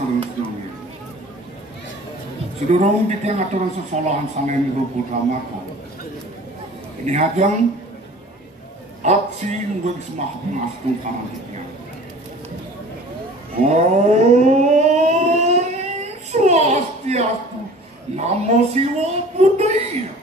sareng sedaya. Sedurung titiang aturan sesolahan sanen rupa drama. Ini hajang aksi nunggu semah pengastung kanan titiang. Om Swastiastu, Namo Siwa Buddhaya.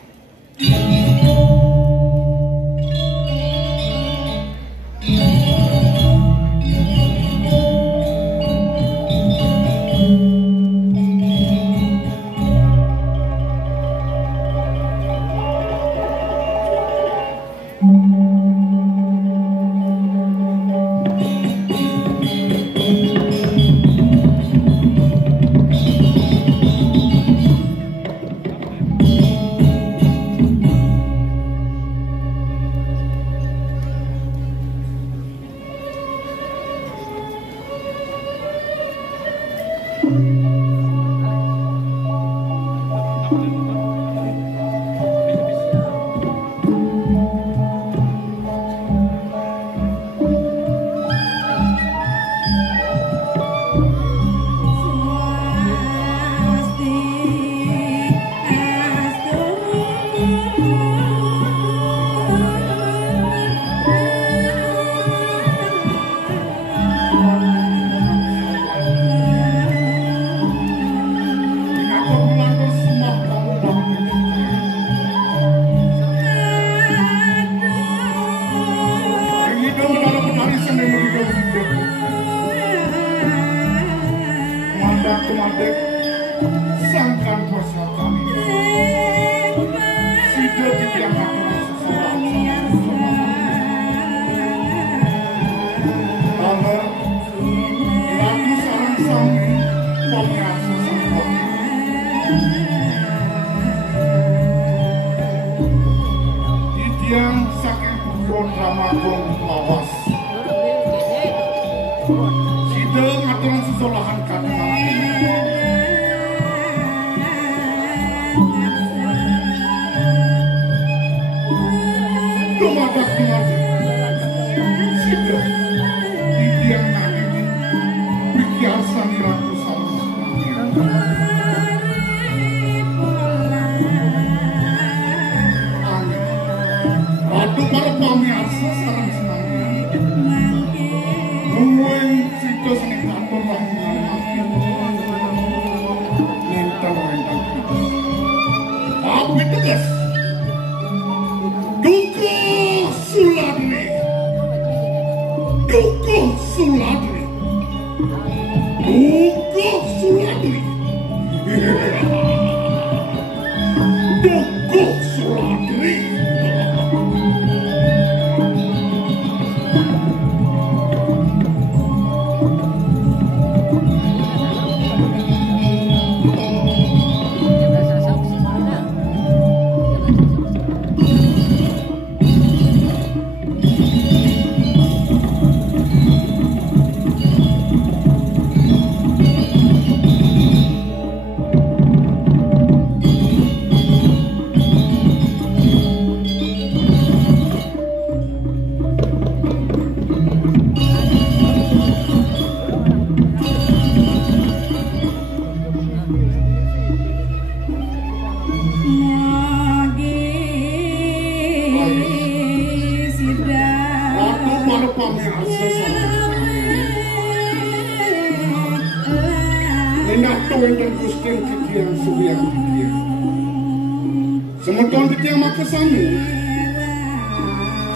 Semeton titiang makasami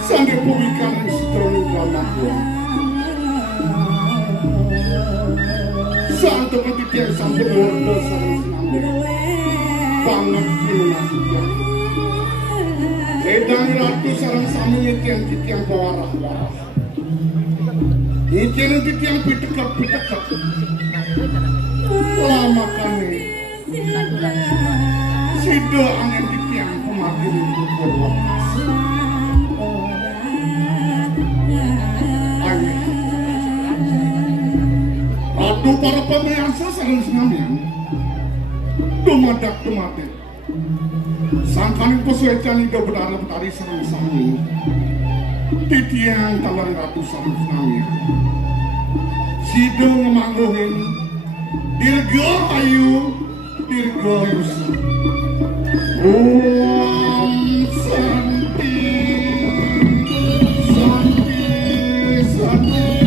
sangge pubikan strong drama santo titiang sampai ordo sareng sinambe banget dinasih edang ratu sareng sami titiang bawarah-warah ijen titiang pitekap lama kami sido angin titiang pemakin untuk berwakas ratu para pemirsa sareng sinambe dumadak sangkaning pesuecan ida bedara-bedari sareng sami titiang talang ratu sareng sinambe sido ngemangguhin Dirgahayu Dirgayusa Om Santi Santi Santi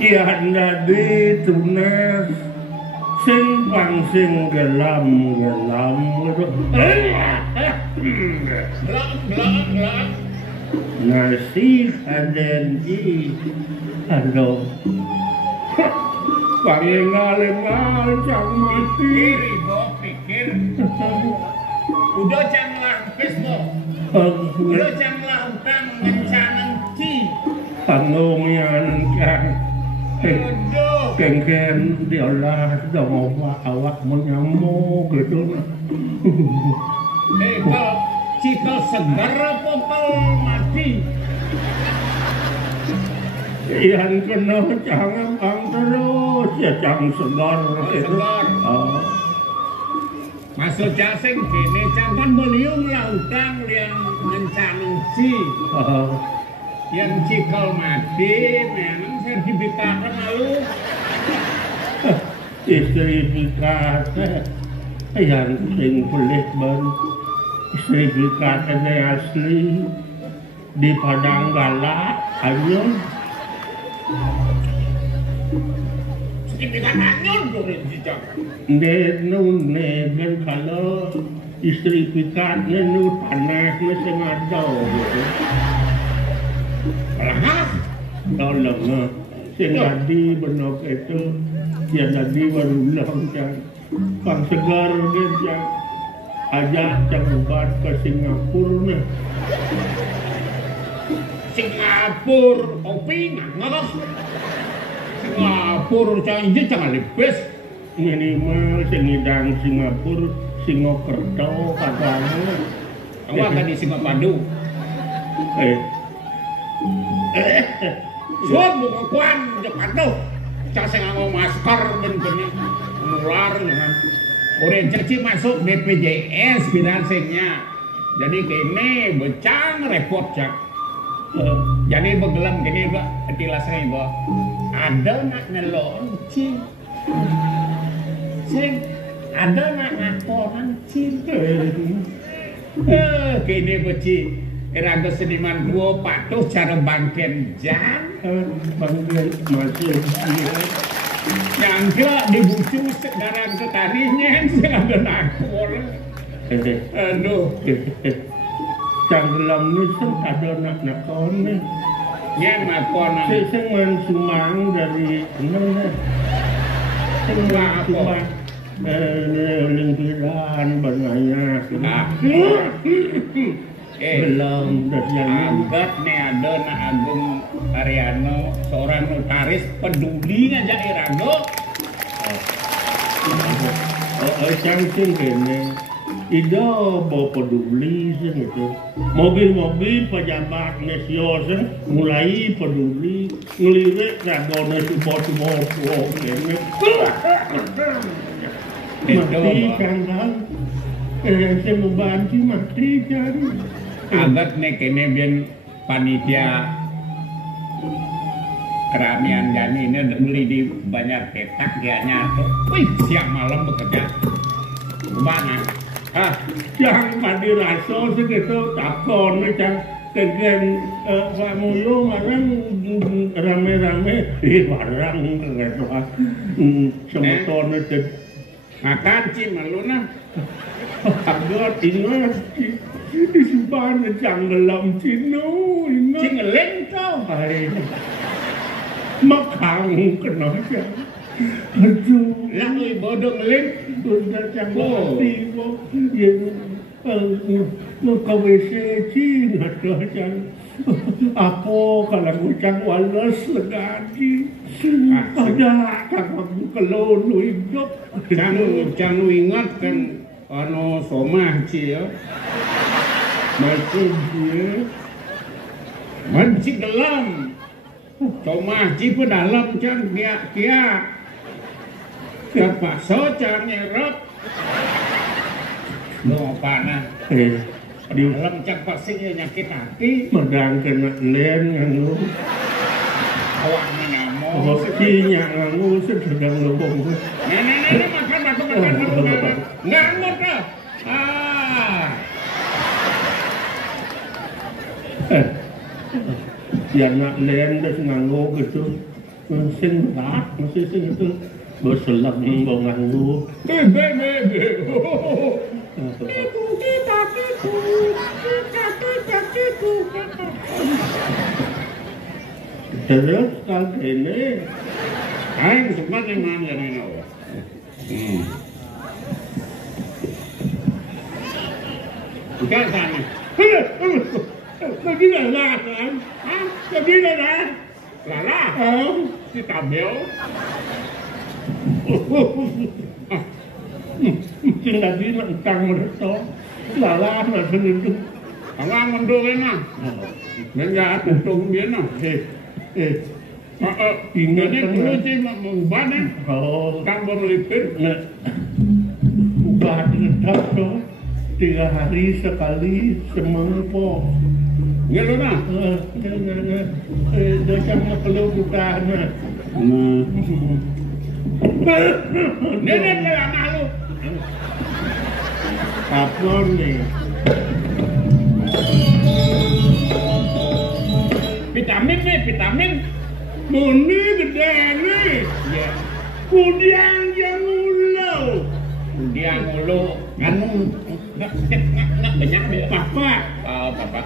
Ya nadi tunas sing pang sing gelam gitu. Gelam. Nasi kadenji. Aduh. Pangingal-ingal cang mati. Pikir. Udah cang lampis mo. Udah cang lautang mencanang ci. Pangumian cang. Keng-keng diolah dong awak menyamuk gitu. Kalau cikal segar apa mati? Iyan kena jangan bang terus ya cang segar. Segar. Masuk jasing kini jangan beliung lautang yang mencanang ci. Yang cikal mati memang sertifikat malu. Sertifikat yang sing pelit baru sertifikatnya asli di Padang Galak Anyun. Sertifikat Anyun boleh dijaga. Kan kalau sertifikatnya nu tanahnya sengaja gitu. Tolong sing tadi benok itu ya tadi berulang kan pang segar dia ajak coba ke Singapura kopi nggak Singapura canggih jangan lebes minimal singidang Singapura Singokerto katanya akan di Singapadu suat buka kuan Jakarta cak ngomong masker bener-bener nular kan orang caci masuk BPJS finansingnya jadi kini becang repot cak jadi begelam kini pak tilasnya ibu ada nak nelonci sing ada nak ngaporan cinta kini beci Raga seniman gua patuh cara bangken jam bangken masuk yang enggak dibucu sekarang ketarinya ada nakol aduh canggelam ni sen ada nak nakon ni yang nakon sing man sumang dari mana sumang lingkiran banyak belum angkat nih ada nak Agung Ariano seorang notaris peduli ngajak Irago cantik ini itu bawa peduli gitu mobil-mobil pejabat nesio mulai peduli ngelirik Rago support ini mati kandang saya membantu mati cari agat nih kene biar panitia keramian Jani ini beli di banyak petak dianya tuh. Wih siang malam bekerja mana yang padi raso segitu takon macam kegen Pak Mulyo marang rame-rame barang gitu semotor itu makan sih malu nah agat ingat di Subang janggelam cino ingat cingeleng kau makang kena aja aduh lagi bodoh ngeleng udah canggih mau ke WC cing aduh aja apa kalau ngucang walas legadi ada kakak kelon lu hidup jangan lu ingat kan ano somah ci ya masih dia mancing gelam somah ci pun dalam can kia siapa so can nyerap Lo apa nah? Di Dalam cak pasti nyakit hati. medang kena len nganu. Awak mengamuk. Hokinya nganu sedang lubung. Nah, makan. Ngamuk dah. Ya nak len dah nganu gitu. Sing berat, masih sing itu berselak bau nganu. Terus kali ini, Aing sempat yang mana ni nak? Bukan sana. lagi lah kan? Lagi lah. Lala, si tabel. Mungkin lagi nak tang mereka. Lala nak begitu. Awak mundur na. Menja tuntung dia na. Ingat Ini dulu je mengubah ni. Kan baru lipir. Ubah tetap tu 3 hari sekali semangkuk. Ngelak na. Jangan perlu buka na. Nenek le anak lu. Apa ni? Vitamin. Muni gede ni. Ya. Kudiang yang ulau. Dia ngulu anu nak banyak dia. Papa. Papa.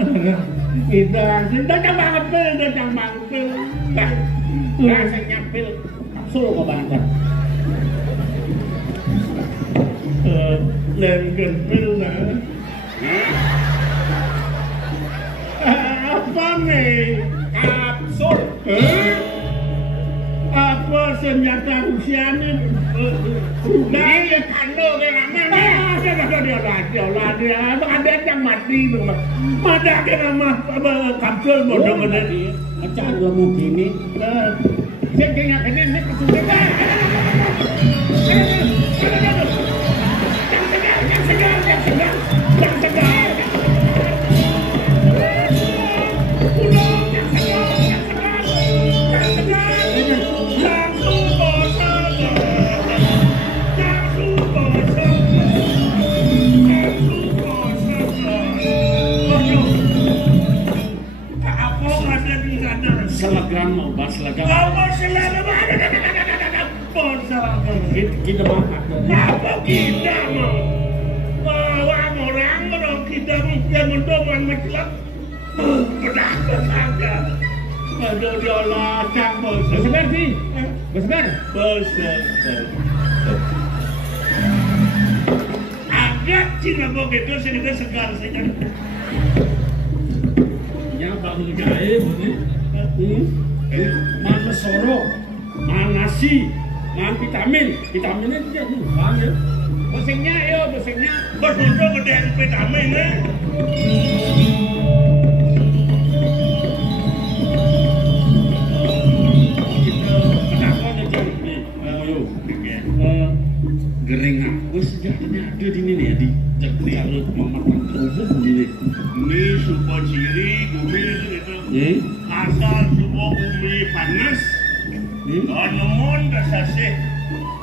Kita datang banget, datang banget. Nah, saya nyapil. Suruh ke bangsa. Lên genpil lah. Apa nih? Kapsul. Apa senjata Rusia ini? Dia kandung ke mana? Dia ada yang mati tuh. Mana ke nama kapsul bodoh gede. Macam gua mau gini. Saya kena ini kesulitan. Selagam mau bahas selagam. Kita makan. Apa kita mau? Orang kalau kita mungkin mendoman mecelak. Berapa saja. Aduh dia latang bos. Bersebar sih. Bersebar. Agak Cina begitu sehingga segar saja. Yang tak berjaya ini. Mana sorok, mana nasi, mana vitaminnya dia bukan ya. Besengnya. Berbunuh gede vitamin ni. Gering aku sejatinya ada di sini ya di Jepri lalu memakan kerupuk ini. Ini supo ciri bumi itu. Asal supo bumi panas. Namun dasar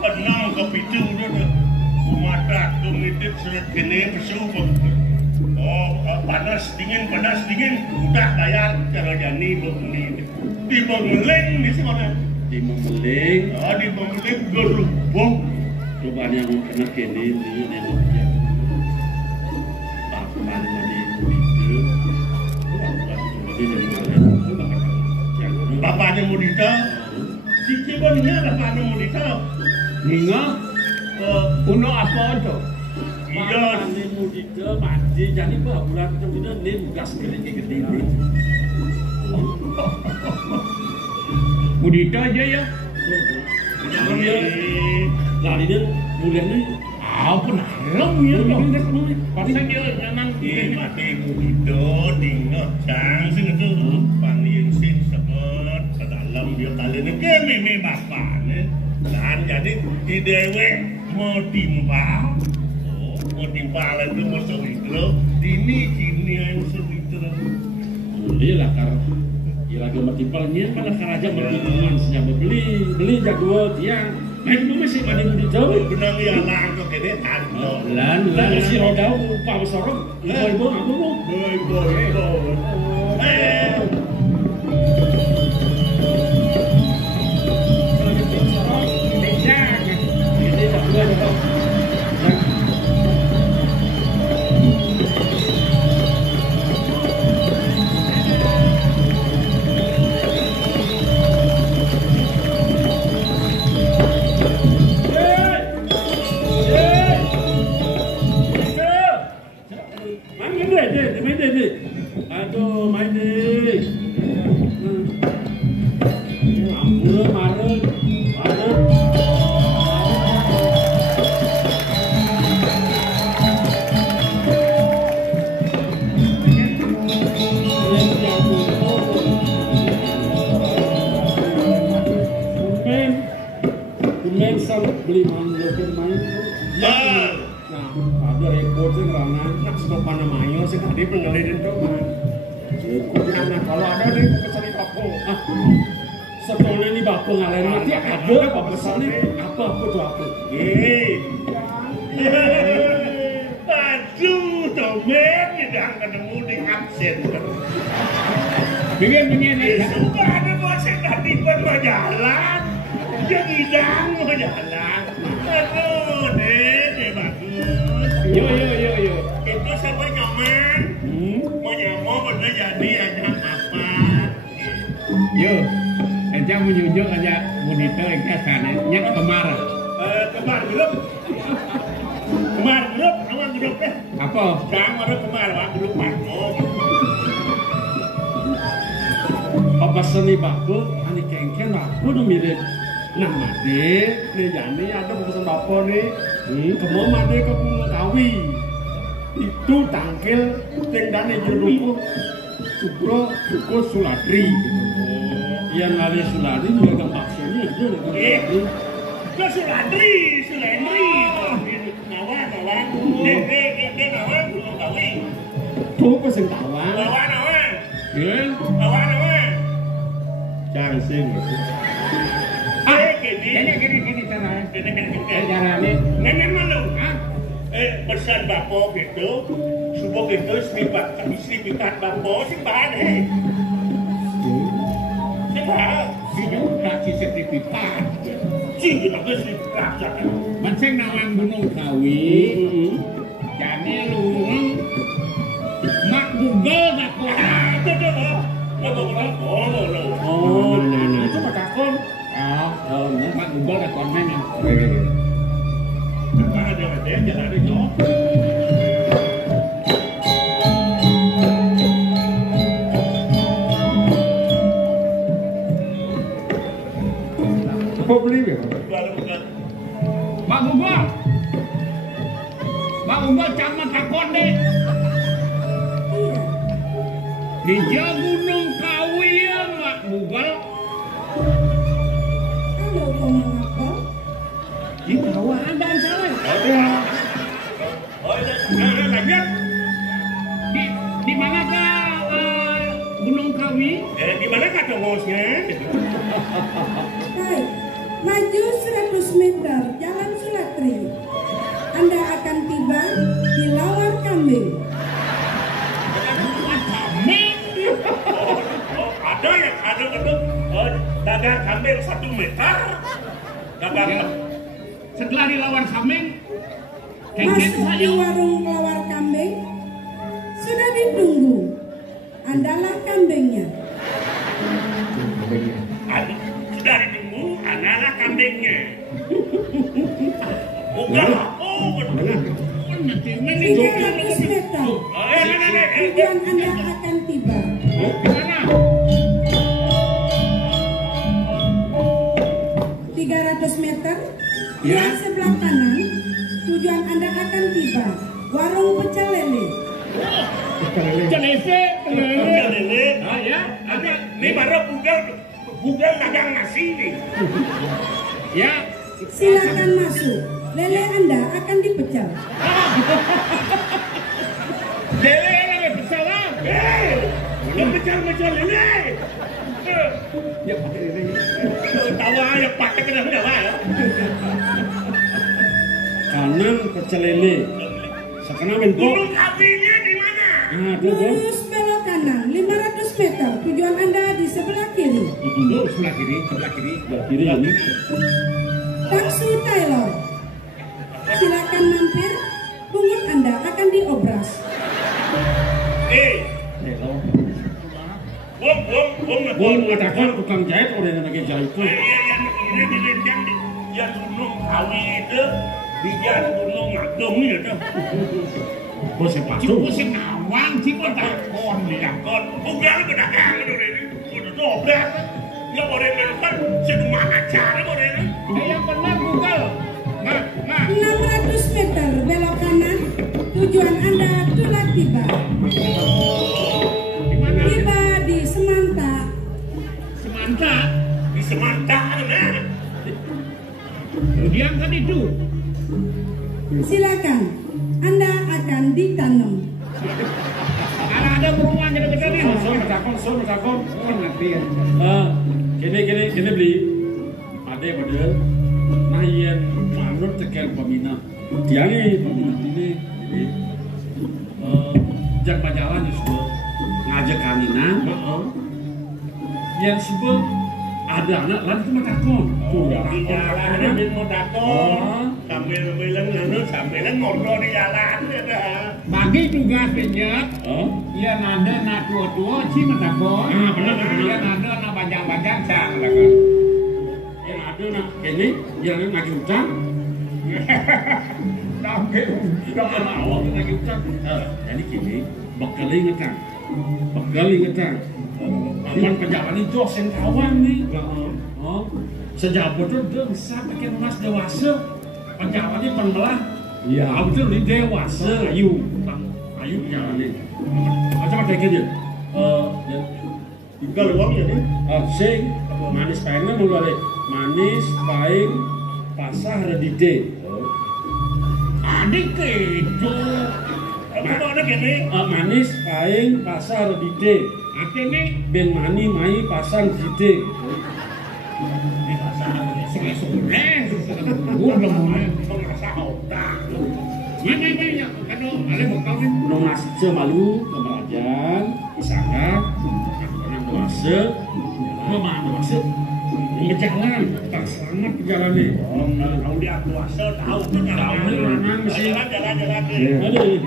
kenang kepiting tu. Umatak tumitit surat kene bersumpah. Panas dingin. Udah kayak cara jani bumi. Di Bangmeleng ni sebenarnya. Di Memeleng. Di Bangmeleng gerubuk. Rupanya yang kena kene ni nenoknya. Papan tadi itu. Bapaknya Mudita. Si Cibonnya bapaknya Mudita. Ninga. Uno apa tu? Iya. Ni Mudita mati jadi bulan kemudian ni gas gede. Mudita aja ya. Lari dia bulan ni apa nalang ya? Pasal dia memang Mati Mudita dingok cang sing itu panin sin sebut ke dalam dia kali ni ke mimi bapak ni. Dan jadi di dewe mau timbang. timpalan itu musuh itu dini kini yang segitu iya lah kar iya lagi matimpalnya mana karaja berhubungan sejak beli jadwal tiang main itu masih pada di jauh benang ya lah kok ini tanda lan si roda upah besorong ibu aku mau boy aduh main deh ampun marut beli main nah ada repot sih karena nak stop mana mayo sih tadi pengelidin tuh man kudiana kalau ada nih pesan di bapo sebetulnya ini bapo ngalahin nanti ada apa pesannya apa tuh apa aduh domen tidak ketemu di absen begini suka ada bosan tadi buat jalan yang hidang mau jalan aduh deh bagus yo itu siapa nyaman mau nyamuk bener jadi aja apa yo aja menyunjuk aja monitor yang sana nyak kemar grup awak grup deh apa sekarang ada kemar awak grup parkok apa seni bapo ani kengken bapo udah mirip nama deh nih jadi ada pesan bapo nih kemau made ke Pulau Kawi itu tangkil tendane jeruk Suko Suladri yang ada Suladri juga maksudnya itu ke Suladri nawa dia nawa Pulau Kawi tuh pesen tawa nawa jangan sing gini caranya nanya malu pesan bapo gitu subuh gitu seripikat bapo sih bahan juga si sertifikat sih kita ke seripikat saja mancing nawang Gunung Kawi jadi lu mak Google gak kok nah itu mah takon mak Google gak konmennya ada jalan ada jauh apa beli ya Mak Google camat takon deh di Gunung Kawi ya Mak Google halo mengapa di bawah ada salah lanjut di manakah Gunung Kawi di mana kak dongosnya baik maju 100 meter jalan Sulatri Anda akan tiba di Lawar Kambing ada itu dagang kambing 1 meter dagang setelah di Lawar Kambing masuk di warung Lawar Kambing sudah ditunggu Andalah kambingnya sudah ditunggu adalah kambingnya bukan nanti 300 meter tujuan Anda akan tiba mana 300 meter lihat sebelah kanan tujuan Anda akan tiba warung pecel lele Celese ya ada ini baru bukan dagang nasi nih ya silakan masuk lele Anda akan dipecah. Lele yang bersalah. Pecah lele. Ya pakai lele. Tawa ya pakai kena ya. Kanan pecel lele. Sekarang mentok. Gunung apinya di mana? Nah, tuh. Lurus belok kanan 500 meter. Tujuan Anda di sebelah kiri. Sebelah kiri. Sebelah kiri ini. Taksi Taylor. Silakan mampir. Pungut Anda akan diobras. Hello. Bom Gua mengatakan tukang jahit orang yang lagi jahit tuh. yang ini dilihatkan dia gunung awi itu dia gunung agung itu. Gua sepatu. Cuma sing awang cuma takon ya. Kon bukan pedagang itu ini. Udah dobrak. Ya boleh melukan semua acara boleh. Yang benar Google. Nah. 600 meter belok kanan. Tujuan Anda telah tiba. Di mana? Tiba di Semanta. Semanta. Di Semanta nah. Kemudian kan itu. Silakan. Anda akan ditanam. Kalau ada perumahan gede-gede nih. Son, bertakon. Ngerti ya. Gini beli. Ada pada. Nah, yang menurut tekan peminat. Dia nih peminat ini. Jangan jalan justru ngajak kaminan. Yang sebut ada anak lain itu matakon. Di jalan ambil motor sambil bilang sambil ngobrol di jalan ya. Bagi tugas penyet. Iya nada nak tua-tua sih matakon. Benar. Iya nada nak bajang-bajang cang lah kan. Yang ada nak ini yang ngajak utang. Sampai Jangan awak ngajak utang. Jadi gini, bakal ingetan. Aman penjalan itu sen kawan nih. Sejak betul dia bisa pakai emas dewasa. Penjalannya penbelah. Iya. Betul ini dewasa. Ayu jalan nih. Macam kayak gini. Juga luang ya nih. Sing manis paingnya mau balik. Manis paing pasah redide. adik itu. Apa ada gini? Manis paing pasah redide. Artinya Ben mani mai pasang jide. di pasar sore gua belum mulai Mengasah otak. mana ya kado ada bekal kan Nong nasi malu kemerajan isaka orang dewasa memang dewasa ngejalan tak selamat jalan nih. Tahu dia puasa tahu kan Tahu nih orang mesti. jalan. Aduh.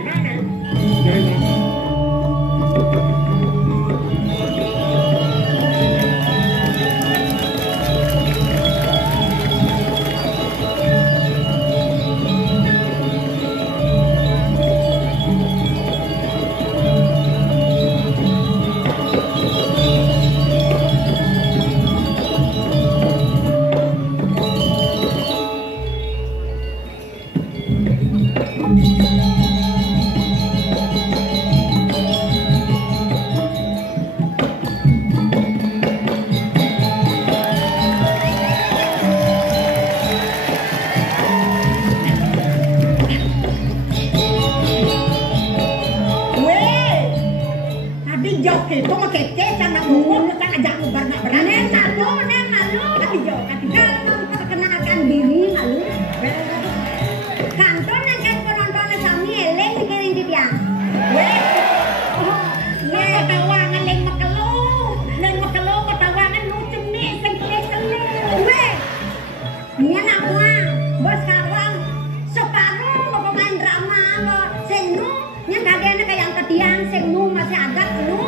Itu mau kece sama ngomong kita ajak ubar nak berani. Neng malu. Tapi jauh perkenalkan diri malu. Kantor neng kan penontonnya kami eleng mikirin di biang. Weh ketawangan leng makelu ketawangan lucu nih sengkele. Weh ini anak buah bos kawan separuh mau pemain drama lo senu yang kagetnya kayak yang ketian senu masih agak lu.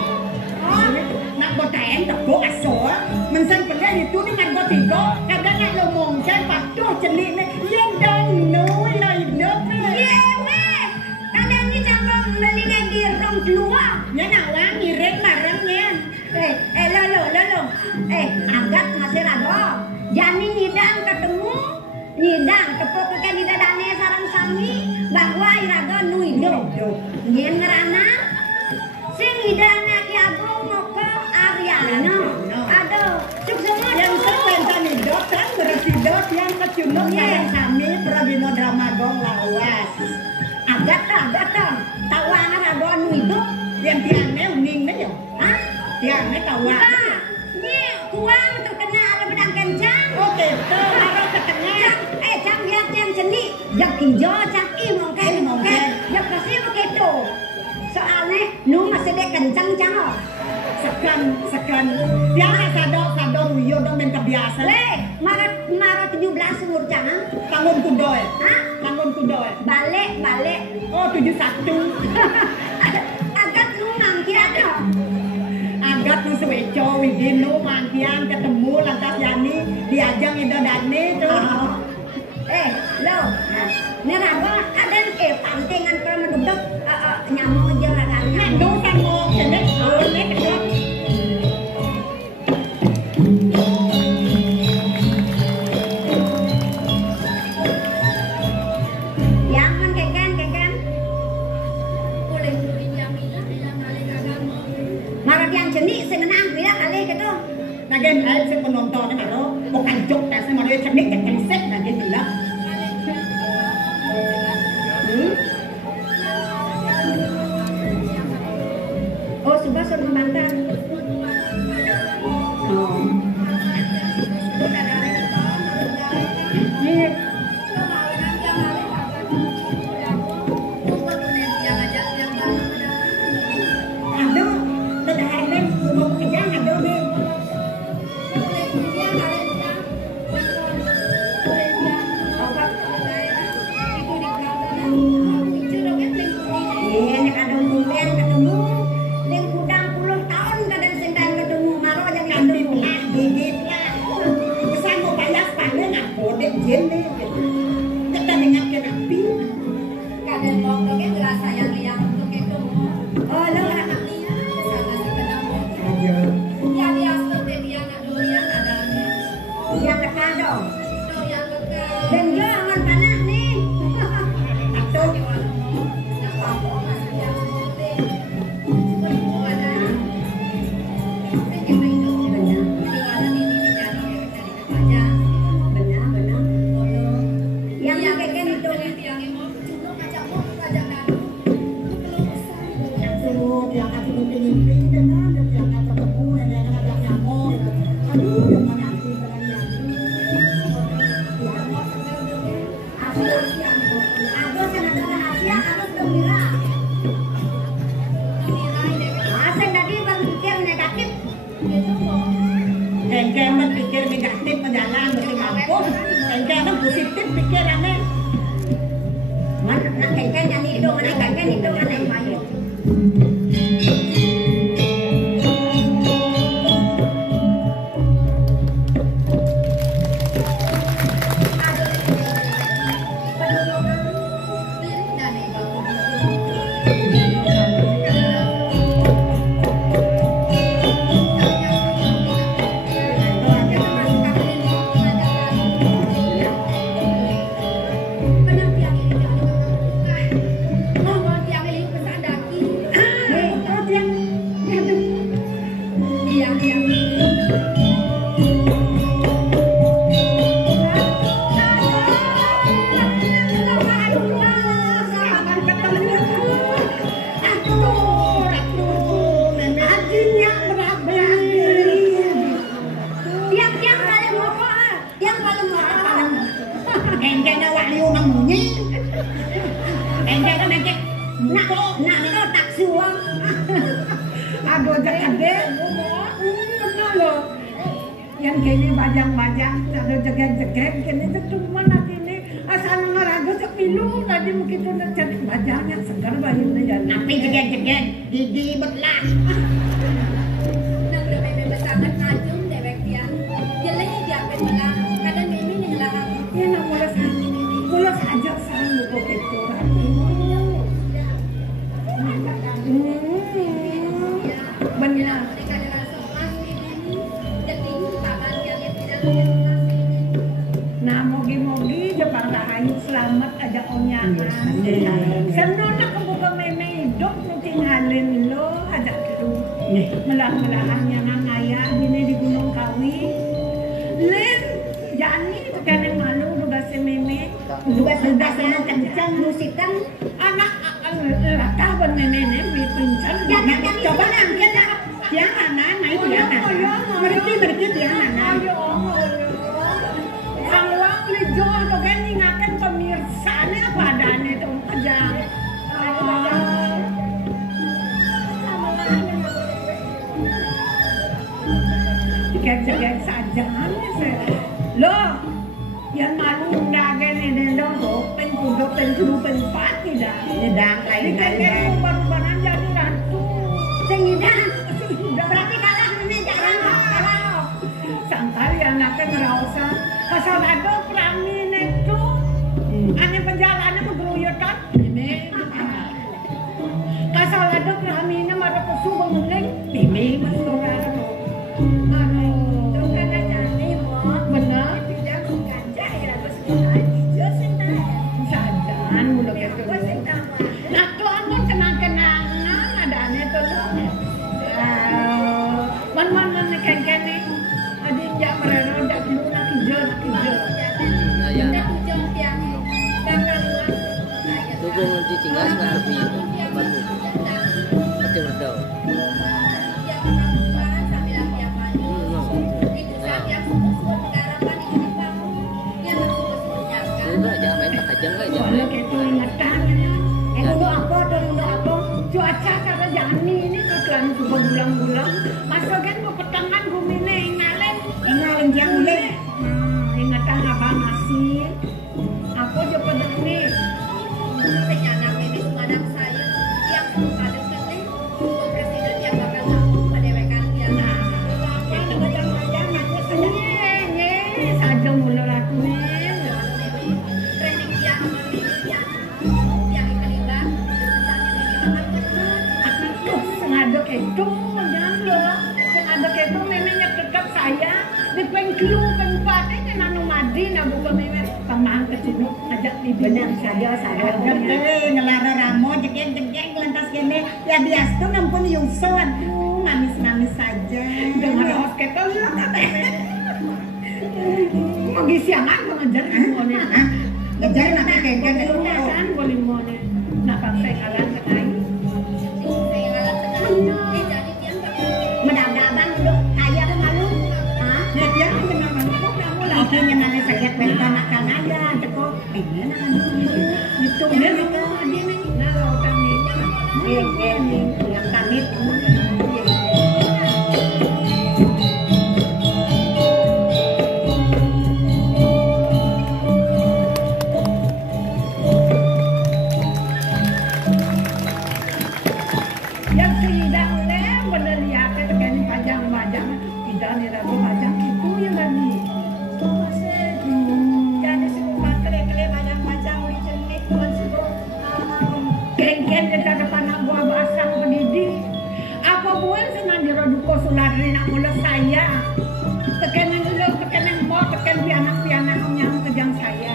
Nak botayan tepuk asal mensan pernah itu ni kan botigo kadang nak lomong kan patuh celik ni yang dong noi hidup ye weh kadang ni jangan melingan di rong keluar nya nawang ngiring barengnya lolo agak masih rago jani nyidang ketemu nyidang tepuk ke didadane sarang sami bahwa irago nu hidup nyen ngerana sing hidangnya Ki Agung moko Ariana. Aduh, sukses yang sepentan hidup kan berarti dot yang kecundung yang kami pradino drama Yang tiangnya uning dah ya. Hah? Tiangnya tawa. Ni kuang terkenal ada pedang kencang. Okey, tu baru terkenal. Cang lihat yang seni. Jak hijau, cang mungkin. Jak kasih begitu. Soalnya nu masih dek kencang cang. Sekan. Biasa sado yo dong men kebiasa. Maret 17 umur cang. Tahun kudoy. Hah? Tahun kudoy. Balik. Oh 71. Agak nu mangkian dong. Agak nu seweco wiginu mangkian ketemu lantas Yani diajang itu Dani tuh. Lo. Ini rago ada pantingan kalau menduduk nyamuk aja raganya. Ndu kan mau jadi kedua. Nagen ay sa penonton na maro bukan jok ta sa maro teknik set na din nila. Oh, suba sa mantan. Yang kini bajang-bajang, ada jegek-jegek, kini cuma nanti ini asal ngeragu sepilu tadi mungkin pun jadi bajang yang segar bayunya ya. Tapi jegek-jegek, gigi betlah. Nang udah bebek sangat ngajung dewek dia. Jelek dia pemelah, kadang ini nyelah. Ya nak mulas aja selalu kok itu rapi. Benar. Nah, mogi-mogi Jepang Rahayu selamat aja onyangan. Senang nak kebuka meme hidup tinggalin lo ada tu. Melah-melahannya nang ayah ini di Gunung Kawi. Len, jani tekan malu juga si meme. Juga sudah senang kencang musikan anak Lakah ben memene pincen. Coba nangkin ya. Tianganan, naik tianganan. Beriki tianganan. Kalau lijo to kan ngingaken pemirsane apa adane to aja. Dikek-dikek saja loh. Yang malu ndagen ini dong pen kudu pen pati dah. Nyedang lain lain. Baru-baran jadi ratu. Sing berarti kalah ini jangan kalah. Santai anaknya ngerasa pasal ada peramin itu. Ane penjalannya bergeroyokan. Ini. Pasal ada peraminnya ada kesu mengeling. Ini masuk ada. Aduh. Itu kan jadi mau. Benar. Sajan mulu gitu. Nah tuh ampun kenang-kenangan ada aneh tuh loh. Man kene adin jak merero dak dulu nak hijau. Nah ya. Dukung nanti tinggal nggak habis baru. Pasti berdau. Kalau gitu ingatan dulu apa cuaca karena jani ini iklan juga bulan-bulan masuk kan ke petangan bumi ini ingalen yang mulai ingatan abang ngasih aku juga nih Penyandang ini semadam saya yang sempadan ini untuk presiden yang bakal ngomong pada wekan dia. nah itu macam-macam aku seneng saja mula lakuin Training yang yang kalibat sengaduk itu jangan loh sengaduk itu memangnya tetap saya di pengklu pengpatnya kan anu madi nah bukan memang pemang kecinuk ajak di benang saja ngelara ramo jeng lantas kene ya biasa tuh nampun yuso aduh manis saja dengan ros kita mau gisiangan mengajar semuanya ngejar nak kengkeng itu kan boleh mau nih nak bangsa ngalan sekali mendadak dulu kayak malu ya dia menang kok kamu lagi nyenane sakit pengen makan aja teko ini itu dia dia nih nah lo kami yang kami yang sidang bener lihat kan pajang-pajang tidak nih ragu pajang itu yang tadi jadi semua kele-kele pajang-pajang di cenik tuan sebut kengken kita depan buah basang pendidi apa buat senang diroduko suladri nak mula saya tekenan dulu tekenan mau teken pianak-pianak yang kejang saya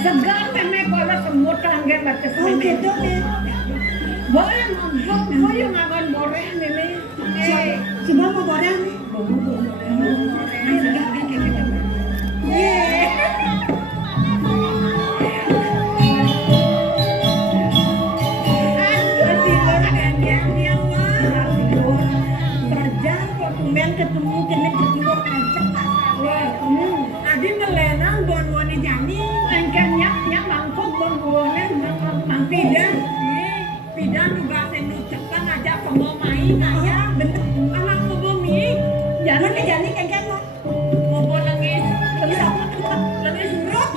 segar memang kalau semut tangga batas gitu nih boleh boleh makan boreh memang semua mau boreh nih Ya Allah. Perjang kok tumben ketemu kena berdua aja. Adi melenang bon-bone jani. Engkanya yang mangkuk bon-bone mang pidan. Pidan juga senu cepat aja kemo main aja. Bener anak bumi. Jangan jani engkan mau. Mau nangis. Nangis rot.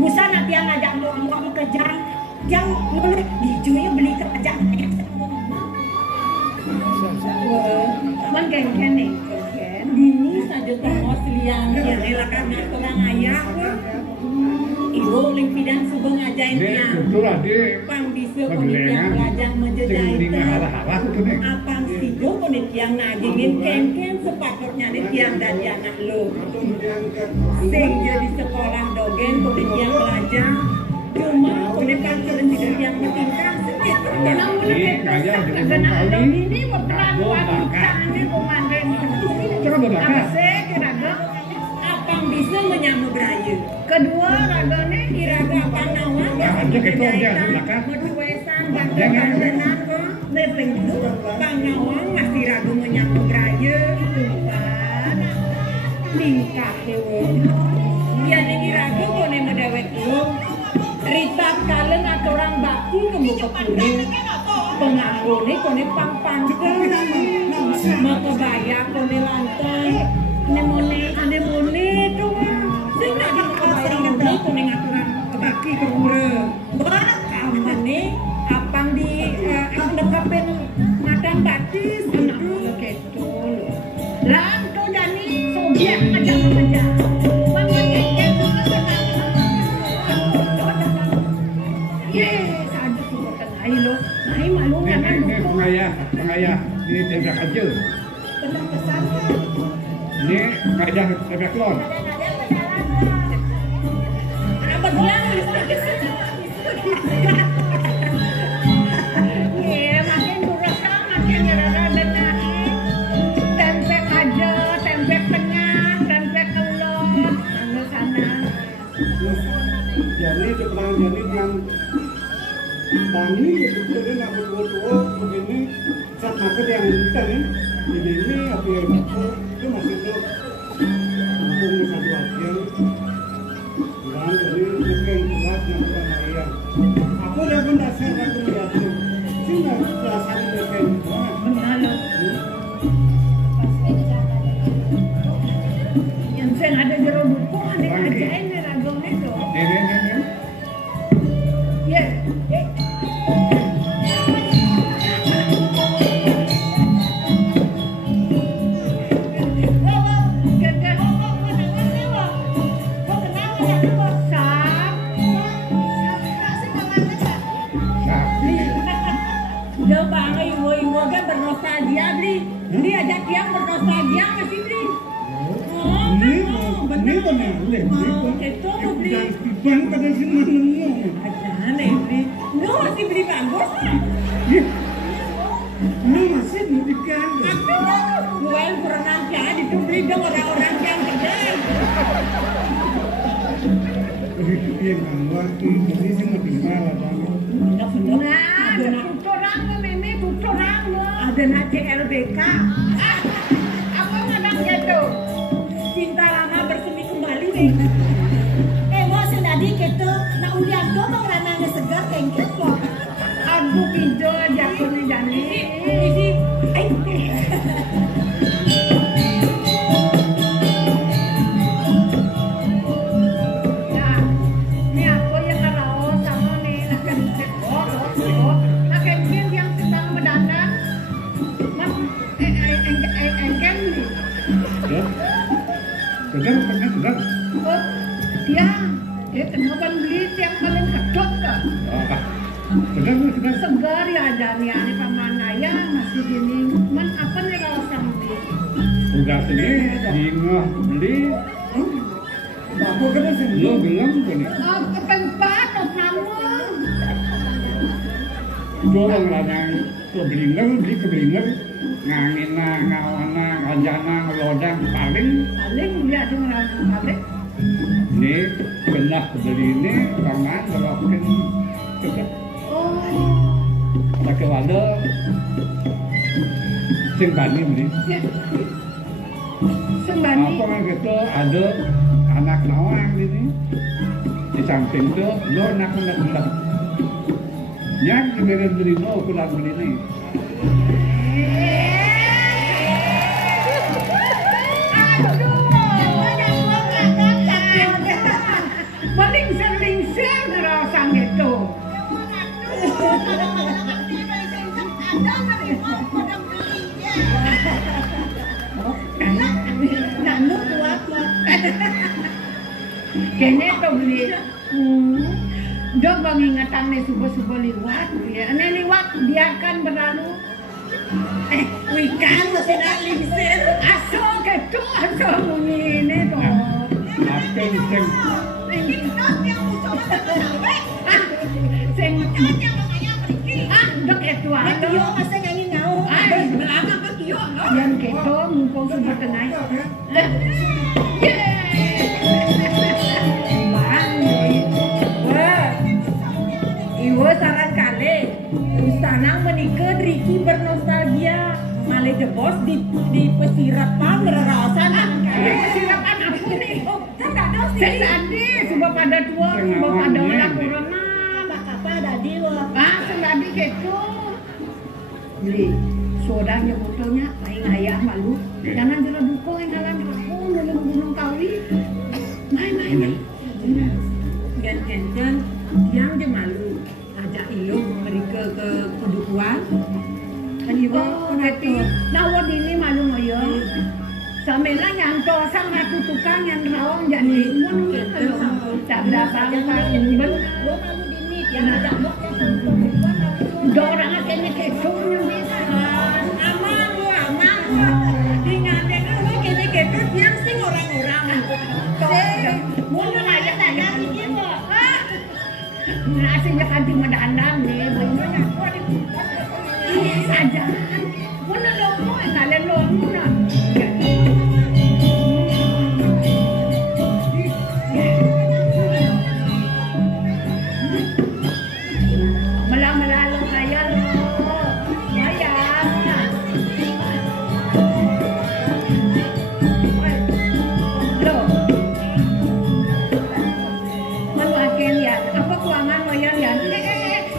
Musa nanti yang ngajak mau kejar yang boleh dijualnya beli kerja. Man kan nih. Dini saja tengok liang yang elakan orang ayah. Ibu limpidan subuh ngajain dia. Betul lah dia. Pang bisa penitia pelajar menjejai apang sido penitia ngajingin ken sepatutnya di tiang dan anak lo. Sing jadi sekolah dogen penitia pelajar. Cuma penitia pelajar yang bertingkah segitu. Memang mulai terkenal ini berperan wanita ini komandan. Apa sih kira-kira? Apang bisa menyambut raya. Kedua raganya iraga panawan berjuesan bantuan kok nepeng panawan masih ragu menyambut raya tingkah hewe ya ini ragu kone medewek lo ritap kalen atau orang bakti kemu kepuri pengampuni kone pang-pang mau kebaya kone lantai anemone tuh sing lagi sering ngebeli kuning aturan kebaki kemure kamane apang di nekapin madang batis anak lo gitu lang tuh jani sobiak aja aja sadar sih kenai lo nahi malu kan pengayah ini tembak aja pernah pesan kan ini ngajak tembak lon. Iya, makin berusaha makin rada-rada tempe aja, tempe tengah, tempe telur, sana. Jadi sekarang jadi yang Bani itu dia nak berdua-dua begini saat makan yang kita nih ini apa yang itu masih tu kampung satu aja. Dan jadi mungkin buat yang kita Maria. Aku dah pun dah share aku lihat tu. Sini dah share mungkin. Benar. Yang saya ada jeruk buku ada ajain ni ragam itu. Ini. Ya. Beli ajak dia bernostalgia masih beli. Ini benar boleh. Itu beli. Bang pada sini nemu. Ada beli. No masih beli bagus. No masih mudikan. Jual berenang jangan itu beli dong orang-orang yang kedai. Iya kan, ini sih mau tinggal lah. Nah, tutorang meme tutorang ada nak CLBK. Apa namanya tuh? Cinta lama bersemi kembali nih. Mau senadi gitu, nak ulian do bang rananya segar kengket kok. Aduh pinjol aja kone jani. Ini nah, ini aku yang ngarau sama nih nak segar. Oh, dia kenapa beli yang paling kedok kak? Segar. Segar ya jani ani paman ayah masih gini. Man apa nih rasa beli? Tugas ini dingah beli. Aku kena sih. Lo bilang gini. Oh, ketempat namun. Coba ngelanyang keblinger, ngangina, ngawana, kanjana, ngelodang, paling Dia tuh ngerasa paling. ini belah beli ini karena ngelokin cepet Oh, pakai wadah sing bani beli. ya. Sembani. Apa kan gitu ada anak nawang ini di samping itu lo anak yang diberi beli no kurang beli nih. Melingsir ngerasa gitu. Nanu kuat. Kayaknya tuh beli. Dia mengingatkan nih subuh-subuh liwat. Ini liwat biarkan berlalu. Wikan masih nak lingsir. Asal gitu, asal ini tuh. Apa sing dok itu ada. Yo masih nyanyi ngau. Lama kan yo. Yang gitu mumpung sudah tengah. Iwo saran kali. Ustanang menikah Riki bernostalgia. Malah jebos di pesirapan berarasan. Pesirapan apa nih? Saya tadi sudah pada tua, sudah pada orang corona. Apa tadi wah? Tadi gitu. Beli sodanya motornya, lain ayah malu. Jangan jalan buku yang jalan aku dalam gunung kawi. Main. Gan yang dia malu. Ajak iyo mereka ke kedukuan. Kan ibu nanti nawar ini malu ngoyo. Samela nyangto sang aku tukang yang rawang jadi mun tak berapa ben lo malu dini yang ada lo dorang kene keso yang bisa amang dingaten lo kene keso yang sing orang-orang mun aja tanya iki kok nasi jangan dimandang nih bener ini saja mun lo mau kalian lo mun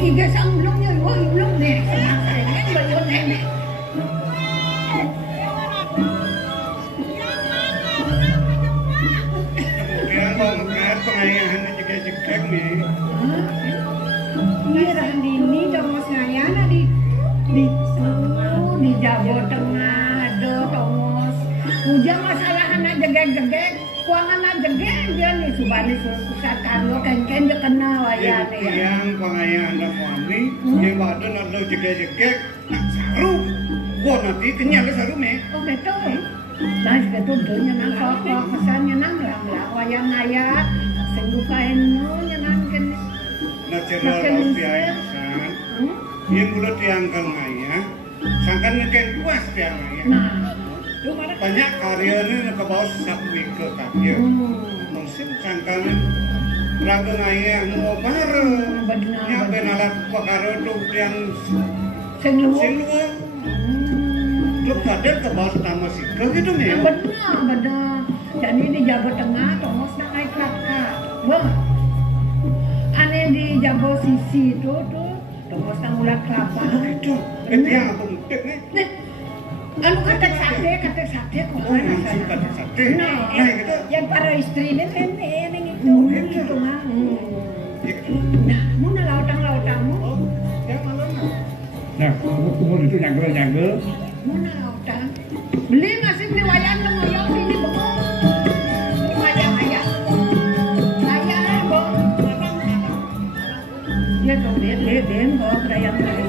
Iga sa ulong niya, ulong nih. Kan bayon nenek. Kemudian bongkar pengayahan jegek nih. Iya dah ini Tomos ngayana di Jawa Tengah ada Tomos. Ujang masalah anak jegek, kuangan anak jegek dia nih subani susah karo kan dia kenal wayane ya. Yang pengayahan dan suami yang badan ada jegek nak saru. Gua nanti kenyal saru nih. Oh betul. Nah, betul donya nang kok pesannya nang lang wayang ayat sing bukaen no nyenangkeun. Nah cerita biaya pesan. Yang mulut diangkal ngaya, sangkan ngeken puas tiang ngaya. Nah, banyak karyanya ke bawah satu ke karya. Mungkin sangkan raga ngaya mau bareng. Nya benalat pakaro tuh yang senluwa. Lu kader ke bawah nama sih gitu nih. Benar. Jadi di Jawa Tengah Tomos nak naik kelaka. Bang. Aneh di Jawa Sisi itu tuh Tomos nang ulah kelapa. Itu yang aku mudik nih. Anu kata sate kok kata sate. Nah gitu. Yang para istri ini yang itu gitu mah. Nah, mun lautang-lautamu. Yang mana? nah, kumur itu nyangkel. Mun lautang. Beli masih beli wayang ngoyong ini bengong. dia kau dia bawa perayaan ayo.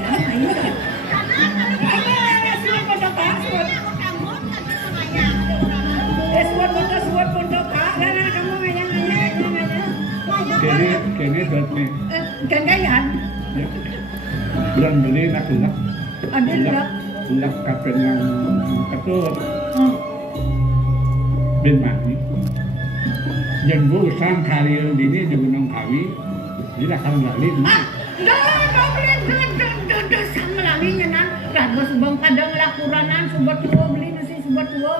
Suat pondok kak, karena kamu Kene berarti gandayan. bulan beli nak lak. Ada lak. Lak kapan yang ketut. Ben mati. Yang bu sang kali ini di Gunung Kawi, dia akan balik. Dah sang lalinya nan. Raga subang padang lakuranan subat tua beli nasi subat tua.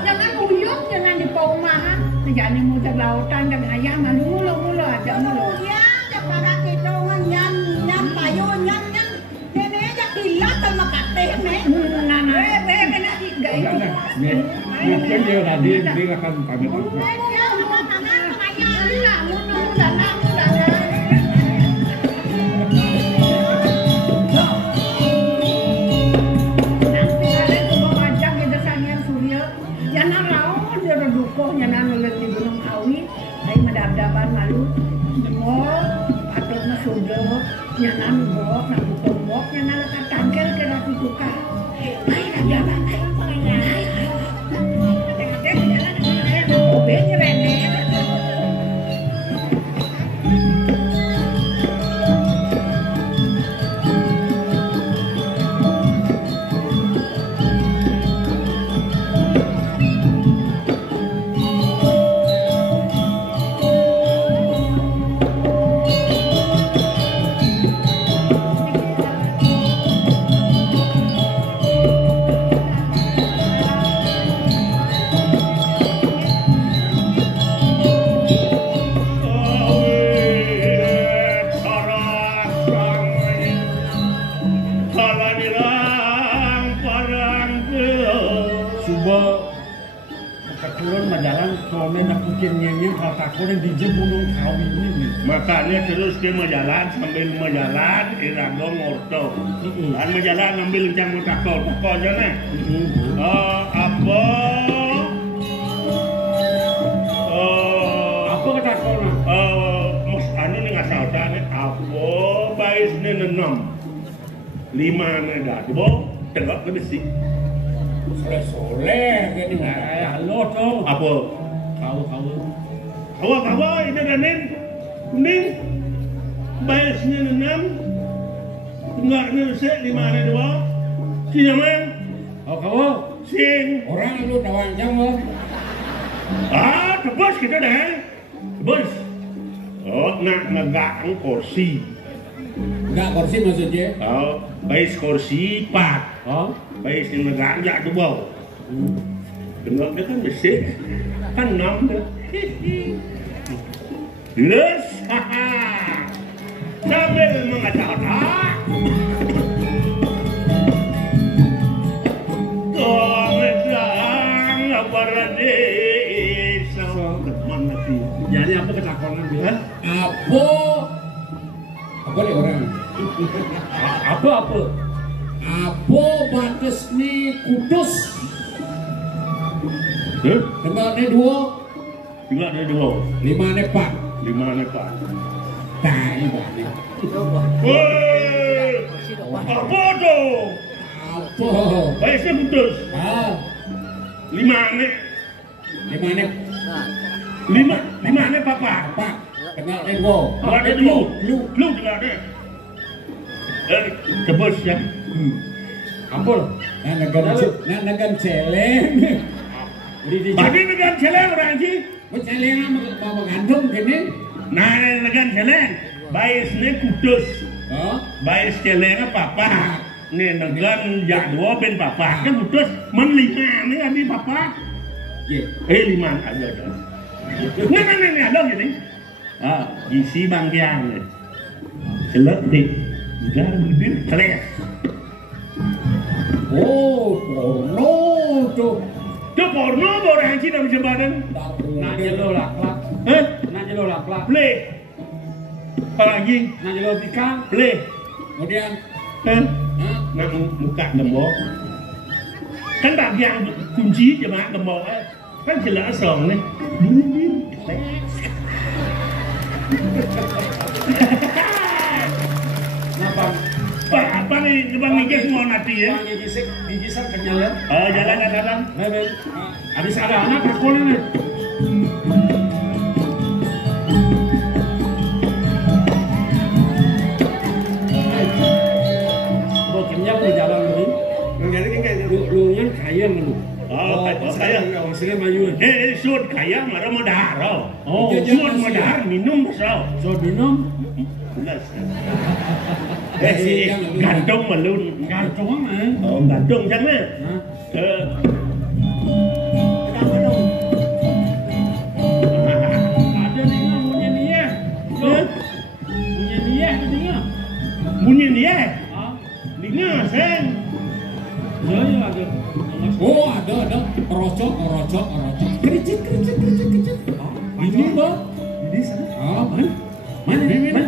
Jangan uyuk, jangan di paumahan. Jangan mau cak lautan, cak ayam, mulu aja mulu. Ya, cak para kita nyam payun nyam. Nenek jak kilat sama kateh nek. Nana, kena tiga itu. Mungkin dia tadi dia akan pamit. Nyanan bok, nak tombok, nyanan nak tangkel ke ratu suka. Ay, raja bantai. Obenya rene. Makanya terus dia menjalan sambil menjalan, Irago ngorto. Dan menjalan ambil jam takol aja nih. Apa ketakol? Mus anu nih nggak salah nih. Apa bais nih 6, 5 nih dah. Coba tengok ke besi. Soleh gini nggak kayak lo tuh. Apa? Kau ini danin. Kuning, baisnya 6, enggaknya 5 2, sinyaman. Oh kamu? Sing. Orang lu nawang jamu. Tebus kita dah. Tebus. Nak megang kursi. Enggak kursi maksudnya? Bais kursi 4. Bais yang megang jak 2. Tengok dia kan besi. Kan 6 dah. Terus, sambil mengacak-acak, Komedang para desa. Jadi apa ketakonan dia? Apa nih orang? Apa batas nih kudus? Tengahnya 2. 5 nih 4. 5 nih Pak. Tai banget. Woi, apa tuh? Apa? Baisnya putus. 5 nih. 5 nih Papa. Tengah nih 2. Ada dulu juga ada. Tebus ya. Ampun. Nah negan celeng. Tadi negan celeng orang sih. Celeng mau mengandung gini. Nah negan celeng. Baisnya kudus. Bais celengnya Papa. Nih negan jak 2 ben Papa. Kan kudus men 5 nih abi Papa. 5 aja dah. Nih ada gini. Isi bangkiang. Celek dik. Udah bibir celes. Porno tuh. Tuh porno orang sih dalam sebadan. Nanya lo laklak. Nanya lo laklak. Play. Apalagi? Nanya lo pikang. Play. Kemudian. Nak buka gembok. Kan bagian kunci cuma gembok. Kan jelas song nih. Bang Niki semua nanti ya. Gigisik kenyal. Jalan. Habis ada anak aku nih. Kenyal di jalan ini. Lungan kaya lu. Saya sini maju. Sud kaya marah modar. Sud modar minum besar. Sud minum. Si gantung melun. Gantung mana? Gantung jangan. Ada nih punya dia. Punya dia dia. Bunyi dia. Dengar sen. Ya ada. Oh ada. Rocok. Kericik. Ini bang. Ini sana. Mana?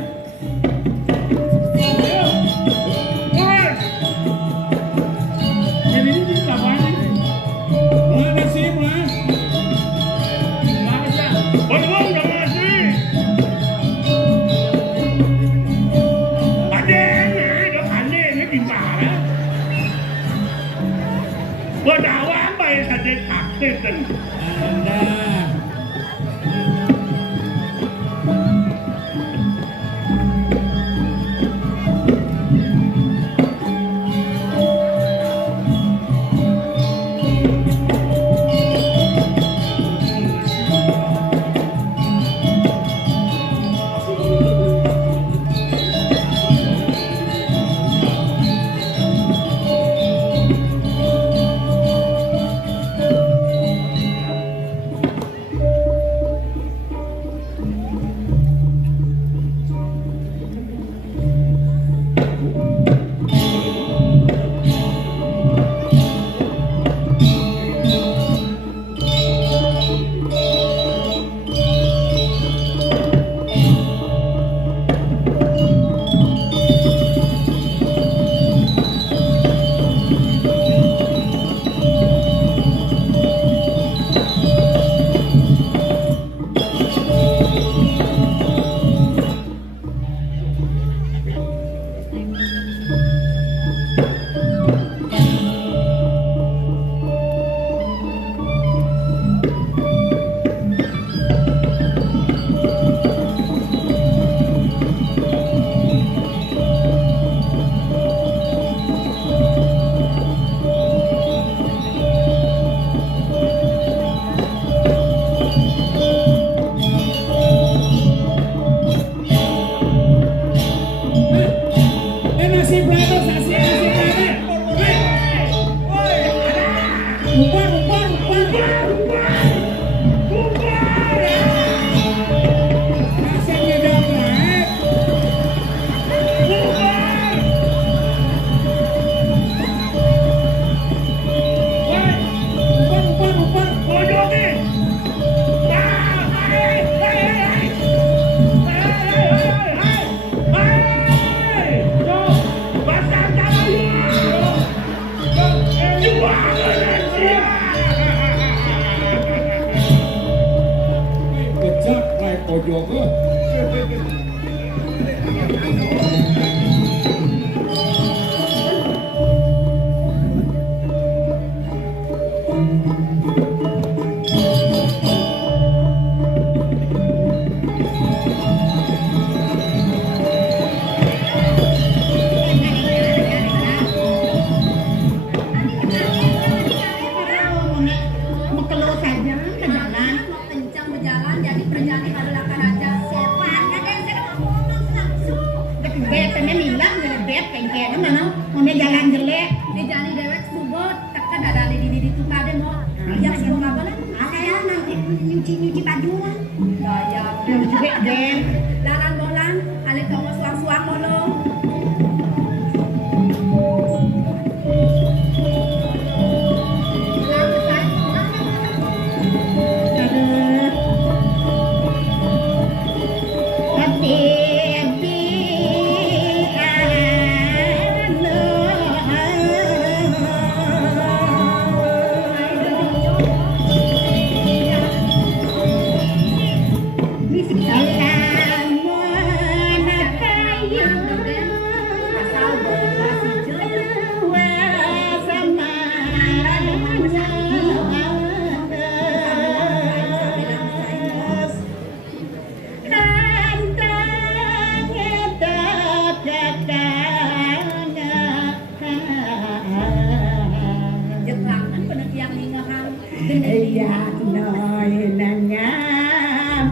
ya noi nanya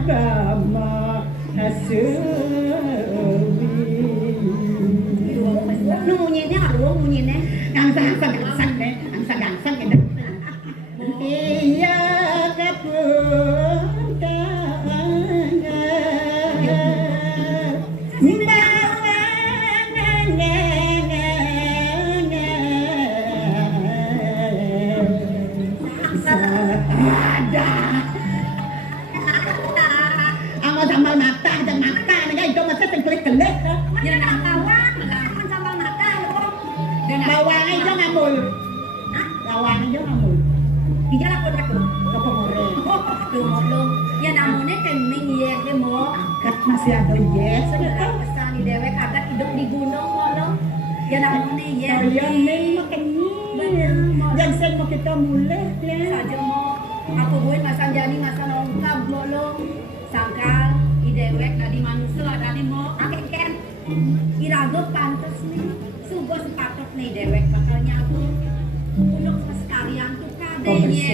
bama Nunyinya aduh nunyinya gangsang gangsang iya sambal mata dan mata naga itu masa tengkulik kelek ya nak bawang sambal mata loh bawang aja ngamul bawang aja ngamul hijau aku kapore tuh lo ya namanya kening ya dia mau kat masih ada yes saudara pesan di dewek agak hidup di gunung lo ya namanya ya kalian nih makanya dan saya mau kita mulai ya saja mau aku gue masang jani masang lengkap lo sangkal idewek nadi manusia ada di mau akhirnya irago pantas nih sungguh sepatut nih dewek bakal nyatu untuk sekalian tuh kadenya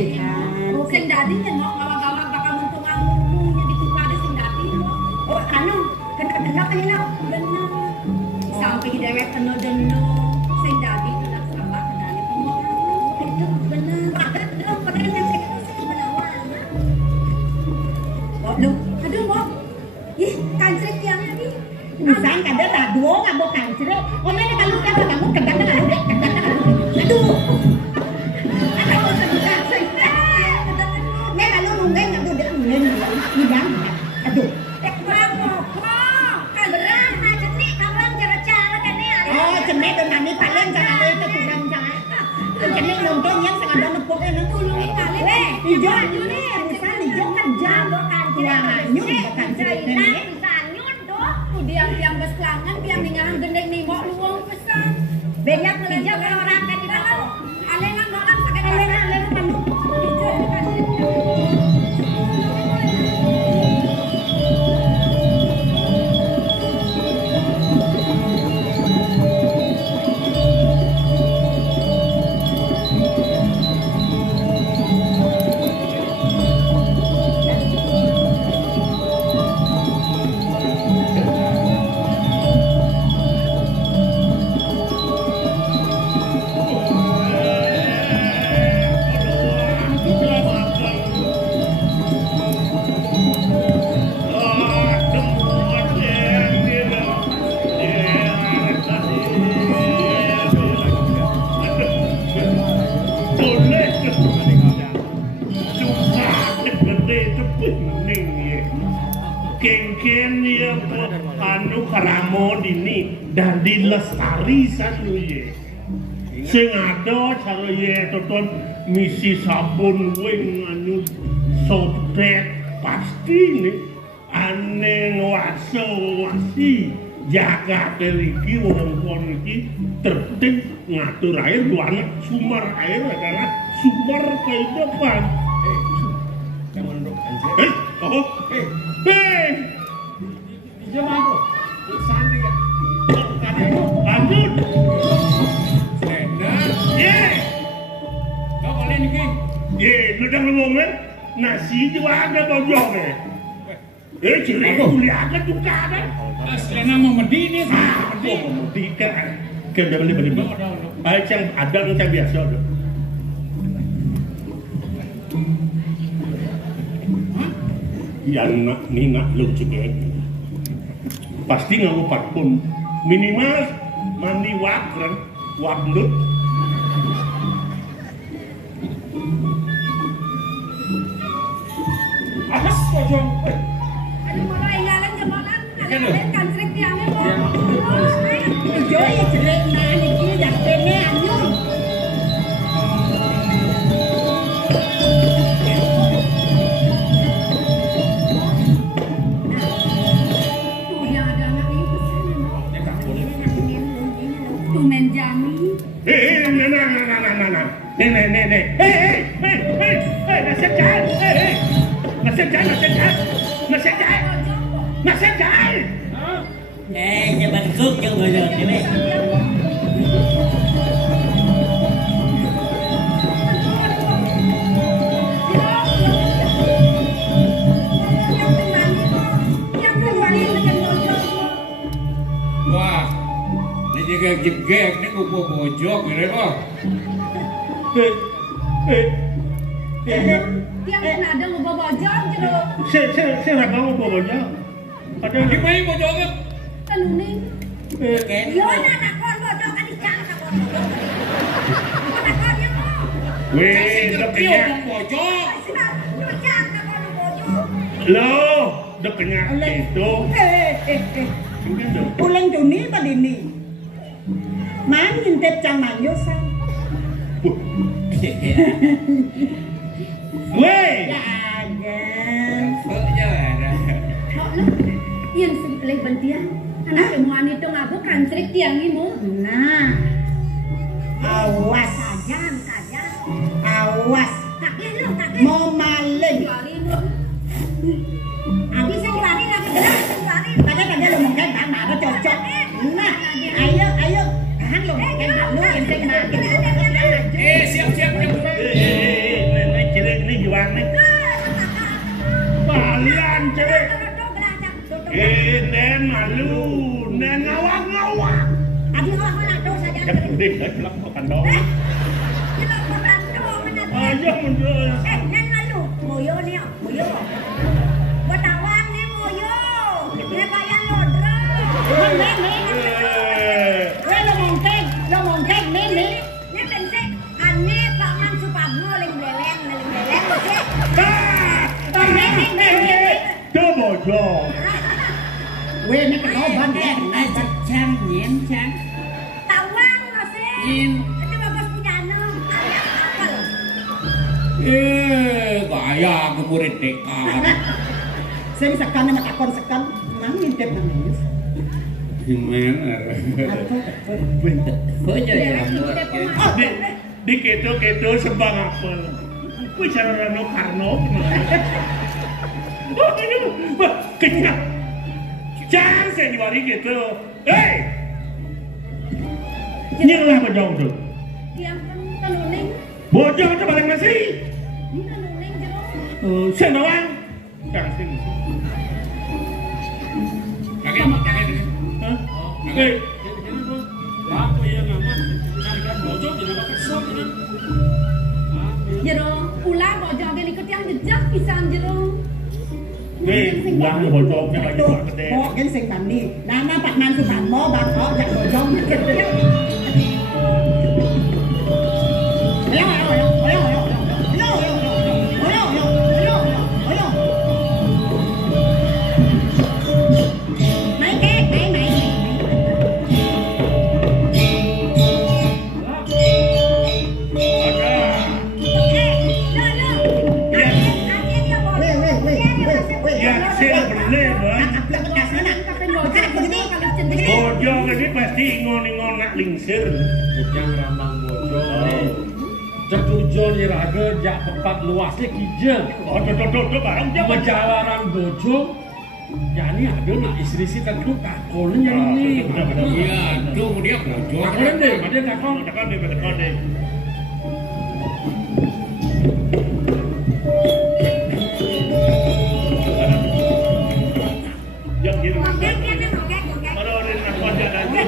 sing dadi nyengok gawang-gawang bakal muntung almunya di tukade sing dadi oh anu kena kena bener sampai idewek kena deno sing dadi udah sama kenali pemohon itu bener bener bener yang saya Loh, aduh mo. Ih, kancret yang ini. Misal kada raduo ngabo kancret. Omene kalau ka kamu kegat na dek, kegat na dek. Aduh. Aduh, kancret. Ne kalau nungguin ngabo dek nungguin. Idang. Aduh. Bravo. Kan berang aja nih kawan cara-cara kan nih. Oh, cemek nani palen jangan itu kurang jangan. Cemek nonton yang sengaja nepok na Tulungi kali. Ijo nih, misal ijo kerja nyun bukan cerita bisa nyun tuh diam-diam beslangan biar ninggalan gendeng nih mau luang pesan banyak hijau kalau orang kan di dalam alengan doang sakit alengan penuh hijau kan anu karamo dini dari lestari satu ye sing ada cara ye tonton misi sabun wing anu sotet pasti nih ane wasi jaga teriki wong iki tertib ngatur air luang sumber air adalah sumber kehidupan Jangan dok Jangan aku. Santai ya. Lanjut. Slender. Ye. Kau boleh nih King. Ye, lu dah ngomong nasi juga ada bojone. Cilik kuliah kan juga kan. Slender mau medi nih. Medi kan. Kan dah beli. Ai cang ada yang biasa tu. Yang nak ni nak lu juga. Pasti ngaku parfum minimal mandi wakran waklut alas pojong aduh mau inggalan jemalan ada kancrik tiangnya mau ijo ya jelek nah ini dak tene anu Nasib jahat. Jangan kuk yang banyak ini. jegek nih kupu bojok gitu kok. Tiang ada mau bojok jero. Saya mau bojok. Ada Gimana bojoknya? Tenuning. Yo anak kon bojok kan dicangkak kon. Weh, Kecil bojok. Dicangkak kon bojok. Loh, dekenya itu. Ulang duni pa dini. Man ngintip cang manyo sa. Weh, Jangan. Koknya ada. Yang simpelih bentiang. Anak kemuan itu ngabuk kancrik tiang imu. Nah. Awas. Kajan. Awas. Kakek lu, kakek. Mau maling. Lari lu. Abi sing lari lagi gerak sing lari. Kadang-kadang lu mungkin tak marah cocok. Nah, ayo. Tahan lu mungkin lu yang sing makin. Siap. nenek cilik ini gimana? Balian cilik. Nen malu, nen ngawak. Abi ngawak tuh saja. Ya udah, bilang makan dong. Kita makan tuh mana. Ayo mundur. Nen malu. Moyo nih, moyo. Betawang nih moyo. Nih bayang lodra. Lo mungkin nih. Nih pensek ane paman Suparno ling beleng. Tuh bojong. Weh ini kenoban ya. Cang. Tawang masih. Itu bagus punya nom. Apa lo? Gaya aku murid TK. Sing sekan sama takon sekan. Nang ngintip nang manyo. Gimana? Bojo ya. Di keto sembang apel. Ku cara Rano Karno. Kenyang. Jangan saya diwari gitu. Hei! Nyelah bojong tuh. Tiang tenuning. Bojong itu balik nasi. Tenuning jero. Saya doang. Jangan sini. Kakek. Hah? Hei. Aku ya nama carikan bojong jadi bakal sok ini. Jero ulah bojong gini ketiang jejak pisan jero. Hei, uang bojongnya lagi Tuh, gede. kok kan sing tani. Nama Pak Man Suparno bangkok jak bojong. Bojong ini pasti ngon nak lingsir. Yang rambang bojong. Tertujuan ya raga jak tempat luasnya kijel. Oh, tuh barang dia Menjalaran bojong. Yani ada nak istri si tentu kakolnya ini. benar. Iya, tuh dia bojok. Kakolnya deh, ada kakol. Tekan deh. Yang kiri. Kalau orang nak wajah lagi.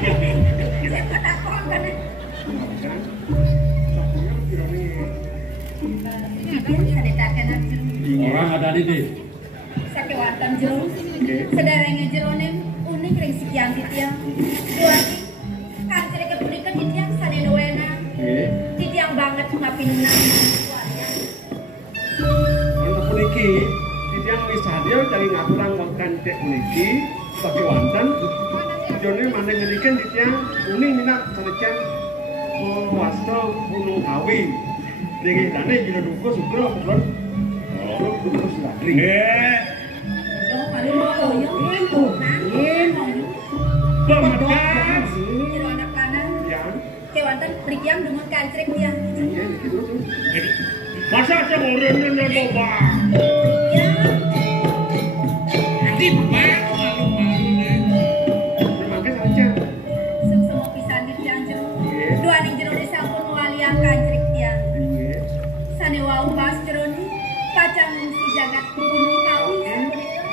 Orang ada di deh. Sakewatan jero. Sederenge jerone unik ring sekian titiang. Dua kancre kepunika titiang sane wena. Titiang banget ngapinunang. Untuk puniki, yang misalnya dari ngaturang makan cek puniki, pakai wantan. Jone mana ngerikan titiang uning minat sanecan wasta gunung kawi. Dengan dana bila duko sukro bukan. Oh, duko sulatri. Dong paling mau yo. Pemakan. Jero anak lanang. Yang, Kewanten prikiang dengan kancre tiang. iya gitu tuh. Masa aja orang yang coba. Ya. Timbang malu-malu. Memangnya sanecan. Semua pisan di tiang jero. Dua ning jero di sampun waliang kancre tiang. Iya. Sane wau pas jero ni pacang si jagat gunung kawi.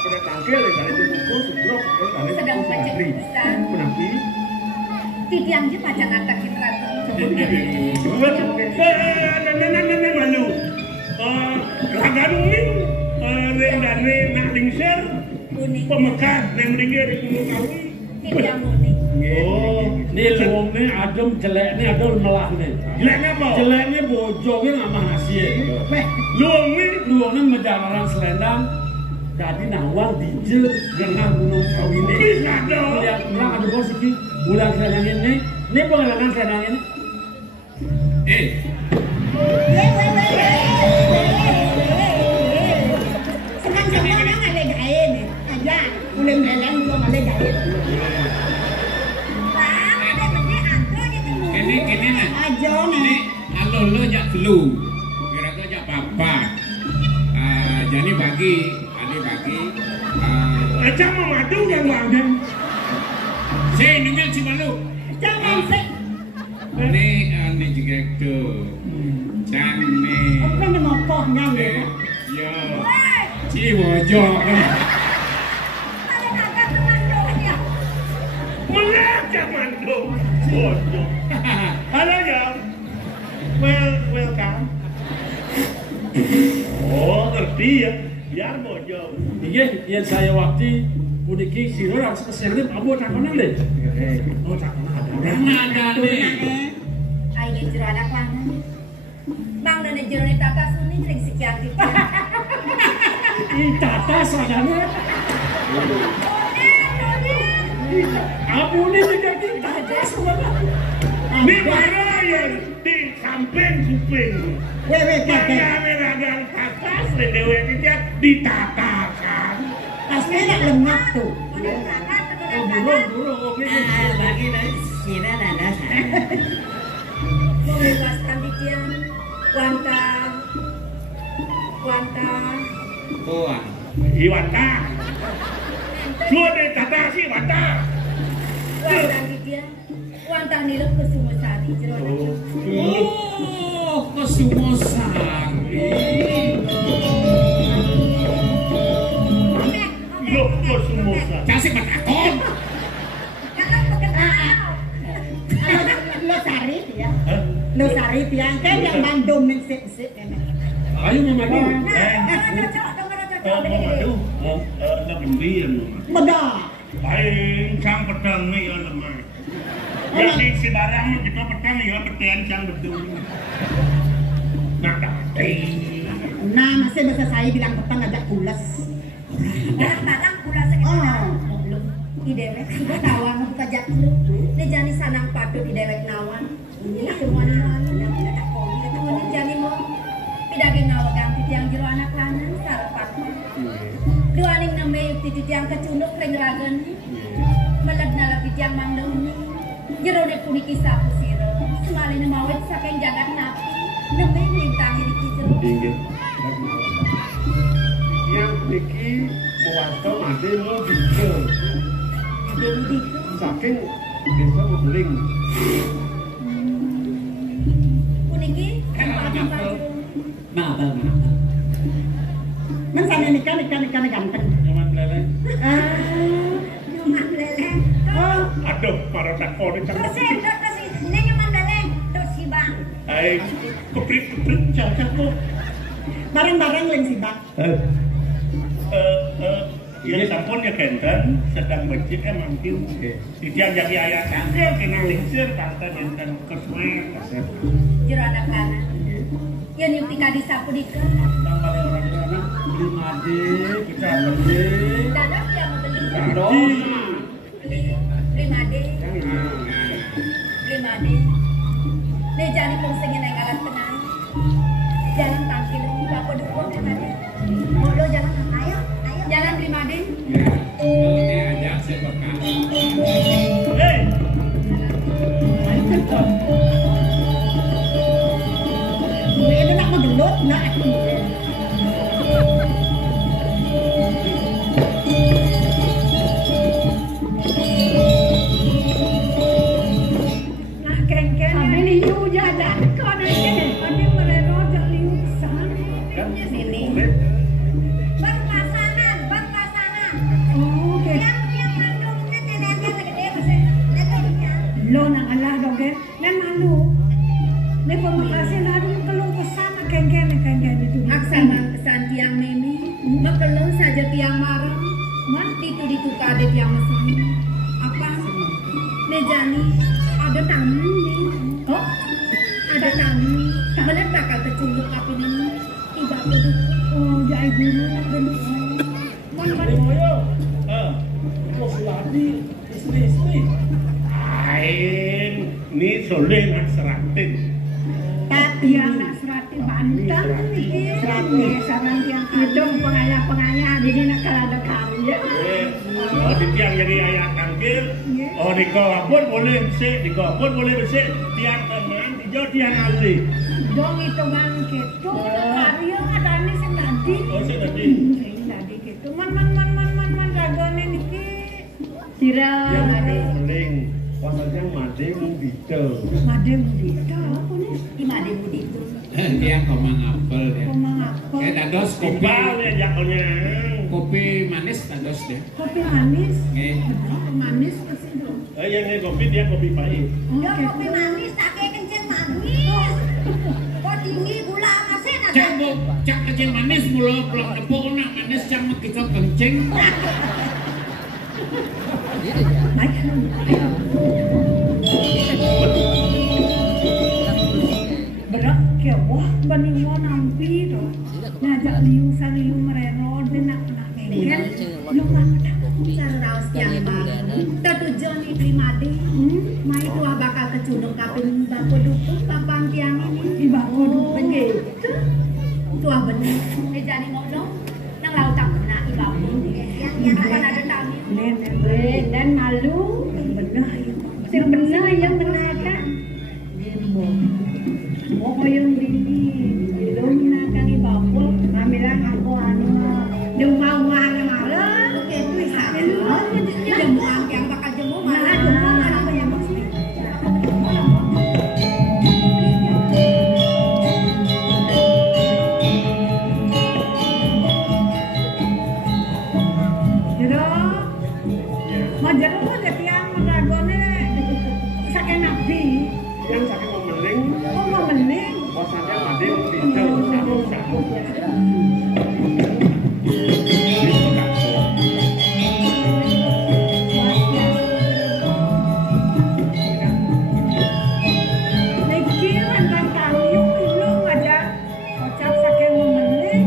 Pada tangkel dari duko sukro bukan Sedang sulatri. pacek pisan. Menapi. Titiang je pacan atakin ratu. Malu. Raganin rendane nak lingser Kuning. pemekat nang ringgir di Gunung Kawi. Titiang kuning. Oh, Ini luang ni adem jelek ni adol melah ni. jelek apa? Jelek ni bojo ni nama hasil. Luang ni menjalanan selendang. Jadi nawang dijel dengan Gunung Kawi ni. Bisa dong. Lihat bilang ada bos iki bulan selendang ini. Ni pengalaman selendang ini. Senang-senang orang ada gaya ni. Aja, boleh meleleng belum ada gaya. Kene nah. Aja Ini ni. alo jak telu. Kira-kira jak papat. Jadi bagi, ade bagi. Macam madu yang bang. Saya nunggu si malu. Jangan sih. Ini juga tu. Cantik. Apa ni mau kau nyanyi? Ya. Si bojo. Mengajak madu. Bodoh. Halo ya. Welcome. Oh, ngerti ya. Biar bojo. Iya, yang saya waktu puniki siro rasa kesehatan abu cakonan deh. Oh cakonan ada. Ada nih. Ayo jero anak lanang. Bang dan jero ni tata suni jadi sekian tipe. Tata sadana. Abu ni juga kita semua. Ini mana yang di samping kuping. Wewe kakek. Kameragan atas dewe dia ditatakan. Pasti nak lemah tu. Burung, oke. Bagi dari sini ada. Membebaskan titiang. Wanta. Tuan. Iwanta. Dua de tata si Wanta. Wanta titiang. Wanta nilai kesumusari jero anak. Oh, kesumosari. Lo kosumosa. Kasih matakon. Lo sarip ya. Lo sarip ya. Kan yang Bandung ni sip-sip ni. Ayo memadu. Madu. Lebih Bedah. Aing cang pedang ni ya lemah. Jadi si barang kita pedang ya petian cang betul. Nak tadi. Nah, masih bahasa saya bilang petang agak pulas. Barang pula sekitar. Belum. Di dewek sudah nawan buka jatuh. Dia jani sanang padu di dewek nawan. Ini semua nawan. Tidak tak kau. Dia jani mau. Pidagin nawa ganti tiang jero anak lanang sarapan. Dua ning nambe yukti tiang kecunduk ring ragen. Meledna lagi tiang mangdung. Jero nek puniki sapu sira. Semalina mawet saking jagat napi. Nembe lintang iki jero. Inggih. Yang iki mewanto ade lo dikil. Dewi Saking desa Muling. puniki Maaf. Men sana nikah ganteng. Nyaman meleleh. Nyoman leleng. Oh, Aduh, para takon iki. Terus ini nyoman leleng. Terus si bang. Ai, keprit jaga kok. bareng-bareng leng sibak. Ya sampun ya kenten sedang becik mungkin dia jadi ayah tangga kena lingsir tante dan kesuai kasar. Jero anak anak. Ya nyuti kadi sapu dikeun. Yang paling orang-orang beli made, kita beli. Dadak yang mau beli. Beli made. Beli made. Nih jadi pungsingin yang alat tenang. Jalan tampil di bapak dukung katanya. Modo jalan ayo. Jalan beli made. Ini aja sepakat. Hei, Gue itu nak menggelut, nak. Nak kengken, ini you jaga. Kau nak kengken, ada mereka jaliu sana. kan Sini. boleh. Berpasangan. Oh, okay. Yang mandungnya tidak gede masih. Lo nak Nek pemakasin harus kelung kesan kengken itu. Aksana kesan tiang memi, mekelung saja tiang marah. Manti itu ditukade tiang mesai. Apa? Nejani ada tamu nih. Kok Ada tamu. Bener bakal keculuk api ini. Tiba beduk. oh jai guru gendut. Mari moyo. Kalau suladi istri-istri. Aing ini soleh nak seratin. Tapi anak serati Banten iki. Serati sarang tiang hidung pengaya di nak kalada karya. Oh di tiang jadi ayat kangkil. Oh di kawapun boleh bersih, di kawapun boleh bersih. Tiang teman, hijau tiang alih. Dong itu man gitu. Karya adane sing tadi. Oh saya tadi. Sing tadi gitu. Man ragone niki. Sira. Yang ada meling. Pasarnya made mung dite. Made mudita apa nih? Di made buditu. Dia komang apel dia. Komang apa? Kayak dados kopi. Kobal ya jakonya. Kopi manis dados dia. Kopi manis. Nggih. Manis pasti dong. Yang ini kopi dia kopi pahit. Yo kopi manis tak kayak kencing manis. Kok tinggi gula masin ada. Cak bu, cak kecil manis mulu belum nepuk nak manis cak kita kencing. Baik. Berak ke wah bani wo nampi to. Ngajak liu saliu merero denak nak ngengkel. Lu mah Cara raos tiang bang. Tertujuan di Primade. Mai tua bakal kecundung kaping bako dukung papan tiang ini. di bako Begitu. Tua bener. Nejani ngomong. Nang laut tak kena ibamu. Yang akan ada tamu. dan malu benar ya. Sir benar yang benar kan. Dembo. Mau koyong dini. Belum nakang ibapo. Kamilang aku anu. Dung mau marah-marah. Oke, itu bisa. Jemu yang bakal jemu malah jemu malah banyak maksud. Majar mo na tiang magagone sa kenabdi. Yang sakit mau meling. Oh, mamaling. Pasarnya made mung dite. Satu-satu. Niki rantang kami yung ilong aja. Kocak saking mamaling.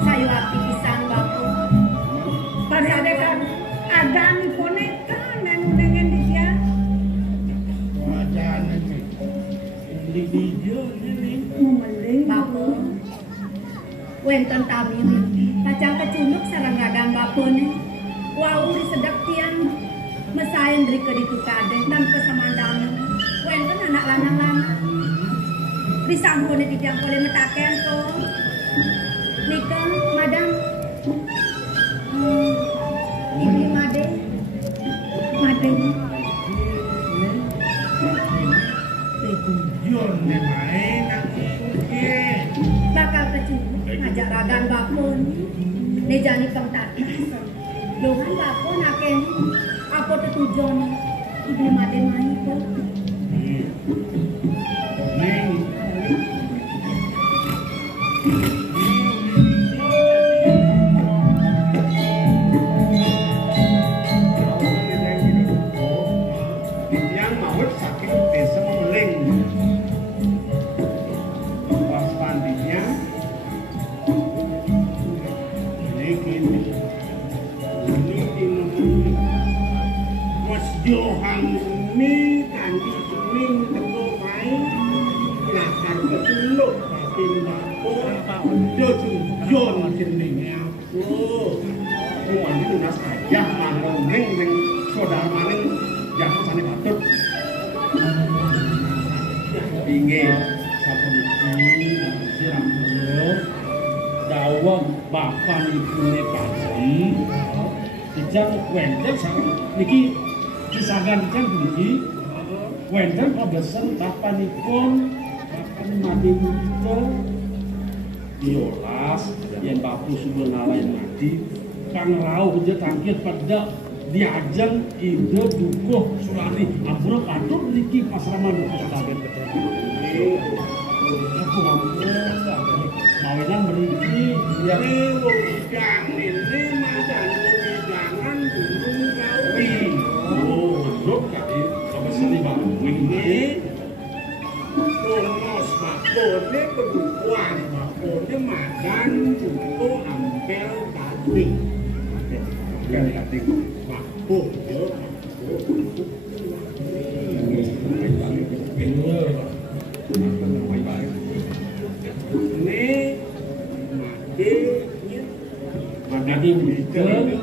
Sayo arti pisang baku. Pada ada kan ada ni boneka dengan dia. Mamaling. Bapu. Wenten tami. Pacang kecunduk sarang radang bapu ni. Wau di sedap tiang. Mesain dari keditukade tanpa samandang. Wenten anak lanang-lanang. Disangkun di tiang boleh metaken ko. Nikon, madam. Ini made. Made. Tujuan ni main aku suke. Bakal kecunduk ngajak ragan bakun. Nejani kang tatas. Lohan bakun aken. Apa tujuan? Ibu made main ko. Neng. Yang mau sakit desa meling. Pas pandinya Ini kini. Ini Mas Johan ini kanji kuning tentu main. Nakar keculuk batin bako. Dia tujuan jenenge aku. Tuan itu nas ayah mangreng ring saudara maning jangan sane batuk. Inggih sapuniki sirah kula dawuh bapak ibune Panji. Dijang wenten sareng niki disagan dijang niki wenten pabesen bapanipun bapak mati muda diolas yen bapu sudah ngalahin mati kang rauh je tangkir pada diajeng ide dukuh sulani ampura katut niki Mas Raman kaget ketemu. Aku mawinan beriki ya Udang ini macan udangan burung kawi. Oh, masuk kali. Sama sini Pak. Ini Tungos makone kedukuan, makone makan untuk ampel kating. Ampel kating. Makuh yo. Ini made ke made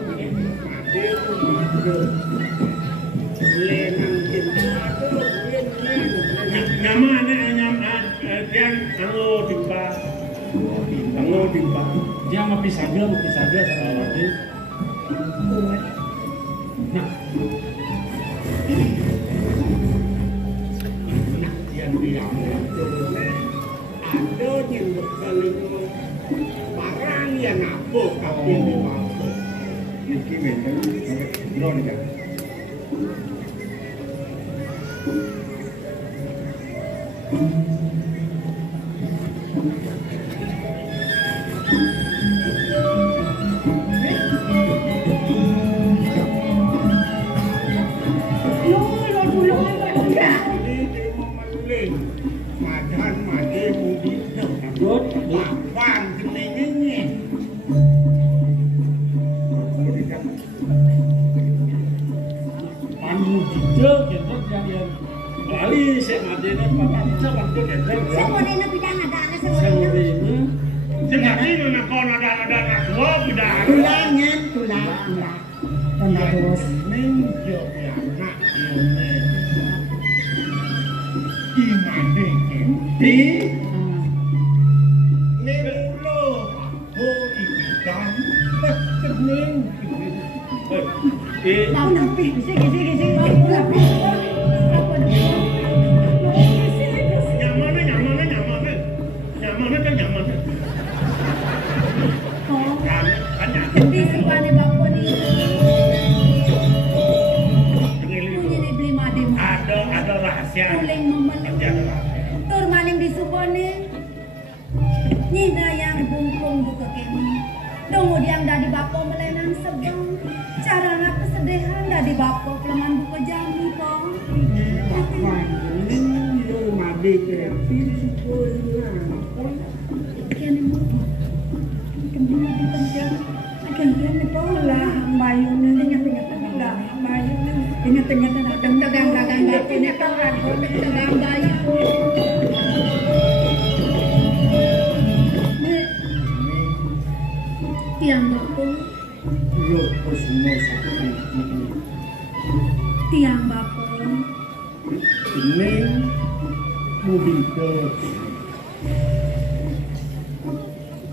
lenang Yang anu timpa. Dia ngopi saja sama roti. Nah, yang dia ada yang berkeling barang yang apa tapi di mana Niki benten drone kan.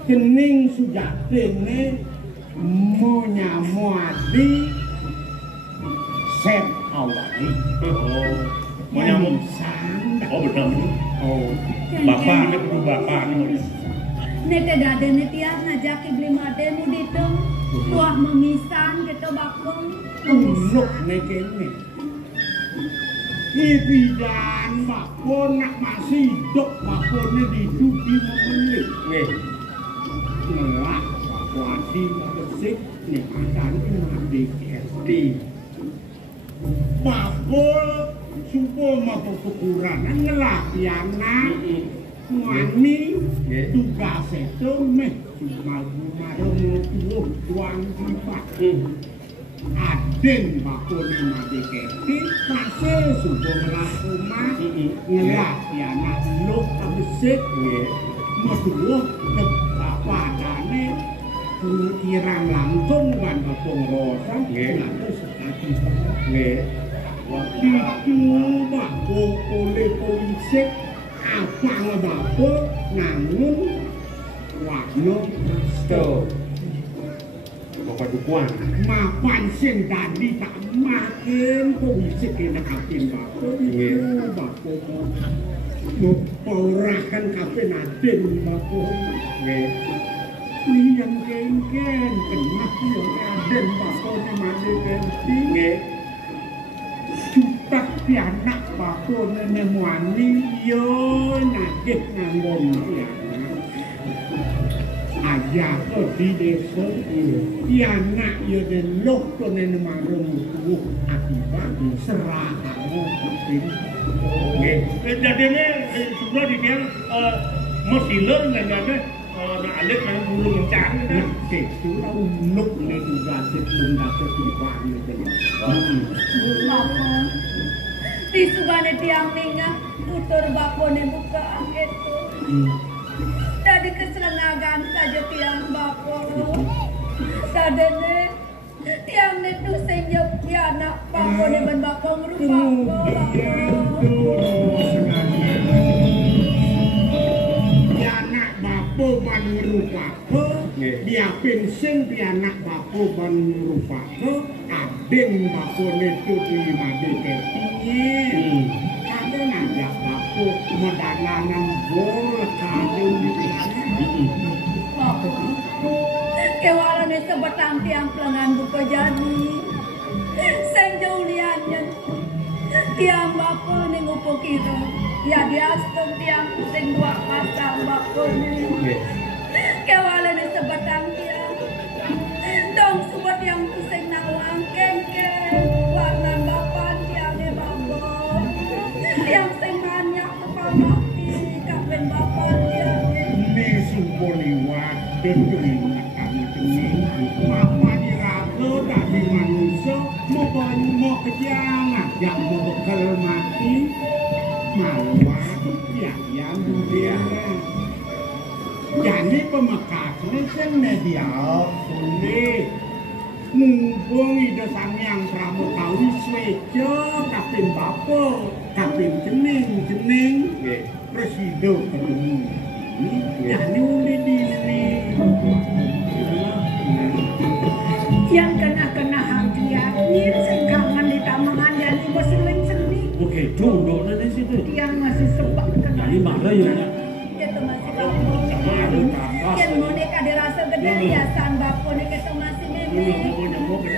Kening sujatine monyamuadi set awali. Monyamu. Sanda. Oh benar. Oh. Bapak ini perlu bapak ini. Nete dade netias ngajaki beli mademu dito. Tuah memisan gitu bakong. Unuk nekene. Ibidan bakon nak masih hidup bakonnya diduki memelik. Nih. Ngelak wadi ngesik nih adan mati kesti. Bakol supo mau kekurangan ngelak yana. Wani tugas itu meh cuma marung tuang sifat. Aden bakone mati kesti pasti supo ngelak rumah ngelak yana lu abisik Maduh, padane kirang langsung kan Kapung Rosan lalu sekali nggih. Waktu bako oleh polisi apa ngebako nangun wakno sto. Bapak dukuan. Mapan sing tadi tak makin polisi kena kapin bako. Nggih, bako Paurakan kafe naden bako. Nggih. Yang kengken kena yang naden bako ni made kenti. Nggih. Sutak pianak bako bako nemuani yo nakit nganggon ya. Aja ko di desa tiana yo delok to nemarung tuh akibat serahan penting. Nggih. Dadene sudah dikira mesiler ngene na alit nang bulu mencang Nah, itu unuk nih juga sebelum dapat dibuat gitu. Di subane tiang ninga tutur bapone buka itu. Tadi keselengagan saja tiang bapo. Tadene tiang itu senyap ya anak bapone ben bapo ngerupa. Bapo ban rupaku, dia pensiun dia anak bapo ban rupaku, adeng bapo itu di madeketi. Ada ngajak bapo medalangan bol kadang di Kewalan itu sebatang tiang pelengan buka jadi. Senjauliannya tiang bapo nih ngupo kira. Ya dia asal tiang sing dua pasang bapo nih. Kewalan itu sebatang tiang. Dong subat yang pusing nawang kengkeng. Warna bapan tiangnya bapo. Tiang sing banyak kepala kapen bapan tiangnya. Ini sumponiwat dan Mama diraga dari manusia mau kejangan yang mau bekal mati maluan yang dunia. Jadi pemekasnya sana dia boleh mumpung ida sang pramukawi swejo kapin bapo kapin jening presiden ketemu. Jadi udah di sini. Yang kena hadiah ini sekangan di tamangan dan ibu seni. Oke, duduk di situ. Yang masih sebab kena. Jadi mana ya? Itu masih bapo. Yang boneka dirasa gede hiasan bapo nih kita masih mimi.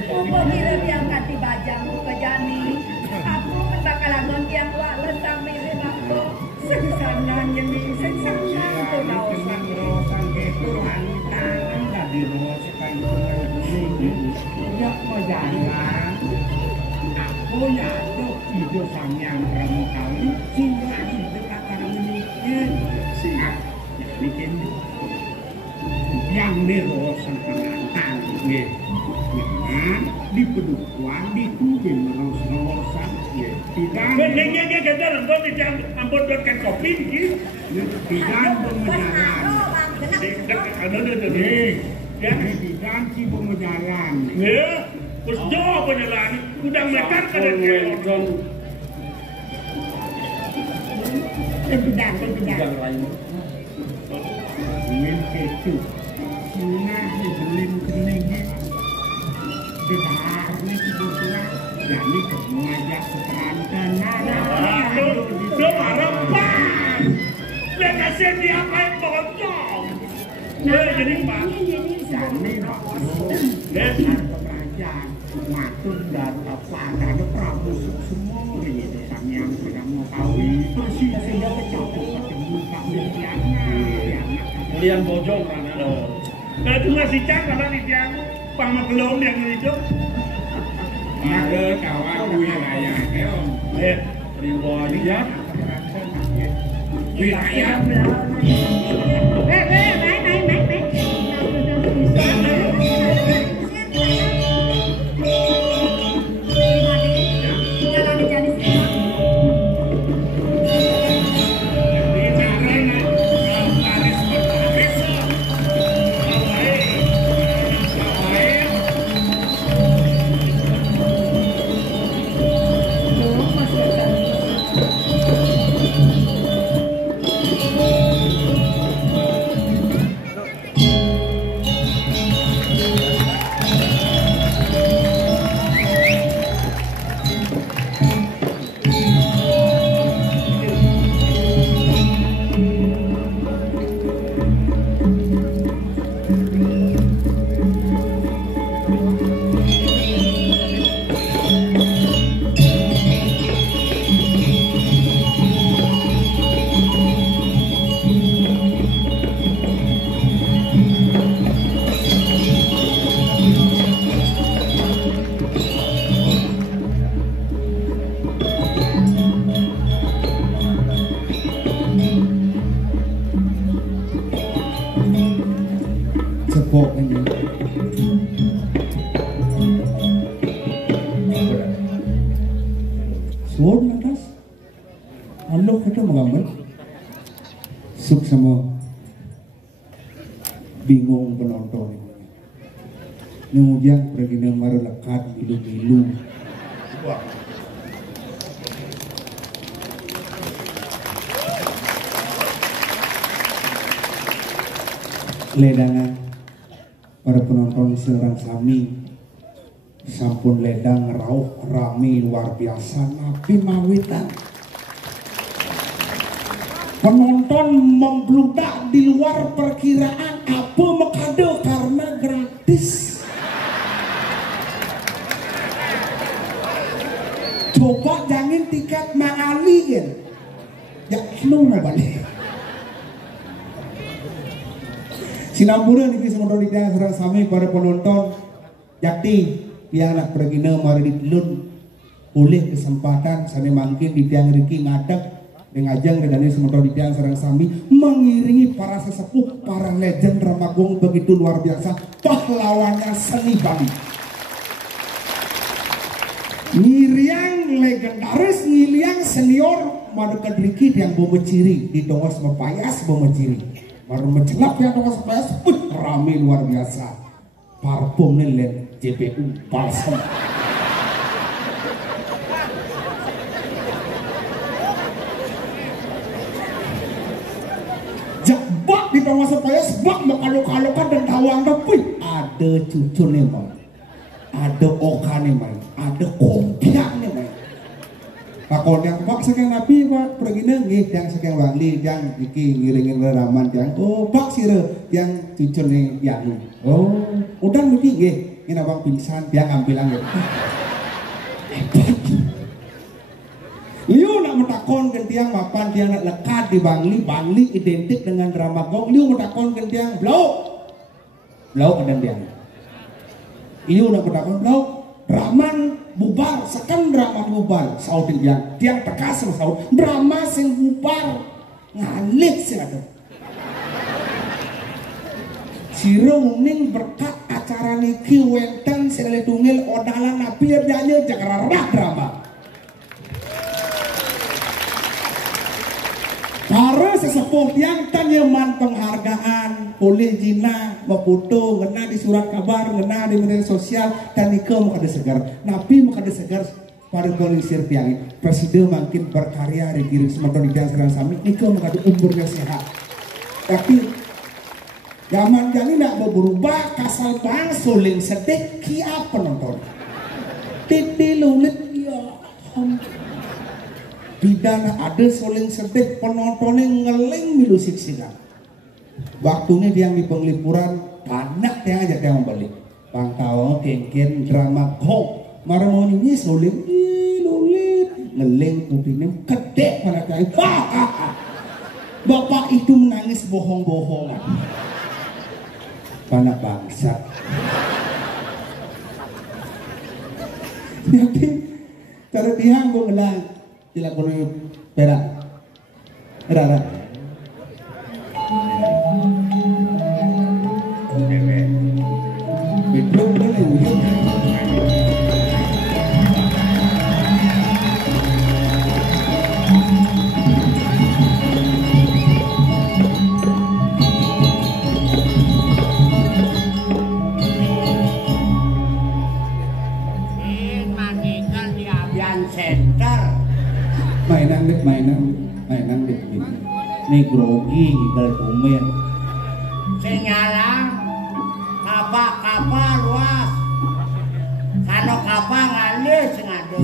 Umpo kira diangkat di bajang ke jani. Aku kebakalan yang wales sampai di bapo. Sengsanan yang di sengsanan itu tahu. Tidak mau jalan, aku ya tuh hidup sang pramukawi, sehingga hidup akan memikir siap bikin yang nerosan penantang, di pedukuan di kubin meros-merosan, tidak. Beningnya kita nonton di jam ampun kan kopi, tidak berjalan. Ya, diganti pemejalan. Ya, terus jauh penjalan, udah mekan pada dia. Tidak. Ingin kecu, Cina dibelin keningnya, bedarnya kebetulan, jadi mengajak keterangan. Itu harapan. Dan kasih dia apa yang bocor. Jadi Pak. Jadi Pak, kerajaan matur dan apa ada Prabu semua ini sang yang sedang mau kawin persis sudah kecampur ketemu kami Kalian bojong kan? Nah itu masih cakap kan yang pamagelong yang itu. Ada kawan wilayah om. Ribuan ya. Wilayah. Suon atas. Halo kita menggambar. Suk sama bingung penonton. Kemudian pergi nomor lekat bilu-bilu. Ledangan para penonton serang sami sampun ledang rauh rame luar biasa nabi mawitan penonton membludak di luar perkiraan apa mekade karena gratis. Coba jangan tiket mangali kan ya lu balik Sinambura niki semono dikang sareng sami para penonton yakti yang nak pergi mari ditilun oleh kesempatan sane mangkin di tiang riki ngadeg dengan ajang dan semono dikang sareng sami mengiringi para sesepuh para legend Ramagung begitu luar biasa pahlawannya seni Bali. Ngiriang legendaris ngiliang senior madu kedriki yang bomeciri di dongos mepayas bomeciri. Baru mencelap yang dongos mepayas rame luar biasa. Parfum nih JPU balsam. Jebak di dongos mepayas bak makalok-kalokan dan tawang tapi ada cucu nih bang. Ada oka nih bang. Ada kompiak nih bang. Pakon yang pak sekian nabi pak pergi nengih yang sekian wali yang iki ngiringin raman yang oh pak sire yang cucur nih yang oh udah mungkin nggih ini abang pingsan dia ngambilang ya liu nak mentakon gentiang mapan dia nak lekat di Bangli identik dengan Ramagung liu mentakon gentiang blau kedan dia liu nak mentakon blau Raman bubar, sekan drama bubar, saudin tiang tekas saud, drama sing bubar, ngalik sih ada. Siro muning berkat acara niki wenten sekali tunggal odalan nabi nyanyi jangan rah drama. Para sesepuh yang tanyaman penghargaan oleh Jina Maputo ngena di surat kabar ngena di media sosial dan nika makade segar nabi makade segar pada koalisir tiang presiden makin berkarya di kiri semoga di dalam sami nika makade umurnya sehat tapi zaman jani nak berubah kasal bang suling sedek kia penonton titi lulit ya bidana ada suling sedek penontonnya ngeling milu siksikan waktunya dia di penglipuran banyak dia aja dia membalik bang tahu kengken drama kok marah mau nyanyi suling lulit ngeling putihnya kedek pada kain bapak itu menangis bohong-bohongan karena bangsa jadi cara dia gue ngelang dilakukan perak rara belum mainan deh ini grogi gigal tumen Senyalang kapal luas kalau kapal ngalir sengadu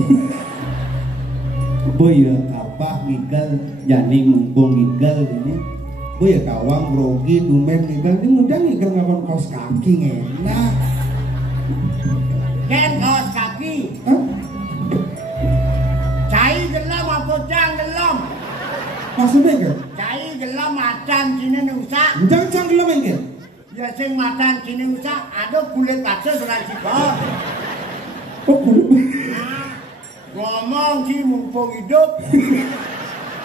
boy kapal gigal jadi mumpung gigal ini boy kawang grogi tumen gigal ini mudah gigal ngapon kaos kaki enak kan kaos kaki cai gelam apa jang gelam maksudnya kan? Cai gelam macan sini nusa jangan gelam enggak? ya sing macan sini nusa ada kulit bakso serang sibor oh kulit ngomong sih mumpung hidup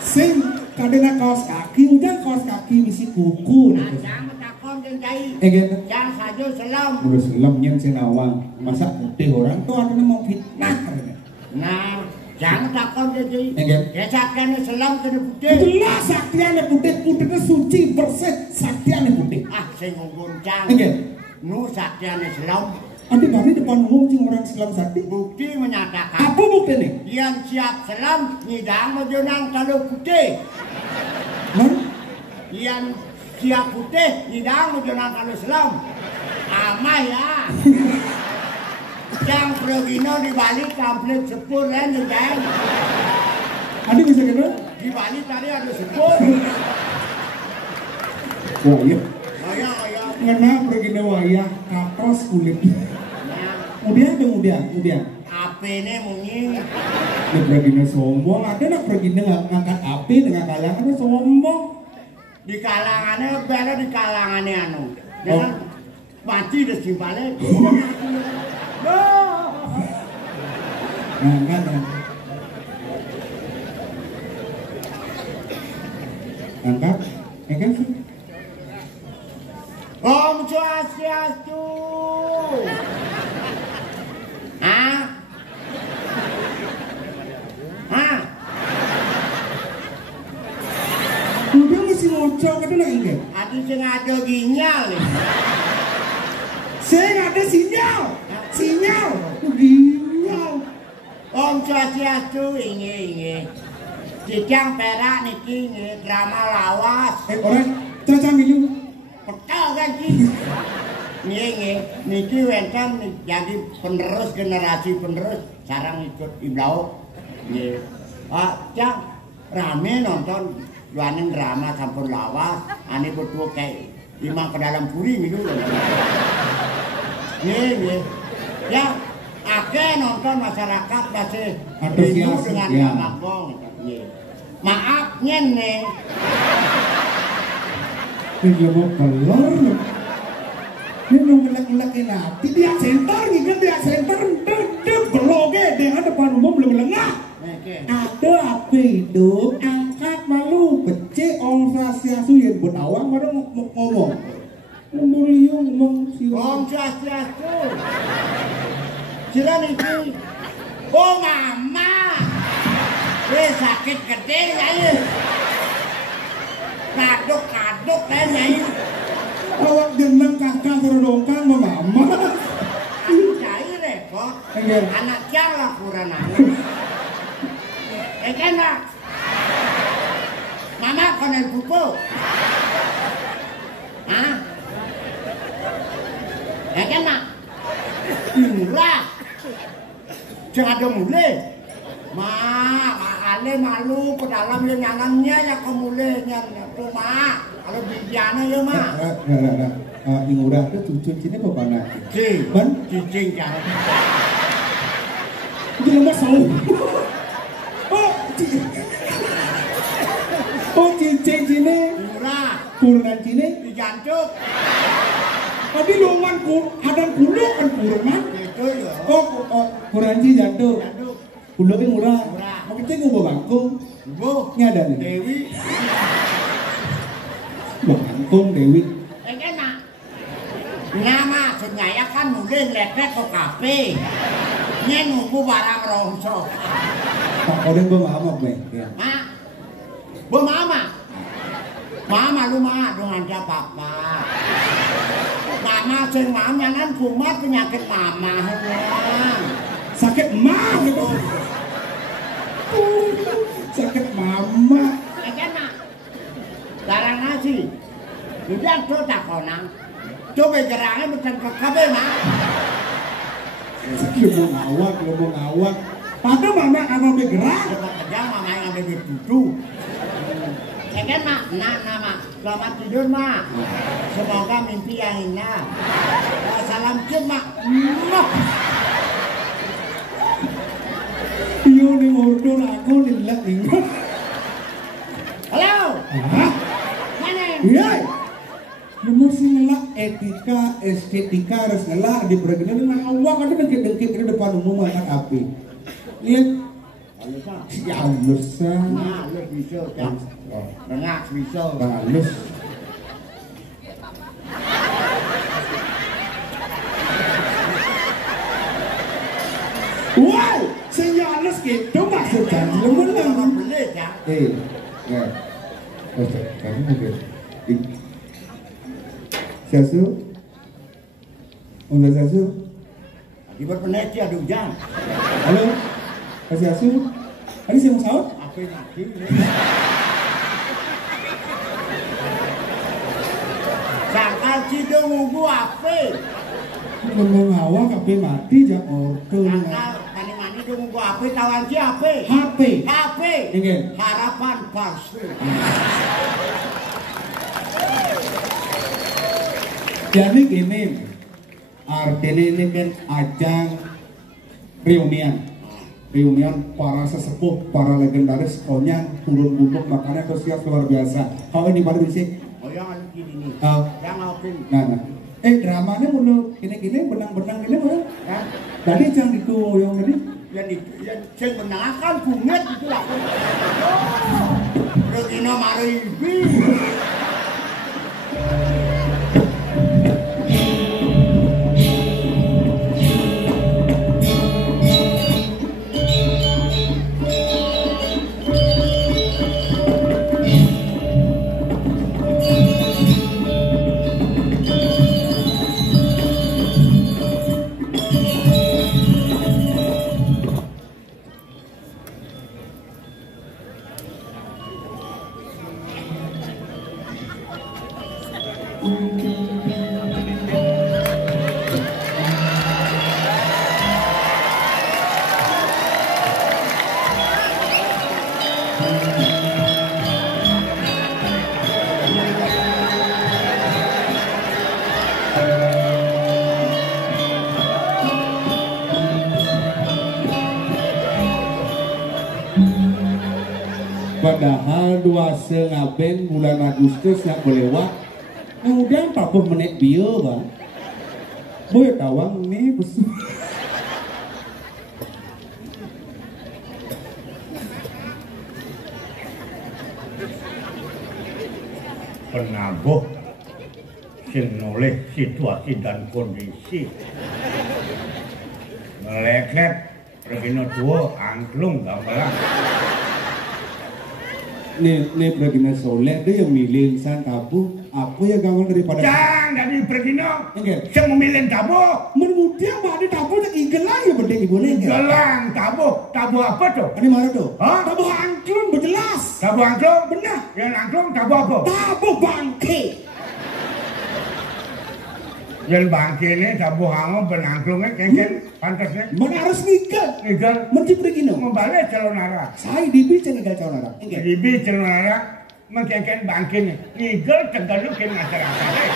sing kadena kaos kaki udah kaos kaki misi kuku nah jangan takon kan cai gitu jangan saja selam udah selam nyen sinawang masa putih orang tuh ada mau fitnah nah Jangan takon jadi. Nggih. Ya sakjane selam kene putih. Jelas saktiane putih, putihnya suci bersih, saktiane putih. Ah sing ngguncang. Nggih. Nu sakjane selam. Andi bani depan umum sing orang Islam sakti. Bukti menyatakan. Apa buktinya? Yang siap selam nyidang mejenang kalau putih. Yang siap putih nyidang mejenang kalau selam. Amah ya. Yang progino di Bali komplit sepur kan nyidang. Andi bisa kena? Di Bali tadi ada sepur. Wah iya. Ayah. Ngena pergi na wayah kapros kulit. Kemudian. Api ini munyi. Nak pergi na sombong, ada nak pergi na ngangkat api dengan kalangan sombong. Di kalangannya beda di kalangannya anu. Jangan mati di simpalnya. Angkat. Om Swastiastu. Udah mesti ngocok itu nak ingat. Adi sing ada ginyal. Saya ada sinyal. Ginyal. Om Swastiastu inge. Cijang perak niki nge drama lawas. Orang caca milu. Betul kan Ci? Niki wenten jadi penerus generasi penerus sarang ikut Iblau. Nggih. Cang rame nonton juanin drama sampun lawas, ane berdua kayak Imam ke dalam puri milu. Nggih. Ya, akeh nonton masyarakat masih rindu dengan drama gong. Maaf nyen. Ini mau keluar. Ini mau ngelak-ngelak nanti dia center, beloge dengan depan umum belum lengah. Ada apa hidup, angkat malu, becek Om Swastiastu yang bertawang, baru ngomong. Ngomong si Om Swastiastu. Jiran itu. Oh mama. Sakit gede ya. Kaduk kayaknya. Awak jeneng kakak terodongkang mama. Cair repot. Anak jala kurang anak. Kan nak. Mama konen pupu. Kan nak. Murah. Jangan ada mulai. Ale malu ke dalam yang nyangannya ya kemulenya tuh kalau bibiana ya yang udah itu cucu cini apa nak? Cicing jangan. Itu lemas tahu. Cicing cini. Murah. Kurangan cini. Dijancuk. Tadi luman adang kuluk kan kurangan. Itu ya. Kurangan cini jantung. Kuluknya murah. Mau kita ngubah bangkung. Ini ada nih. Dewi. Bangkung Dewi. Nak. Nama senyaya kan mulai letrek ke kafe. Ini nunggu barang rongsok. Pak Kodeng bawa mama gue. Bawa mama. Mama lu dengan siapa papa. Mama sing mama kan kumat penyakit mama. Sakit mama gitu. Sakit mama. Nak. Larang nasi. Udah tuh tak konang. Coba gerangnya bukan ke kabe nak. Lu mau ngawak. Pada mama anak bergerak. Coba kerja mama yang ada di tutu. Mak. Nama. Selamat tidur mak. Semoga mimpi yang indah. Salam cium mak. Iyo nih ngordor aku lilak nih. Halo. Mana? Iya. Lu mesti ngelak etika, estetika harus ngelak di pergenan awak ada dengkit-dengkit di depan umum angkat api. Lihat. Ya Allah sah. Nah, lu bisa kan. Rengak bisa. Halus. Wow, saya halus gitu maksud. Cang. Ya. Kamu mungkin. Sasu. Untuk Sasu. Di berpeneti ada hujan. Halo. Kasih Sasu. Tadi saya mau sahur? Apa mati? Sangkal cidung ugu apa? Ngomong hawa kape mati jak ordo. Sangkal kani mani dong ugu apa? Tawan si apa? HP. HP. Nggih. Harapan palsu. Jadi gini, artinya ini kan ajang reunian para sesepuh, para legendaris konyang turun gunung, makanya antusias luar biasa. Kau ini pada sini? Oh yang gini nih. Yang ngapin. Nah. Dramanya mulu gini benang-benang gini mana? Tadi jangan dikoyong tadi. Yang menangkan bunget itu lah. Regina Maribi. Padahal 2,5 bulan Agustus yang melewat, kemudian 40 menit bio bang, boy tawang nih besu. Penabuh sing noleh situasi dan kondisi meleklet Regina tua angklung gamelan. Nih Regina Soleh dia yang milih insan tabu, apa ya gampang daripada Jangan dari Regina, enggak, saya memilih tabu. Kemudian mbak di tabu udah igelang ya penting ibu nih. Gelang tabu apa tuh? Ini mana tuh? Hah? Tabu angklung berjelas. Tabu angklung? Benar. Yang angklung tabu apa? Tabu bangke. Yang bangke ini tabu hango penangklungnya kengken pantasnya. Mana harus nigel? Nigel? Menteri Regina. Membalik calon arah. Saya dibicara nigel calon arah. Dibi calon arah mengkengken bangke ini. Nigel tegalukin masyarakat.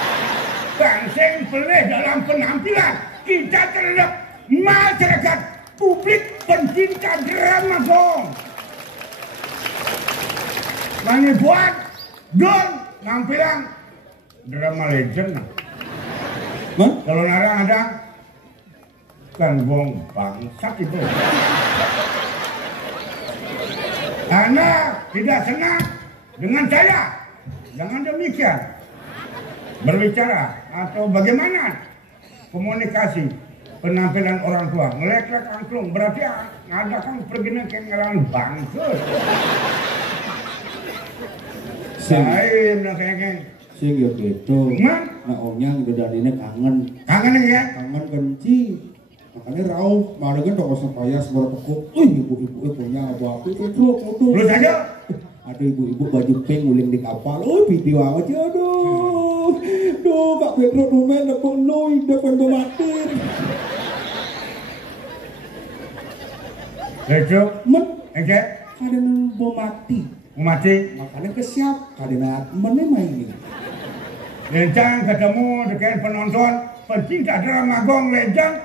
Bangseng pelih dalam penampilan kita terhadap masyarakat publik pencinta drama gong. Mani buat don nampilan drama legend. Kalau narang ada kan gong bangsat itu. Anda tidak senang dengan saya, jangan demikian. Berbicara atau bagaimana komunikasi penampilan orang tua ngelek-lek angklung berarti ngadakan perginya kengelan bangkus. Saya bilang kayak sing ya gitu. Man? Nah onyang bedadine kangen. Kangen ya? Kangen kenci. Makanya rauh, malah kan toko supaya suara pekuk. Ibu-ibu punya apa? Itu foto. Lu saja? Ada ibu-ibu baju pink nguling di kapal. Video aja aduh. Duh, Kak Pedro Numen nepung noi depan mati. Besok? Men, Oke. ada bom mati. Mati. Makanya kesiap. Kadang mana main. Lencang ketemu dengan penonton pencinta drama gong legend.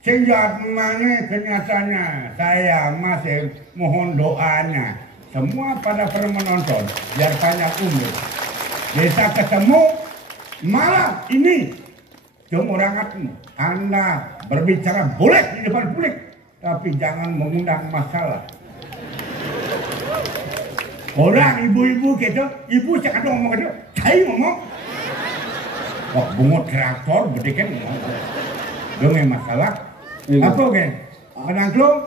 Sehingga mana kenyataannya saya masih mohon doanya semua pada menonton biar banyak umur. Bisa ketemu malam ini cuma orang Anda berbicara boleh di depan publik tapi jangan mengundang masalah. Orang ibu-ibu gitu, ibu cakap ngomong gitu, saya ngomong. Wah bungut traktor gede kan ngomong. Dong masalah. Apa kan? Penangklung?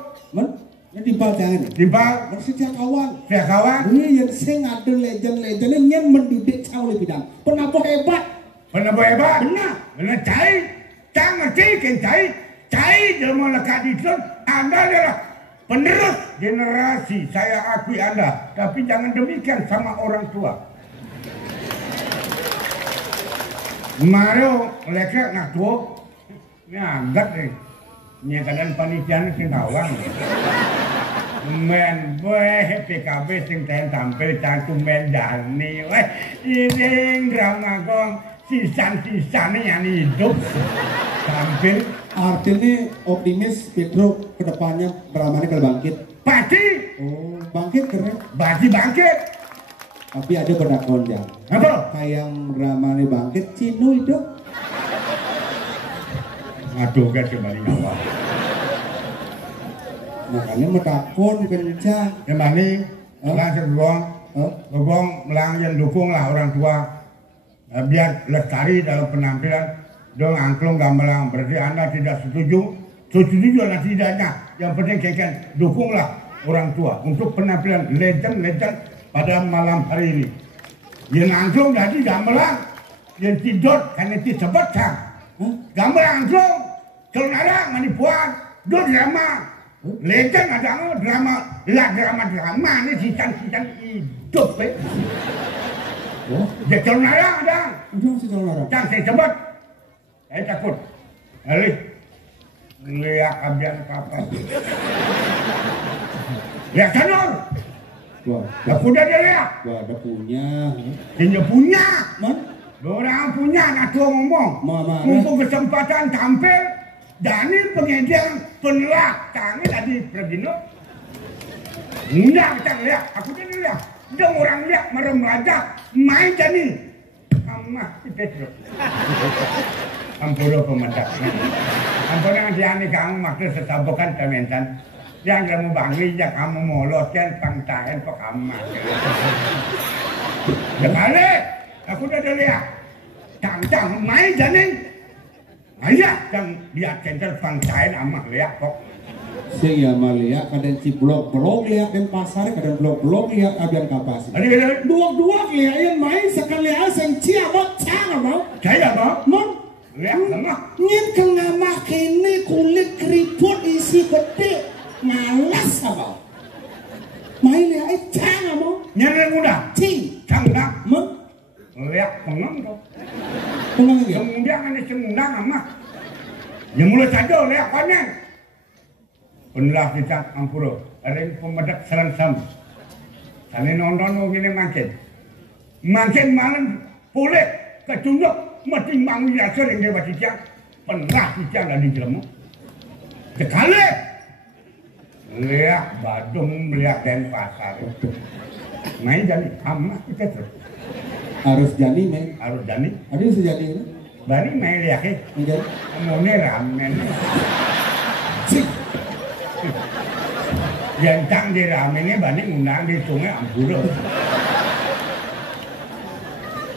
Timbal jangan. Timbal Maksudnya kawan. Sejak kawan. Ini yang sing ada legend-legendnya yang mendidik cang oleh bidang. Penabuh hebat. Penabuh hebat. Benar. Benar cai. Cang ngerti kan cai. Cai jelma lekat di Islam. Anda adalah penerus generasi. Saya akui Anda. Tapi jangan demikian sama orang tua. Mario lekek nak tua. Ini agak nih. Ini kadang panitia ni kinawang. Men boy PKB sing ten tampil cantum mendani. Weh, ini drama gong sisan-sisan yang hidup tampil. Artinya optimis Pedro kedepannya Brahmani kalau bangkit. Pasti. Oh, bangkit keren. Pasti bangkit. Tapi ada pendakwaan jang. Apa? Kayak Brahmani bangkit, Cino itu. Aduh kan kembali awal. Makanya medakon kencang. Kembali, langsung gong melang yang dukung lah orang tua. Biar lestari dalam penampilan. Dong angklung gamelang. Berarti Anda tidak setuju. Setuju lah tidaknya. Yang penting kaitan dukunglah orang tua untuk penampilan legend pada malam hari ini. Yang angklung jadi gamelang. Yang tidur karena disebut sang. Gamelang angklung. Kalau ada manipuan. Do drama. Legend ada drama. Lah drama ini sisan-sisan hidup. Ya kalau ada. Jangan saya sebut. Saya takut. Alih. Lihat abian kapan. Lihat sanur. Aku udah dia lihat. Wah, ada punya. Dia punya. Man? Orang punya nak tua ngomong. Mumpung kesempatan tampil. Dani pengedian penelak. Tangan tadi Pradino. Enggak kita lihat. Aku tadi lihat. Dia orang lihat merem raja. Main Dani. Amah kita terus. Ampura pemedak. Ampura yang diani kamu maksud setabukan kementan. Yang kamu bangun, yang kamu moloskan pangtahan ke kamar. Sekali, aku udah lihat. Cang-cang main janin. Ayah, yang lihat center pangtahan amak lihat kok. Sing ya malia kadang ciblok-blok lihat dan pasar kadang blok-blok lihat abian kapas. Dua-dua lihat main sekali asing ciamot cang mau. Saya mau. Mon. Lihat sama. Nyen kenapa kini kulit keriput isi gede. Malas apa? Main lihat cang mau. Nyen muda. Cing. Cang dah. Mon. Lihat pengang kok. Pengang ya. Kemudian ada cengundang amak. Yang mulai saja lihat koneng. Penlah kita ampuro, ada pemedak seransam. Sana nonton begini makin malam boleh ketunjuk mati mangi asal yang dia baca penlah kita ada di jelemu. Sekali lihat Badung lihat Denpasar. Main jadi amat kita terus. Harus jadi main. Harus jadi. Ada yang sejadi ini. Bari main lihat ke. Mau ramen. Yang di ramennya banding undang di sungai Ampura.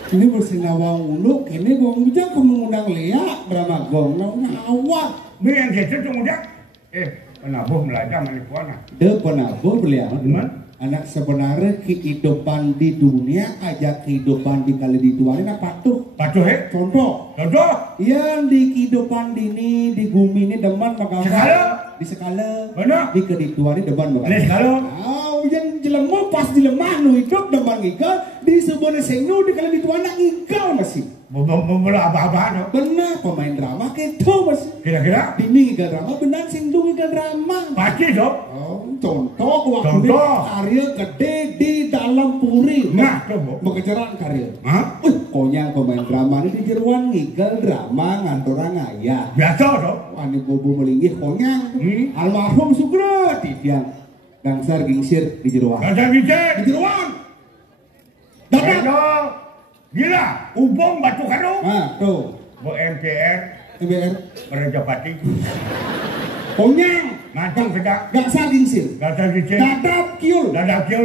Ini bersinawa uluk, ini bawang bijak mengundang liak berapa gong, awak. Yang gitu kemudian, penabuh belajar manipuana. Dia penabuh beliau, anak sebenarnya kehidupan di dunia aja kehidupan di kali di dunia ini patuh. Patuh Contoh. Yang di kehidupan dini di bumi ini deman maka di sekala. Benar. Di kedituan ini deman maka. Di sekala. Yang jelemu pas dilemah nu hidup deman igal di sebuah senu di kali dituan igal masih. Bola apa-apa Benar pemain drama gitu masih. Kira-kira. Dini igal drama benar singgung igal drama. Pasti dong. Contoh waktu karya gede di dalam puri. Nah, coba. Mengejaran karya. Hah? Konyang pemain drama ini di jeruan ngigal drama ngantorang ayah. Biasa dong. Wani bobo melinggih konyang. Almarhum Sugro tidiang gangsar gingsir di jeruan. Gangsar gingsir di jeruan. Dapat. Gila, ubong batu karo. Tuh. Bo MPR. Merajapati. Konyang. Matang sedang. Gangsar gingsir. Dadap kiul.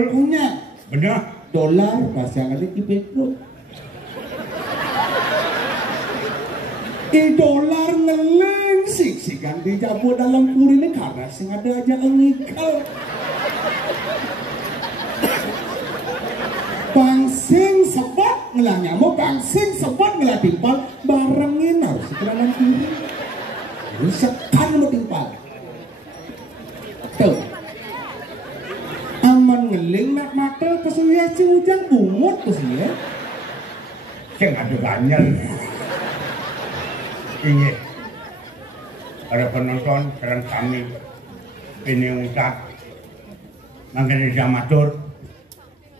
Konyang. Benar. Dolar bahasa kali Petro. Dolar ngeleng siksikan dijabu dalam puri ini karena sing ada aja engikal. Bangsing sebot ngelah nyamuk, bangsing sebot ngelah timpal, barengin harus ke dalam puri. Rusakan lo timpal. Tuh. Aman ngeling nak mata kesuya si ujang bungut kesuya. Sing ada ganyal. Ingat. Para penonton serang kami ini ucap makin jamatur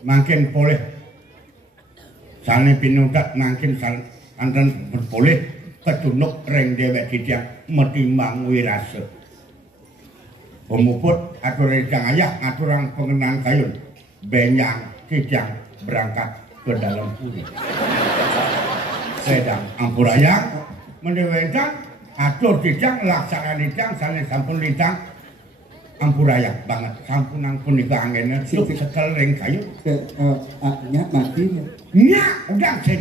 makin boleh sane pinutat makin anten berboleh ketunuk reng dewek dijang metimbang wirase pemuput atur rejang ayah aturang pengenang kayun benyang dijang berangkat ke dalam puri sedang ampurayang mendewekan atur dijang laksana dijang saling sampun dijang ampurayak banget sampunang punika angennya suk sekel ring kayu nyak mati nyak udah sing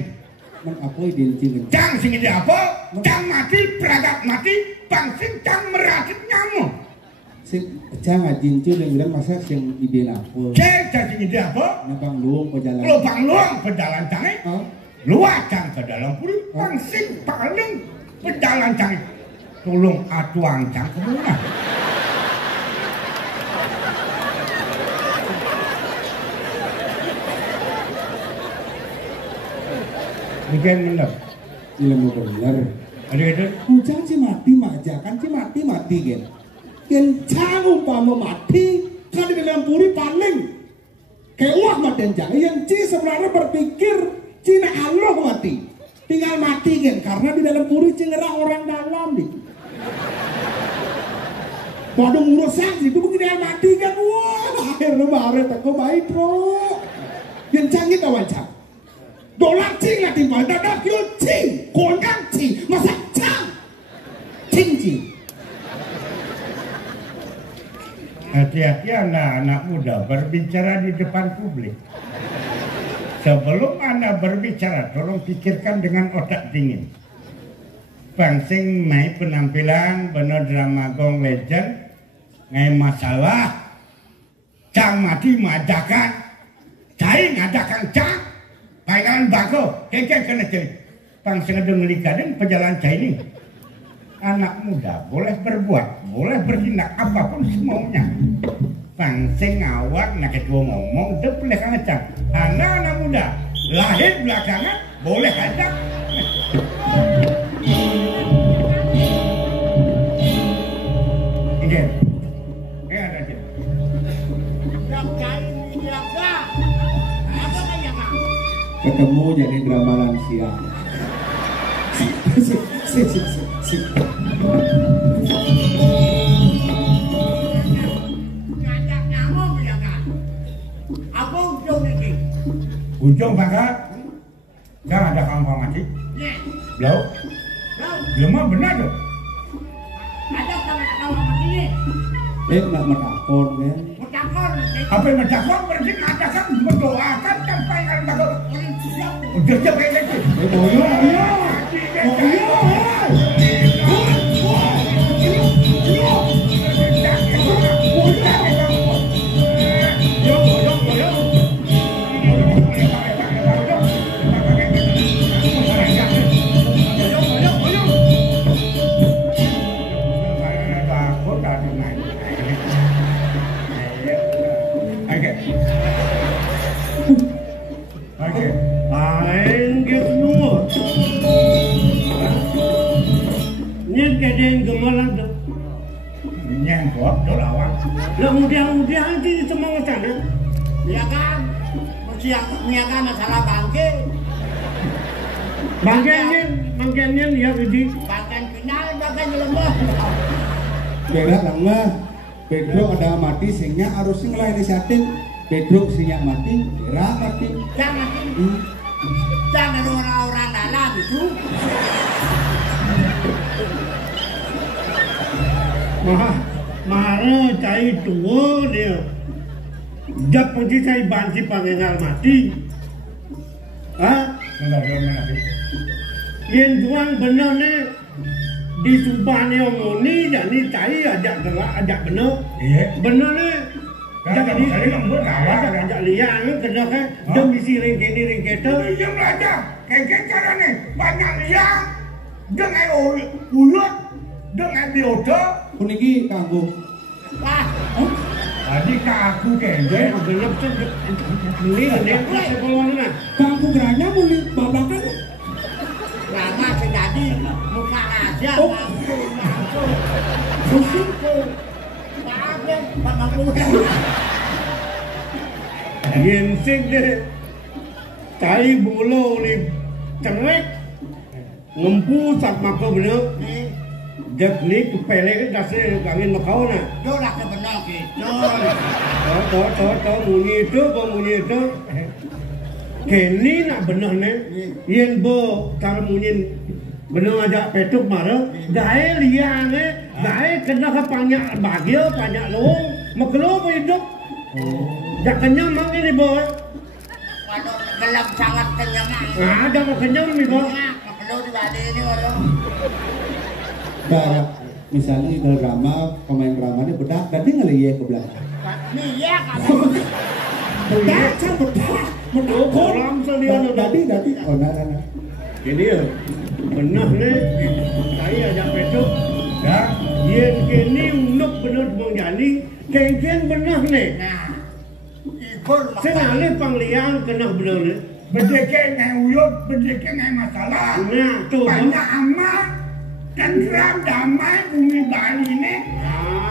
mengapoi dinci jang sing ide apa jang mati peragat mati bangsing jang meracit nyamuk sing jang ajincu dengan masa sing ide apa jang sing ide apa lubang luang pejalan pejalan canggih luacang ke dalam puri bangsing paling pejalan canggih tolong atuang cang kemana Bukan benar. Ilmu benar. Ada itu? Ujang si mati majakan si mati kan. Kencang umpama mati kan di dalam puri paling kewah mati kencang. Yang ci sebenarnya berpikir Cina Allah mati. Tinggal mati kan karena di dalam puri cengerang orang dalam di. Pada urusan itu begini mati kan. Wah akhirnya baru teko baik bro. Kencang kita wancang. Dolar cing lah timpal, dadak yul cing, kondang cing, masa cang, cing. Hati-hati anak-anak muda berbicara di depan publik. Sebelum Anda berbicara, tolong pikirkan dengan otak dingin. Bangsing mai penampilan bener drama gong legend, ngai masalah, cang mati majakan, cai ngadakan cang. Bayangan bako, kengkeng kena jadi. Pangsing ada ngelikaden pejalan cai ini. Anak muda boleh berbuat, boleh bertindak apapun semaunya. Pangsing awak nak ketua ngomong, dia boleh ngecak. Anak muda lahir belakangan boleh aja. Ini ada aja. Ketemu jadi drama lansia. Ngajak nyamuk ya kan? Apa ujung ini? Ujung bangga, jangan ada kampung mati. Belum? Belum benar tuh. Ada kampung mati ini? Nak menakon kan? Menakon. Apa yang menakon berarti mengatakan mendoakan sampai kan bakal udah sampai lagi. Kadang gemalan tu. Nyengkok dolawang. Lah mudah-mudahan aja semua sana. Ya kan? Menyiapkan masalah bangke. Bangkainya lihat ini. Bangkai final, bangkai lemah. Beda lengah. Pedro ada mati sehingga harusnya ngelain inisiatif. Pedro sehingga mati, kira mati. Jangan mati. Jangan orang-orang dalam itu. Mahara cai tua dia. Jap pergi cai banci pangengal mati. Hah? Benar. Yang juang benar ni di sumpahne omoni jani cai ajak gerak ajak bener. Iya. Bener nih. Jadi kali lembut awak ajak liang kena kan dem isi ringkene ringkete. Iya belajar. Kayak carane banyak liang. Dengan ulut dengan bioda puniki kanggo tadi kaku kenge gelap tuh ini sekolah mana kanggo geranya muli babakan Rama sejadi muka aja langsung ginseng deh cai bulu ni cerek ngempu sak mako bener Dek ni kepele kan dasar kangin makau na. Yo dah kebenar gitu. Toh bunyi itu. Kini nak benar ni. Yen bo kalau bunyi benar ajak petuk marah. Gaya liang ni, gaya kena ke banyak bagio, banyak lung. Makelo hidup. Jak kenyang mang ini bo. Waduh gelap sangat kenyang. Ada mau kenyang ni bo. Makelo di balik ini orang. Bara misalnya idol drama pemain dramanya bedak tadi ngeliye ke belakang iya kalau bedak kan bedak kolam selian tadi oh nah ini ya benar nih saya ajak petuk ya yen kini unuk benar bang jani kengken benar nih nah ibur senale pangliang kena benar nih berdekeng ngai uyut berdekeng ngai masalah nah tuh banyak amat tenteram damai bumi Bali ini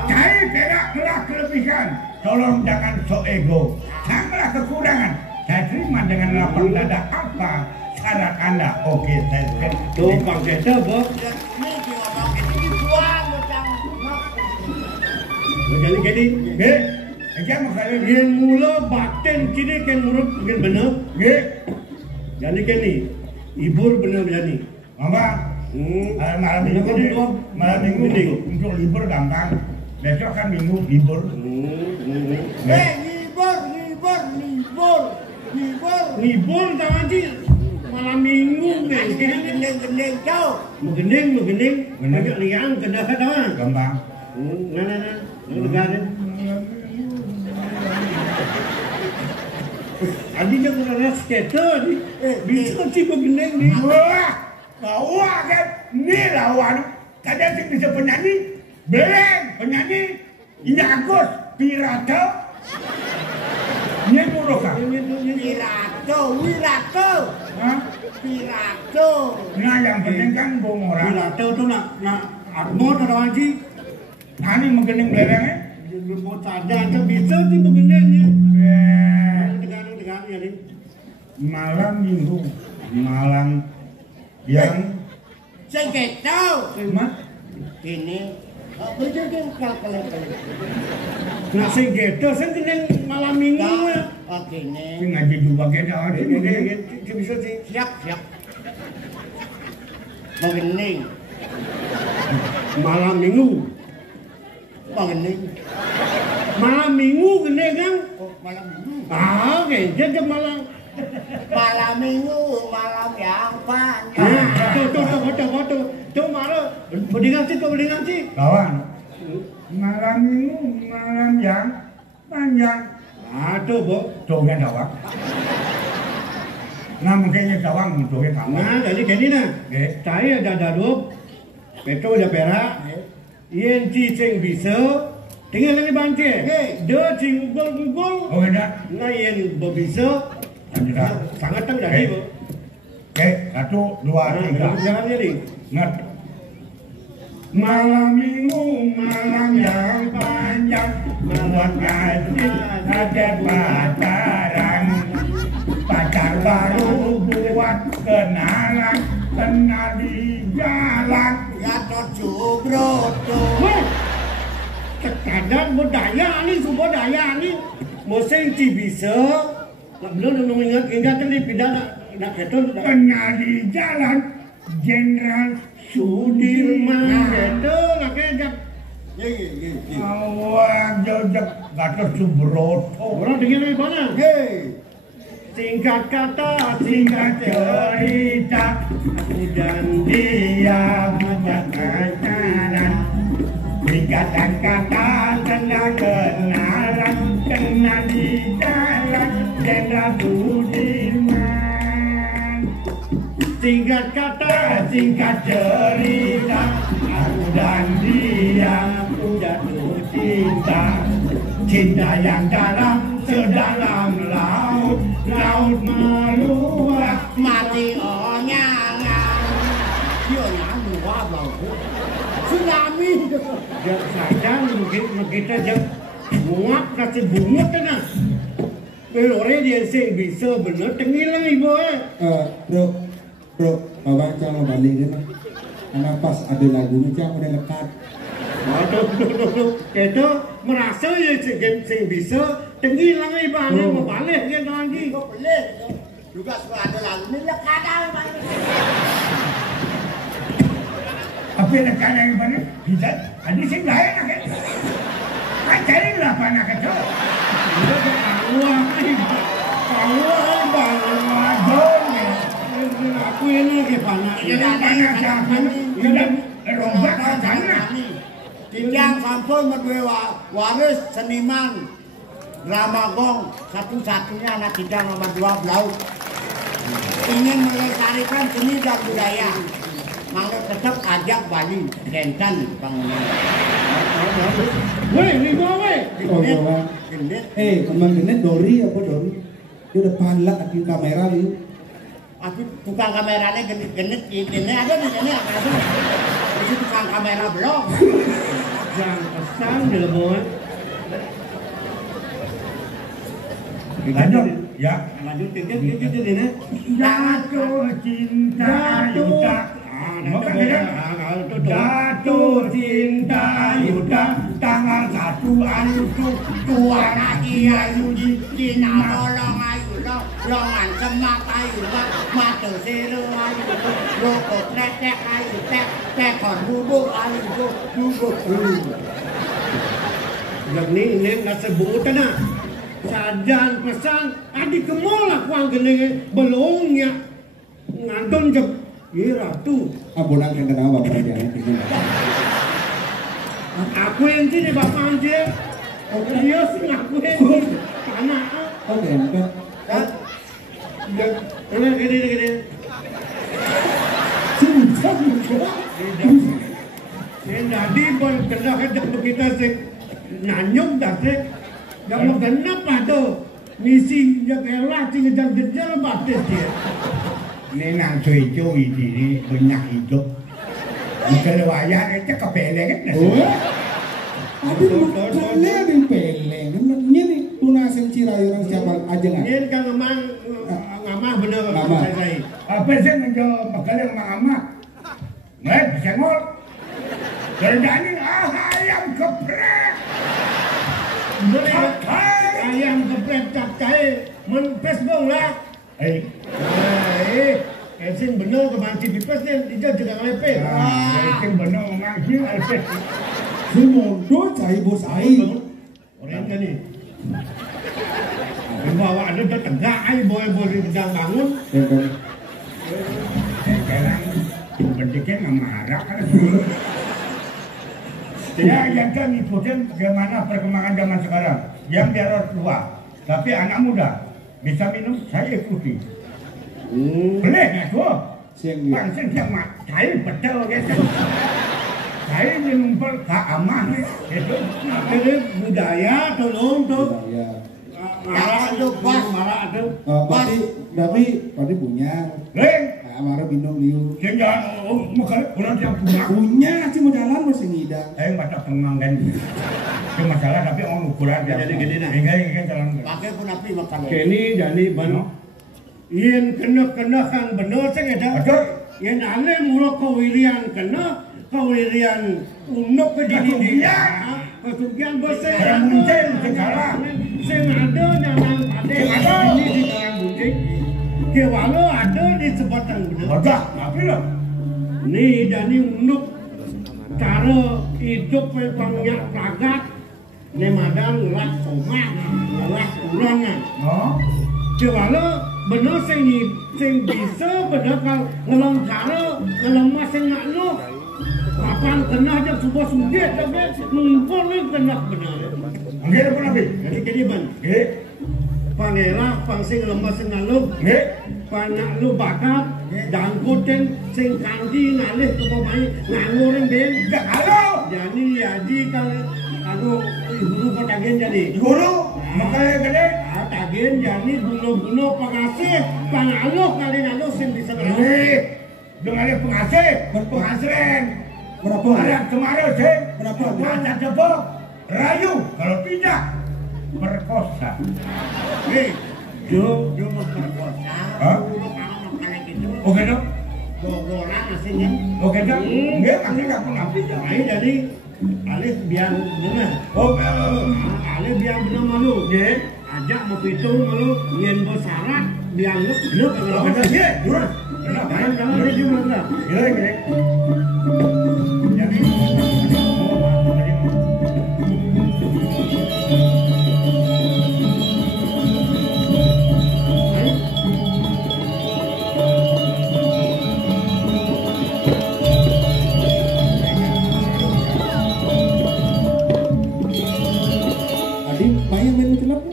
cari perak kelebihan tolong jangan sok ego janganlah kekurangan saya terima dengan lapang dada apa syarat anda oke saya tuh bang kita bos ini diomong ini buang macam jadi jangan makanya yang mula batin kini kan mulut mungkin benar jadi kini ibur benar jadi apa malam minggu untuk libur gampang besok kan minggu libur libur tahu sih malam minggu gendeng jauh mau gendeng banyak liang kena kata gampang nah negara adi jangan rasa skater bisa sih begendeng ni Wah kan, ni lawan kadang sih bisa penyanyi, beleng penyanyi, ini Agus, Pirato, ini Muroka, Wirato, Pirato. Nah yang penting kan bong orang. Pirato tu nak armor atau haji, Hani menggendeng belengnya, mau sadar tu bisa sih begendengnya. Dengar ni. Malam minggu, malam yang saya tak tahu ini berjadian kalau nak segitu saya tinggal malam minggu ya ini ngaji dua kita ini bisa sih siap mengening malam minggu malam minggu gede kan malam minggu oke jadi malam minggu malam yang panjang tuh malam berdingan sih kawan malam minggu malam yang panjang tuh bo tuh kan kawan nah mungkinnya kawan tuh kan kawan nah jadi gini nah saya ada dadup itu udah perak yen cicing bisa tinggal lagi banci dia cingkul oh ada nah yen bisa sangat tahu dari bu. Oke, 1, 2, 3. Jangan jadi. Ngat. Malam minggu, malam yang panjang, buat ngaji, ada pacaran. Pacar baru buat kenalan, kenal di jalan. Gatot Subroto. Kadang budaya ni, subudaya ni, mesti bisa. Belum ingat tadi pindah nak ketul kenal di jalan Jenderal Sudirman itu nak kejap awak jauh Gatot Subroto orang dengar dari mana Singkat kata, singkat cerita, aku dan dia berpacaran. Singkatan kata tentang kenalan, kenal di jalan Jenderal Sudirman. Singkat kata, singkat cerita, aku dan dia jatuh cinta. Cinta yang dalam sedalam laut, laut meluap mati onyangan. Dia nyanyi wabau, tsunami. Jangan sadar kita jangan muak kasih bunga tenang. Pelore dia sih bisa bener tengilang ibu. Bro, bawa jangan balik kan? Karena pas ada lagunya jangan udah lekat. Aduh, kita merasa ya sing bisa tengilang ibu mau balik dia lagi. Boleh. Juga suka ada lagu ini lekat apa? Apa yang lekat yang mana? Bisa? Adi sing lain kan? Kan cari lah panak itu. Aku ini lagi panak. Panak siapa? Rombak ke sana. Kijang sampun medue waris seniman drama gong satu-satunya anak Kijang nomor 2 Blau. Ingin melestarikan seni dan budaya. Mangga tetap ajak Bali Dentan bangunan. Weh, ni gua weh. Emang Genet Dori apa Dori? Dia depan lah di kamera ni. Aku tukang kameranya genit ini ada nih ini apa itu? Itu tukang kamera blog. Jangan pesan di lemongan. Lanjut, ya. Lanjut kita ini. Jatuh cinta Yuda. Jatuh cinta Yuda. Tanggal 1 Agustus Tuan Haji Ayu di Namolong Ayu Longan Semak Ayu Mata Seru Ayu Loko Tretek Ayu Tekon Bubuk Ayu Bubuk Yang ni nggak sebutan nak. Sajan pesan adik kemulak wang gini belongnya ngantun jep. Iya ratu. Abonang yang kenal bapak dia. Aku yang sini bapak aja. Dia sih aku yang anak. Oke, kan. Ini gini. Susah. Jadi boy kena kerja kita sih nanyong dah sih. Yang kena pada misi yang elah sih ngejar batis dia. Ini nang cuy-cuy ini banyak hidup. Kalau wayang itu kepeleng kan? Tapi makanya ada yang peleng. Ini nih tuna sencirai orang siapa aja nggak? Ini kan ngamah bener. Apa sih menjawab makanya ngamah? Nggak bisa ngol. Kerjaan ayam geprek. Ayam geprek capcay men Facebook lah. Kencing bener kemanci pipes ni dia juga lepet. Kencing bener kemanci lepet. Semondo cai bos air. Orang ni. Bawa ada tegak ai boleh sedang bangun. Sekarang bentuknya marah kan. Ya, yang kan ikutin bagaimana perkembangan zaman sekarang. Yang biar tua, tapi anak muda bisa minum, saya ikuti. Boleh nggak tuh? Bangsa sama saya betul gitu. Saya minum keamah itu. Jadi budaya tolong tuh. Malah tu pas. Tapi punya. Amara minum liu. Jangan, makanya orang yang punya sih mau jalan masih ngidang. Mata penganggan. Itu masalah tapi orang ukuran dia. Jadi gini nah. Enggak jalan. Pakai pun api makan. Kini jadi ban. Ien kena kan bener sih ada. Betul. Ien ale mula kawilian kena kawilian unuk ke dini dia. Kesugihan bosnya. Yang muncul sekarang. Sing ada nyaman ada. Ini di dalam muncul. Kewalo ada di sebatang bener. Betul. Tapi loh. Ni dan ni unuk cara hidup banyak ragat. Ni madang ngelak somak, ngelak ulangan. Oh. Kewala bener sing bisa bener kalau ngelong karo ngelong masing ngakno. Kapan kena aja sebuah sunggit tapi ngumpul ni kena bener. Nggih apa nabi? Jadi ban. Nggih. Pangera pangsing lemas ngaluk. Nggih. Panak lu bakat dangkutin sing kanji ngalih ke pemain ngangurin ben. Halo. Jadi aji kalau guru petagen jadi. Guru makanya gede. Tagen jadi gulu-gulu pengasih pangaluh kali ngaluh sing bisa berapa. Dengan ada pengasih, penghasilan. Berapa? Ada kemarin sih. Berapa? Ada jebol, rayu. Kalau tidak, perkosa. Jo memperkosa. Hah? Dulu kalau kayak gitu. Oke dong. Bobolan aslinya. Oke dong. Nggak, asli nggak pernah pinjam. Nah, jadi alih biang bener. Oke. Alih biang bener malu. Nggih. Ajak mau pitung malu yen bersyarat biang lu kalau Oke, nggih. Durus. jangan dia mana. Nggih. Jadi Adik, main main kenapa?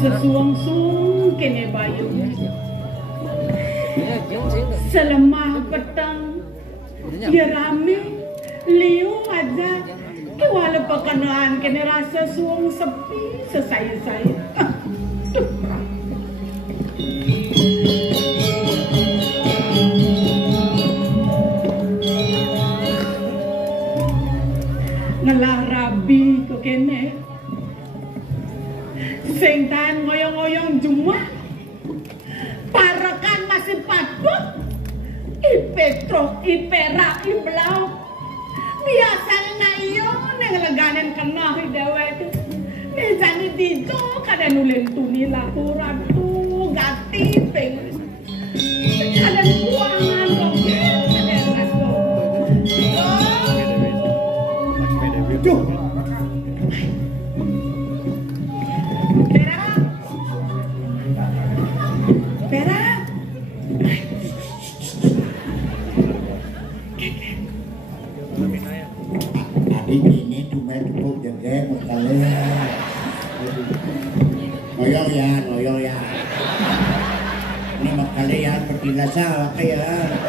Sesuang-suang kene bayu. Selemah petang, ya rame, liu aja. Kewala perkenaan kene rasa suang sepi sesaya-saya. Ngelah rabi ko kene. Sing tahan ngoyong-ngoyong cuma parakan masih patut ipetrok, iperak, iblau biasanya ngayo neng leganen kena hidewe itu biasanya dito kada nulen tuni laku ratu gati peng kada kuangan kongkel kada rasko Duh, Perak. Adik ini cuma cukup jaga kalian. Ngoyong ya. Ini mak kalian bertilasa kayak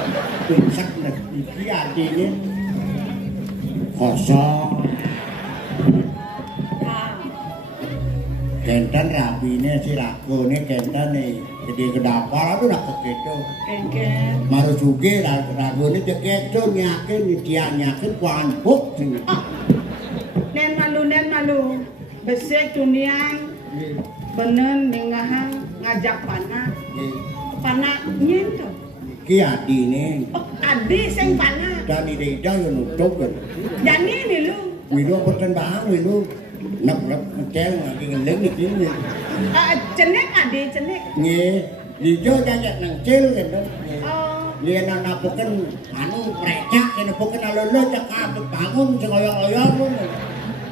tunsak nak iki artinya kosong. Kenten rabinya si raku ini kenten nih jadi kedapal itu dah keketo. Kengken. Maru suge ragu ini keketo nyakin dia nyakin kuanpuk sini. Nen malu. Besek tunian bener ningahang ngajak panak nyen tuh. Ki adi nih. Oh, adi sing panak. Dan ide yang nutup kan. Jani nih lu. Wilu pertembaan wilu. Nak ngecel lagi ngeleng di sini. Cenek adi cenek. Nge, lijo jajak nangcil kan. Oh. Dia nak napukan anu precak, dia napukan alolo cakap bangun sengoyong-oyong pun.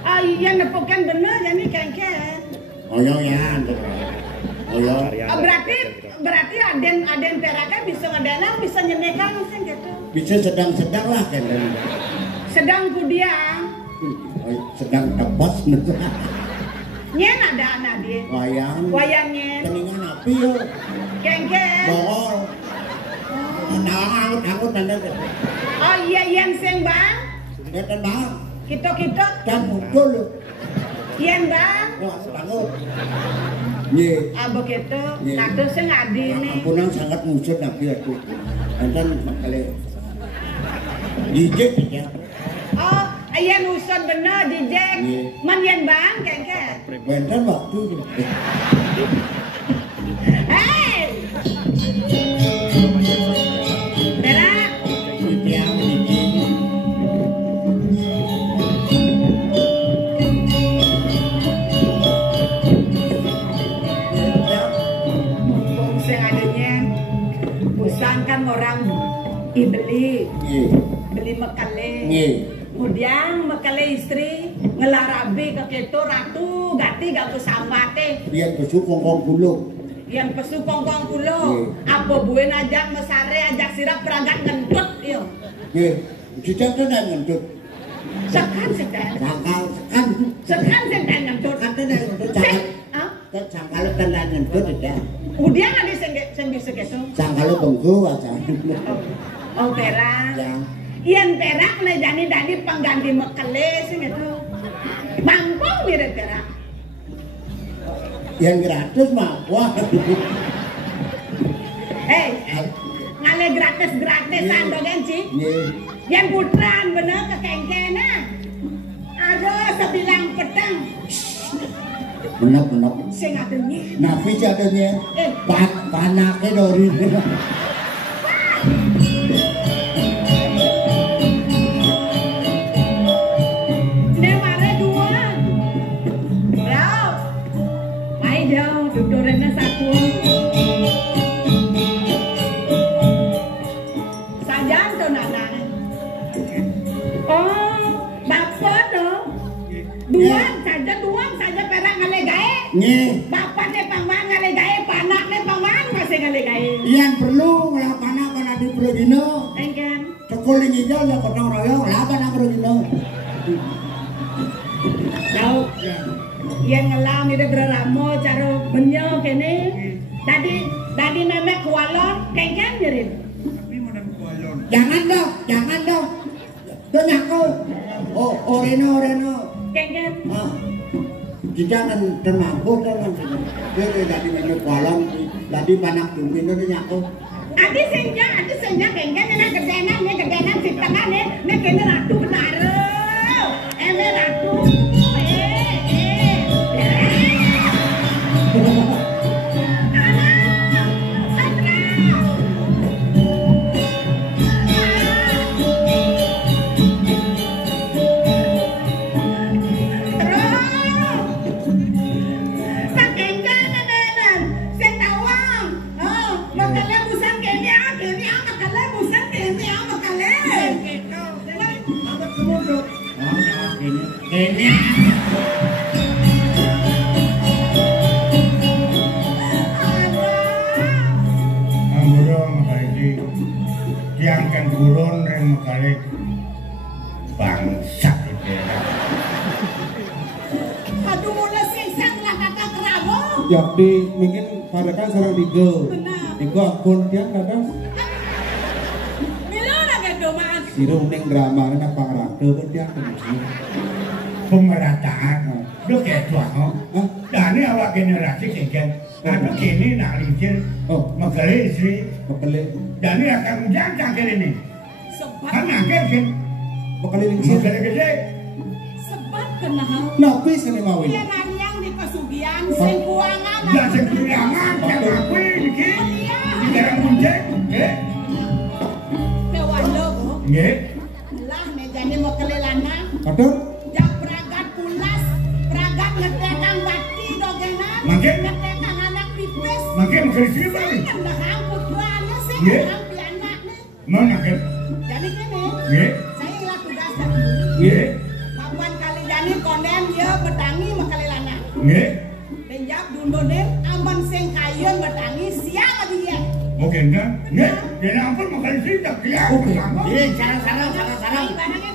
Ah iya nepokan bener jadi kengken. Oyongan, oyong. Berarti aden peraka bisa ngedenang bisa nyenekan kan gitu. Bisa sedang-sedang lah kan. Sedang kudiang. Sedang tebas nih. Nyen ada anak dia. Wayangnya. Keningan api yo. Kengken. Bogor. Angkut nanda. Oh iya yang seng bang. Ngeten bang. Kita. Dan muncul. Yen bang. Wah, bangun. Ye. Abo gitu. Nah terus sing adi nih. Ampunan sangat muncul nabi aku. Enten kali. Dijek ya. Oh, ayen usut bener dijek. Man yen bang kengken. Benten waktu. Hei. Berak. beli mekale. Nggih. Kemudian mekale istri ngelarabi ke keto ratu gati gak kesambate. Biar besuk kongkong gulung. Yang pesu kongkong kulo. Apa buen ajak mesare ajak sirap peragat ngentut yo. Nggih. Cicak tenan ngentut. Sekan sekan. Sangkal sekan. Sekan sekan ngentut. Sekan tenan ngentut. Sangkal tenan ngentut tidak. Kemudian ada sing bisa keso. Sangkal bengku aja. Oh perak. Ya. Iyan perak na jani dadi pengganti mekale sing itu. Bangkong mirip perak. Yang gratis mah. Wah. Hei. Ngale gratis-gratisan do genci. Nggih. Yang putran bener kekengkena. Aduh sebilang pedang. Bener. Sing adenya. Nabi jatuhnya. Panaknya dari. Deware dua. Bro. Mai jauh dudurena satu. Sajan to nana. Oh, bapak to. Duang saja perak ngale gae. Nggih. Bapakne pangwan ngale gae, panakne pangwan masih ngale gae. Yang perlu ngelapana kana di Prodino. Engken. Cekuling hijau ya gotong royong lapana Prodino. Tahu. Yang ngelam itu beramo cara benyo kene. Tadi memek kualon kengken nyirim. Jangan dong. Tuh nyaku. Oh, Reno. Kengken. Jangan termabuk kan. Dia tadi minum kolong, tadi panak tumpin itu nyaku. Adi senja kengken gedenan si tengah ne kene ratu benare. Eme ratu. Ini. Amburung makali diangkat burun dan makali bangsa itu. Aduh mulai sisang lah kata kerabu. Yakni mungkin pada kan seorang tiga. Tiga akun tiang kadang. Milo lagi mas. Sirung neng drama kan apa ngerake bertiang. Pemerataan, lo kayak tua, dan ini awak generasi kengken, aduh kini nak licin, makale istri, dan ini akan menjangkang kali ini, kan angker kan, makale licin, makale gede, sebab kenal, napi sini mawin, dia nanyang di pesugihan, sing kuangan, ya sing kuangan, yang aku ini, di dalam kunceng, Dewan lo, lah mejanya makale lana, ada. Ngetekang bati dogenan, ngetekang anak pipis, makin istri bang, ngetekang putranya sih, ngetekang anaknya. Mana kan? Jadi gini, saya lah tugas dari kapan kali jani konden dia bertangi makali lana. Penjab dundonin aman sing kayun bertangi siapa dia? Oke kan? Jadi ampun makali istri tak dia. Ini sarang. Barangin.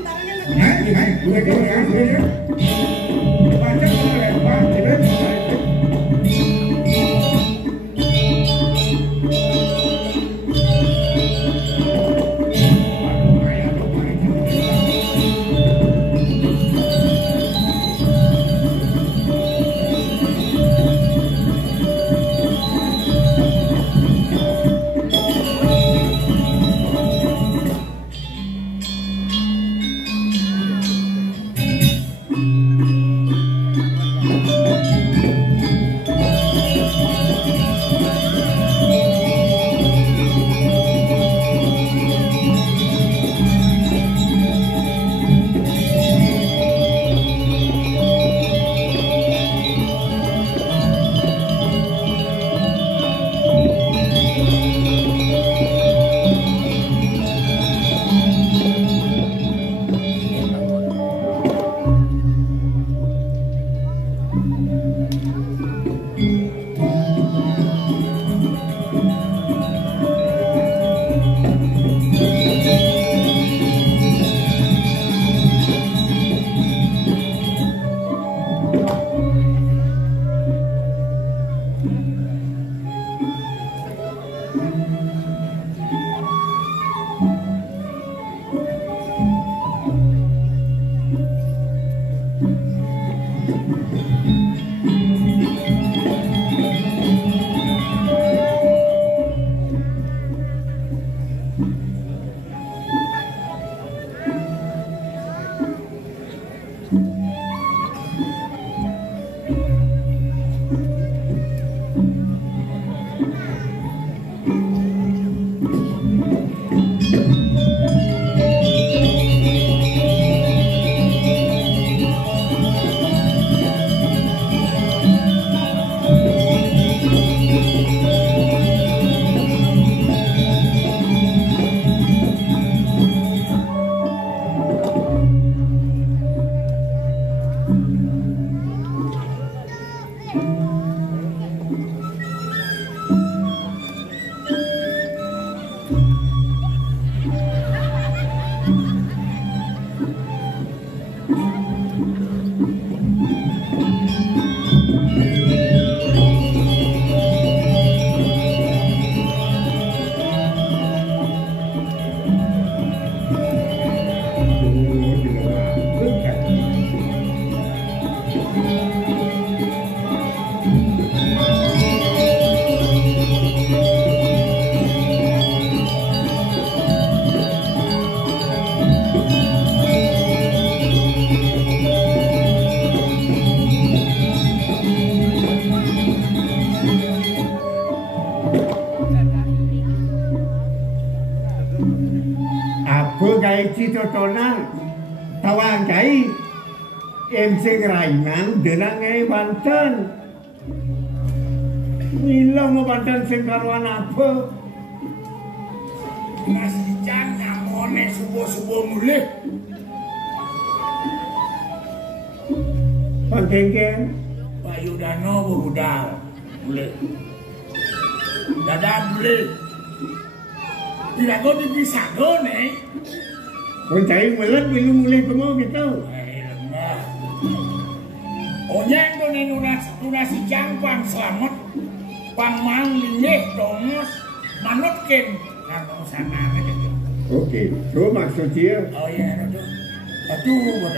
Apa gawe citotonan tawang kai MC Rainan denang ngai Banten. Mila mau Banten sing karuan apa? Nasi jan nyamone subuh-subuh mulih. Pangkengken Bayu Dano budal mulih. Dadah mulih. Tidak kau dipisah nih. kau cai melet belum mulai kamu gitu. Onyeng tuh nih nunas jan pang selamat. Pang mang lilih dongos manutkin. Kantong sana gitu. Oke, so maksud dia. Oh iya, aduh,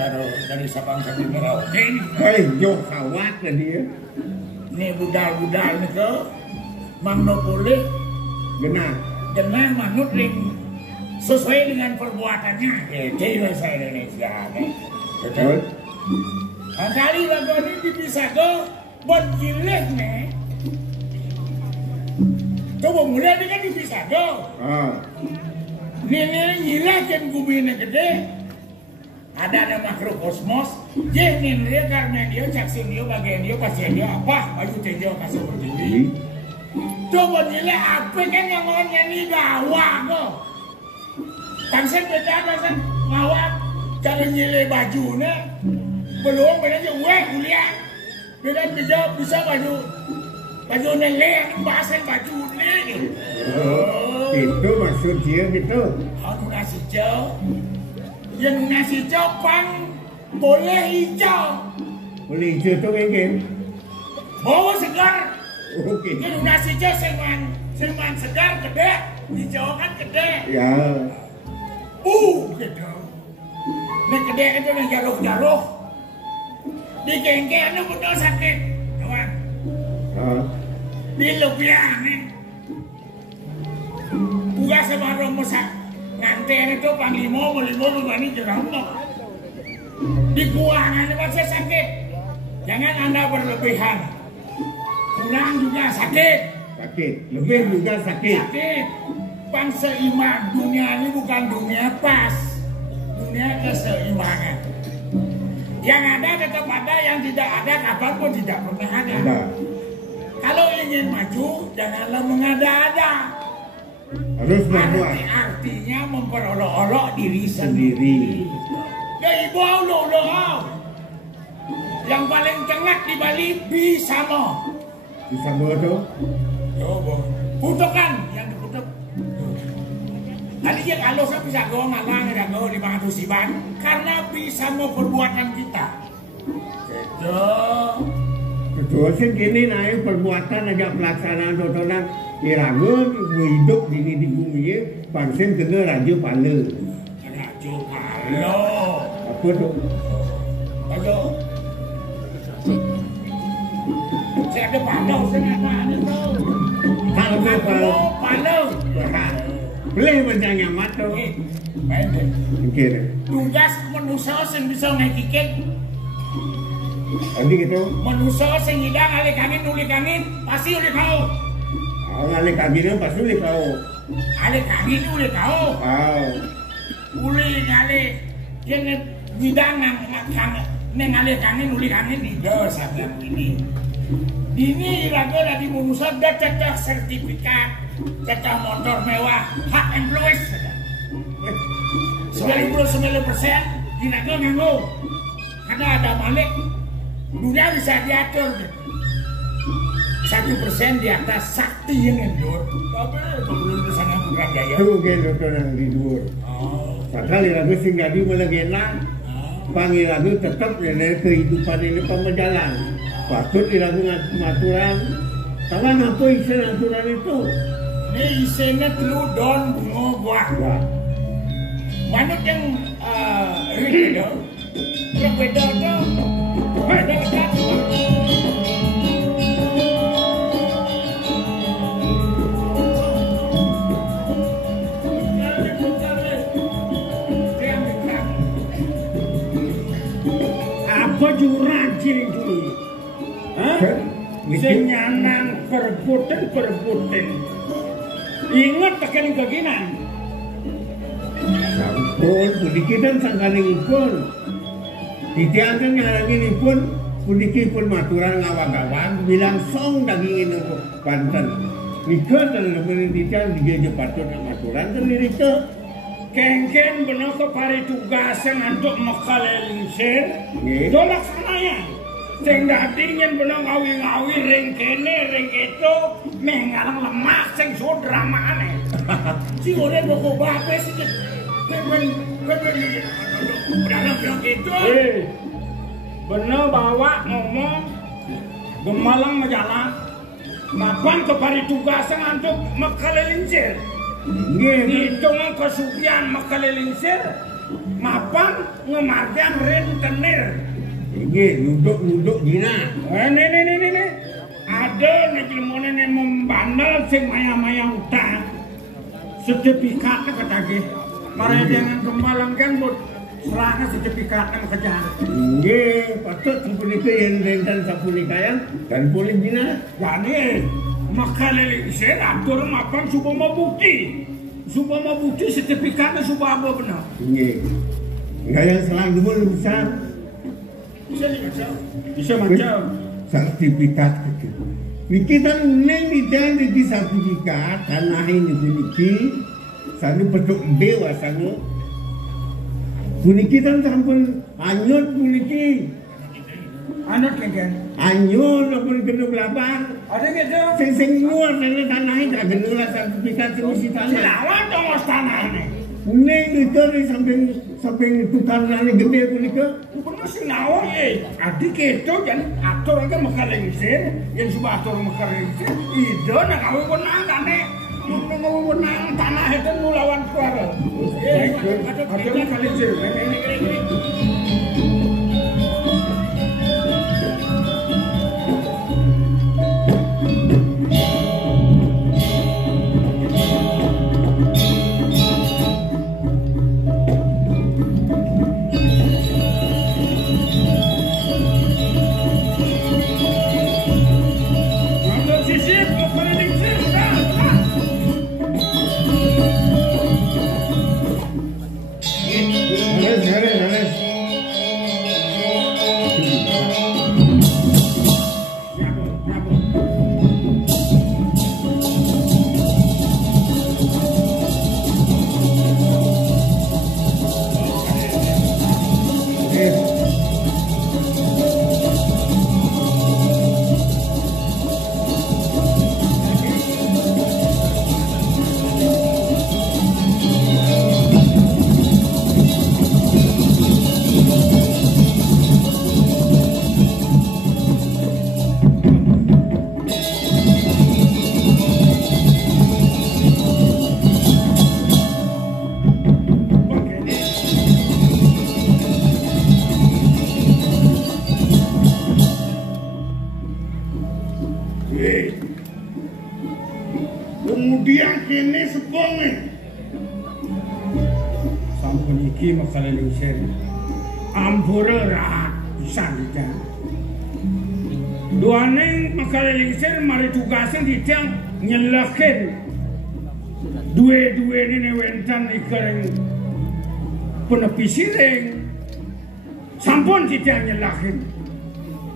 dari Sabang sampai Merauke ini. Hei, jauh kawat lah dia. Ini budal-budal ini ke Mang boleh genah manut ring sesuai dengan perbuatannya. Jadi bahasa Indonesia. Betul. Kali lagu ini dipisah ke buat gilih nih. Coba mulai dengan dipisah ke. Ini gila kan gubinnya gede. Ada makhluk kosmos. Dia dia karena dia caksin dia bagian dia pasien dia apa? Baju tejo kasih berdiri. Coba nilai apa kan yang mau nyanyi gawak kok. Tangsen beda kan ngawak. Cara nilai bajunya belum benar aja kuliah. Beda bisa baju nelek bahasan baju nih. Itu maksud dia gitu. Aku nasi hijau. Yang nasi hijau pang boleh hijau. Boleh hijau tuh kan? Bawa segar. Oke. Yang nasi hijau seman segar gede, hijau kan gede. Ya. Gitu. Nih gede itu nih jaruh. Di gengge betul sakit, kawan. Di lupiah nih. Bukan sama romosak. Nganten itu panglimo begini jeramok. Di kuangan masih sakit. Jangan Anda berlebihan. Kurang juga sakit. Lebih juga sakit. Pan seimbang. Dunia ini bukan dunia pas. Dunia keseimbangan. Yang ada tetap ada, yang tidak ada kapanpun tidak pernah ada. Kalau ingin maju, janganlah mengada-ada. Harus berbuat. Artinya memperolok-olok diri sendiri. Ya ibu Allah. Yang paling tengah di Bali bisa mo. Bisa mo tuh? Coba. Putukan yang diputuk. Tadi dia kalau saya bisa go ngalang dan go di bangku siban karena bisa mau perbuatan kita. Betul sih gini naik perbuatan aja pelaksanaan tontonan. Iragun hidup di bumi ya, pansen kena raja pala. Raja pala. Apa tu? Raja. Saya ada pala, saya nak mana tu? Pala. Boleh macam yang mata. Okey. Tugas manusia yang bisa ngikik. Nanti gitu. Manusia yang hidang alik angin, pasti oleh kau. Alik angin pasti oleh kau. Alik angin oleh kau. Uli ngalik yang hidang neng alik angin di dosa yang ini. Ini raga dari manusia dah cecah sertifikat, cecah motor mewah, hak employees. 99% diraga nganggo. Karena ada malik, dunia bisa diatur. 1% di atas sakti yang ngendur. Tapi belum kesana bukan gaya. Itu kan dokter yang tidur. Sekali lagu singgadi melagena, panggil lagu tetap dari kehidupan ini pemajalan. Patut dilakukan pematuran. Kawan apa isi aturan itu? Ini isinya telur don bunga buah. Manut yang rido, berbeda dong. Apa jurang ciri dulu? Senyanang perputen. Ingat tekan keginan. Betul, puniki dan sangkanipun. Ditiangkan ngaranginipun puniki pun maturan ngawang-ngawang bilang song dagingin untuk Banten. Nika dan lemenin ditiang digeje patut maturan sendiri ke. Kengken bener ke pari tugasan untuk mekalelingsir. Dolak sananya. Sing dadi yen bener ngawi-ngawi ring kene ring itu mengalang lemak sing sodramane. Si ora kok bape sih. Bener gitu. Bener bawa ngomong gemalang majalah. Mapan ke pari tugasan untuk mekalelingsir. Ngitung kesugihan mekalelingsir. Mapan ngemargan rentenir. Ini duduk gina. Ini. Ada ngejelemonen yang membandel sing maya-maya utang. Sertifikatnya katanya. Marah jangan kembalangkan buat serahnya sertifikatnya kejar. Nggih, patut sapunika yen renten sapunika yang dan boleh gina. Yani mekalelingsir atur mapan supaya bukti. Supaya bukti sertifikatnya supaya apa benar. Nggih. Enggak yang selang dulu besar. Bisa macam sertifikat itu. Niki tan neng dijan di sertifikat tanah ini puniki sanu bentuk dewa sanu. Puniki tan sampun anyut puniki. Anyut kan? Anyut pun kena belabang. Ada gitu. Sing nyuar dari tanah itu genula sertifikat terus tanah. Lawan dong tanah ini. Neng itu di samping tukar nani gede punika. Bener sih nawa ye. Adik itu kan atur kan mekalelingsir, yang sudah atur mekalelingsir. Itu nak ngawi benang kane, ngawi benang tanah itu nulawan keluar. Atur mekalelingsir. Kemudian kini sepongnya sampun iki mekalelingsir ampura rahat bisa dijang duane mekalelingsir mari tugasan dijang nyelekin dua-dua ini wentan ikareng penepi siring sampun dijang nyelekin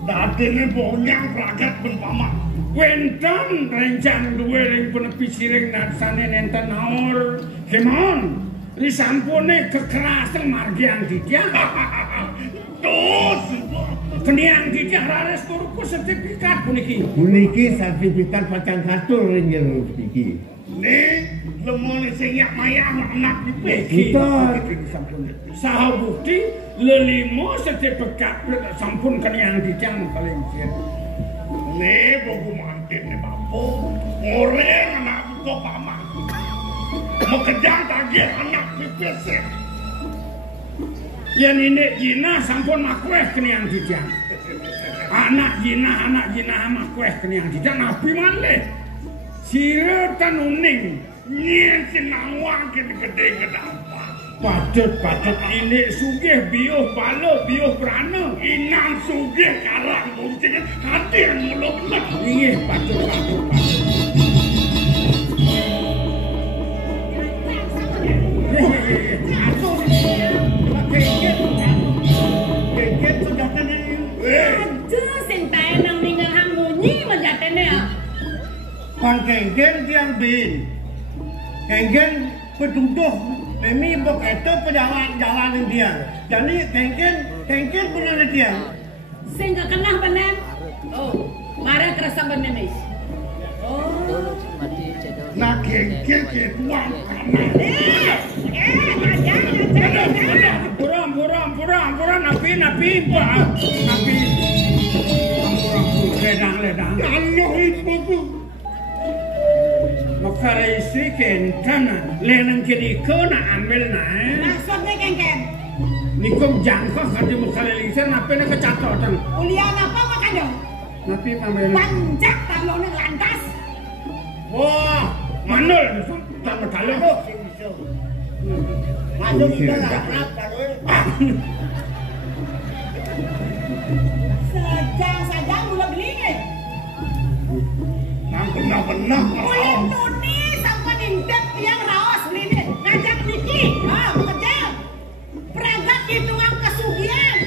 dadene bonyang ragat benpamak wentan rencang dua ring penepi siring nadsane nenten naur kemon risampune kekerasan margian dijang tos keniang dijang rares turku sertifikat puniki sertifikat pacang katur ring iki nih lemone sing yak mayang anak dipeki saha bukti lelimo sertifikat sampun keniang dijang kalengser nih bogu mantin nih bapu ngoreng anak kok paman mau kejang tagih anak PPC yang ini jina sampun makweh keniang dijang anak jina makweh keniang dijang nabi malih siretan uning nyen sinawang gede gedampa Padet ini sugih biuh balo biuh prana inang sugih karang kuncing hadir mulut nggih padet atur Wan kengken tiang bin. Kengken petuduh memi begitu perjalanan dia. Jadi kengken benar dia. Saya nggak kenal benar. Oh, marah kerasa benemis. Oh. Nah kengken ketuan kanan. Buram napi pak. Napi. Ledang. Kalau itu. Maka isi kentana lenang kiri kena ambil naik. Maksudnya kengken? Nikom jangkau kadi mukale lingser nape nak kecatotan. Ulian apa makanya? Napi ambil. Pancak kalau neng lantas. Wah, manul sama kalau. Masuk kita larap kalau. Sajang mula beli ni. Benar. Boleh nuni sampai nindek tiang rawas beli ni. Ngajak Niki. Bekerja. Perangkat hitungan kesugihan.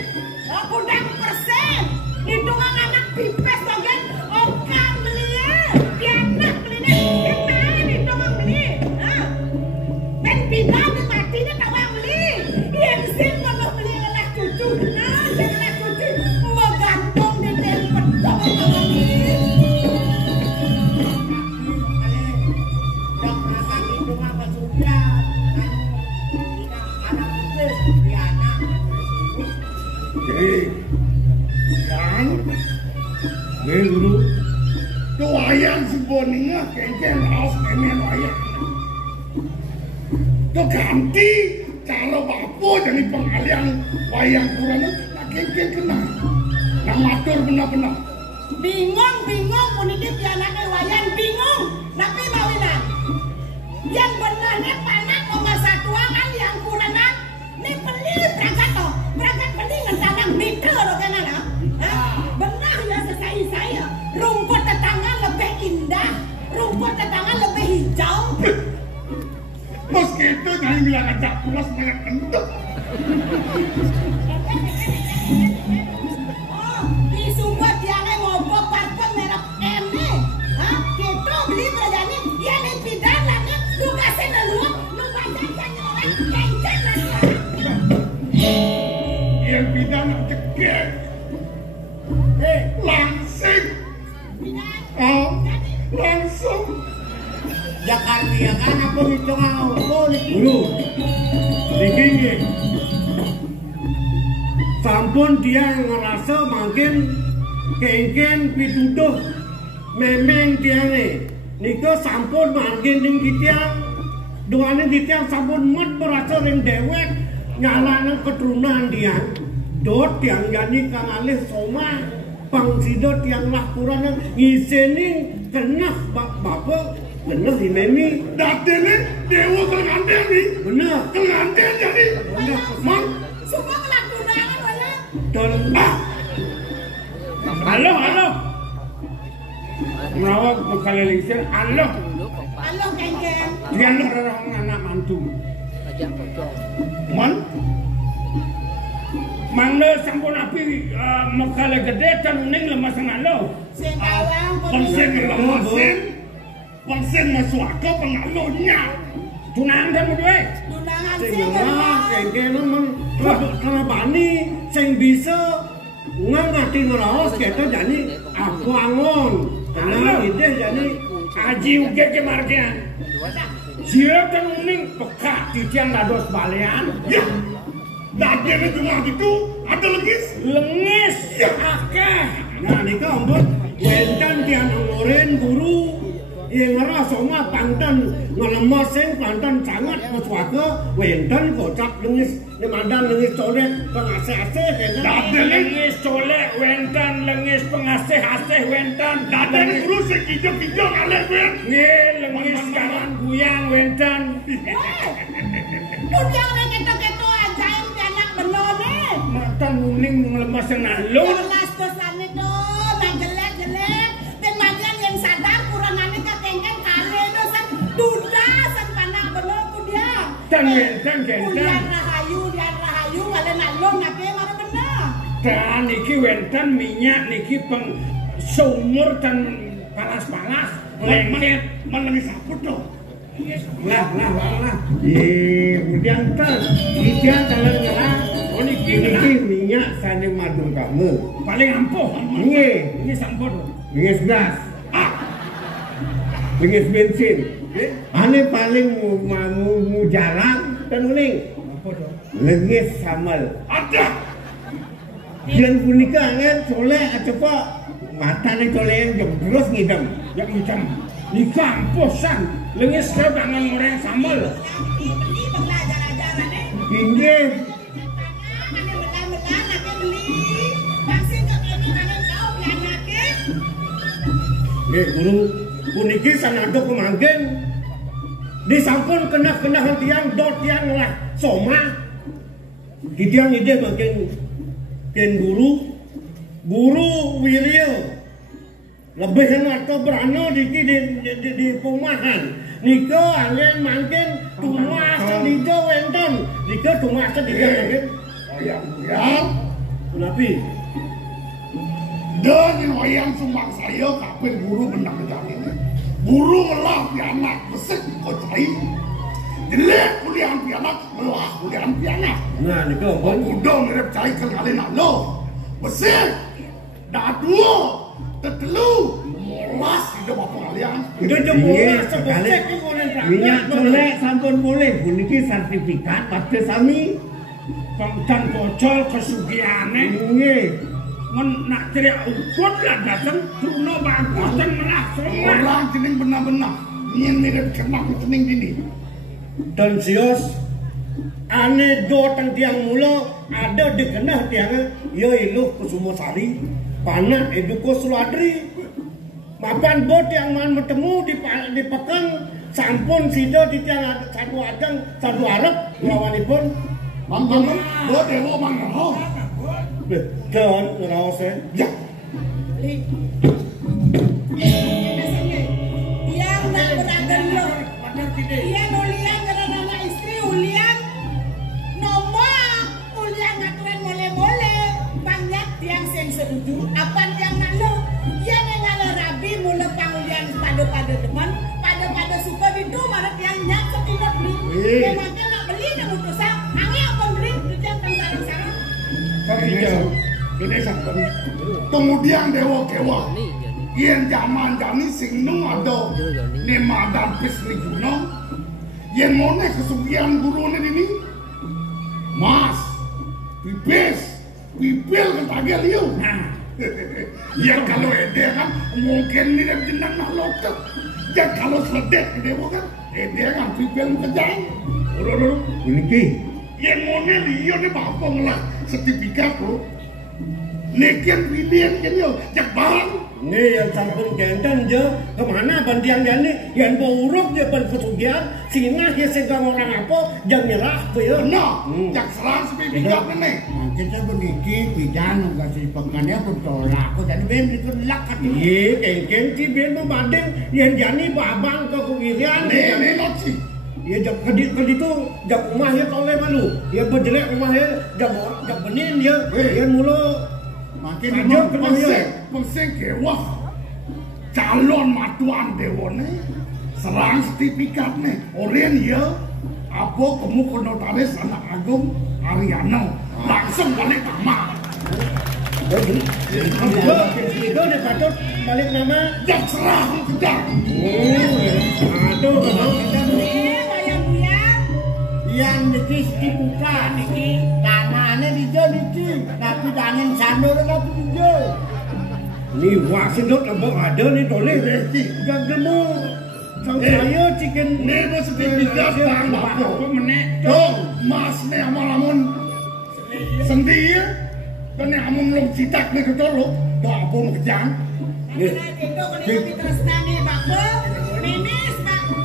Kudang persen. Hitungan anak pipes bagian. Okan beli ya. Dianak beli ni. Kenaan hitungan beli. Dan pindah ke matinya tak mau beli. Yang sim kalau beli anak cucu. Anak cucu. Mau gantung di tempat. Tak mau beli. Kan? Dulu tu wayang simboninga kengken haus kemen wayang. Tu ganti cara bapo jadi pengalian wayang kurang nak kengken kena. Nak matur benar-benar. Bingung puniki pianake wayang bingung. Tapi mawinan. Yang benarnya panak nomor satuan yang kurangan. Ni beli berangkat toh. Berangkat beli ngentanang meter loh kan anak. Benar ya saya. Rumput tetangga lebih indah. Rumput tetangga lebih hijau. Meski itu jangan bilang ajak pulas sangat kentut. Di sumber tiangnya ngobok parfum merek Ene. Kita beli berjani. Ya ni pidana ni. Lu kasih lalu. Lu baca orang kencang lagi. Yang pidana cekek. Langsung. Jakarta ya kan apa hitung aku Guru. Dikini. Sampun dia ngerasa makin kengken pituduh memeng dia ni. Niko sampun makin ning kitiang. Doanin kitiang sampun mat berasa ring dewek nyalanan keturunan dia. Dot yang jadi kang alih soma pangsidot yang lakuran ngiseni kenah bapak bener si Memi datene dewa kenganten ni bener kenganten jadi bener man semua lakuran wala don halo merawat bekal lingser halo kengken dia orang anak mantu ajak pocong man Mangga sampun api mekale gede dan uning lemas ngalo. Sing awang Pensen lemasin. Pensen masuaka pengalonya. Tunang dan muduwe. Tunangan sing kengkene men bani sing bisa ngangati ngeraos keto jani aku angon. Karena ide jani aji uge ke margian. Siap dan uning peka titiang dados balean. Ya. Dagingnya cuma gitu, ada lengis ya akeh. Nah nika ampun, wentan tiang ngoren guru, yang ngerasa mah pantan ngelemah sing pantan sangat meswaka, wentan kocak lengis, nyemandan lengis colek pengasih-asih, daging lengis colek, wentan lengis pengasih-asih, wentan. Daging guru sekijau-kijau ngalih wen. Nih lengis kawan guyang wentan. Udah keto-keto ajaib. Benone. Mata nuning ngelemas nalo. Jelas dosane do, nang jelek-jelek. Dan magian yang sadar kurangane kakengken kale dosan dudasan pandang bener ku dia. Dan wentan Dia rahayu kale nalo ngake mana bener. Dan niki wentan minyak niki peng sumur dan panas-panas. lengket menengi saput dong. Lah. Kemudian kan, ikan dalam ngerah. Oh niki Minyak sane madu kamu. paling ampuh. Ini sampun. Bingis gas. Bingis bensin. Ane paling mu jarang dan uning. Apa dong? Lengis samal. Ada. Dian punika kan soleh cepat mata ni soleh yang terus ngidam. Yang macam nikah ampusan. Lengis kau tangan goreng sambal. Inggih. Guru puniki sanado kemangkin disampun kena tiang dot tiang lah soma di tiang ide makin guru Wiryo lebih atau berano di perumahan niko angin makin tumas dijo wenten niko tumas dijo makin ya kenapa dan yang sumbang saya kapan guru menang ini guru melah pianak besek kocai jelek kuliah pianak melah kuliah pianak nah niko udah mirip cai kali nak lo besek dah dua tetelu molas hidup apa kalian itu jemur sekali minyak colek sampun boleh puniki sertifikat pasti sami Pangtan bocol kesugiane. nggih Nak ceria ukut lah datang Bruno bagus dan menasong orang jening benar-benar ingin mirip kenang jening dini dan sios ane do tang tiang mulo ada dikenah tiang yo iluh Kusumosari panak eduko Suladri mapan bot yang man bertemu di pekan sampun sido di tiang satu adang satu arep lawanipun mangkon do dewo mangkon dan ngerasa ya Yang nak beragam lo. Yang ulian karena anak istri ulian nomor ulian ngaturan mole-mole banyak tiang sing setuju apa yang ngalo yang ngalo rabi mula pangulian pada teman pada suka itu mana tiang nyak sekitar beli memangnya nak beli nak utusan angin apa beli tiang sarang-sarang ini sampai kemudian dewa kewa yen zaman jani sing nung ada nema dan pisni gunung yen mone kesugihan guru ini mas pipil ketagel liu ya kalau ede kan mungkin mirip jenang nak lotek ya kalau sedek dewa kan ede kan pipil kejang ini yen mone liu ni bapak ngelah sertifikat bro nekian pilihan kan yo jak barang ini yang sampun genten je kemana bandiang jani yang buruk je ban kesugihan singa ya segang orang apa jang nyerah tuh ya nah jak serang sertifikat ni kita beniki bidang kasih pengannya bertolak kok jadi ben ditolak kan iya kengkeng ci ben membanding yang jani babang ke kewirian ini noci ya jak kedit itu jak rumah ya toleh malu ya berjelek rumah ya jak benin ya yang mulu makin peseng kewah calon matuan dewane serang sertifikat nih orang ya apa kamu notaris anak agung Ariano langsung balik nama itu dia patut balik nama jak serang kejar aduh yang niki dibuka niki tangannya dijo niki tapi tangan sandor tapi dijo ini wasin dok lembok ada nih toleh gak gemu sang saya cikin ini sertifikat bang bapak menek dong mas nih amal-amun sendi ya kan nih amun belum citak nih ketolok tak apa mau kejang itu kalau terus nani bakal nenek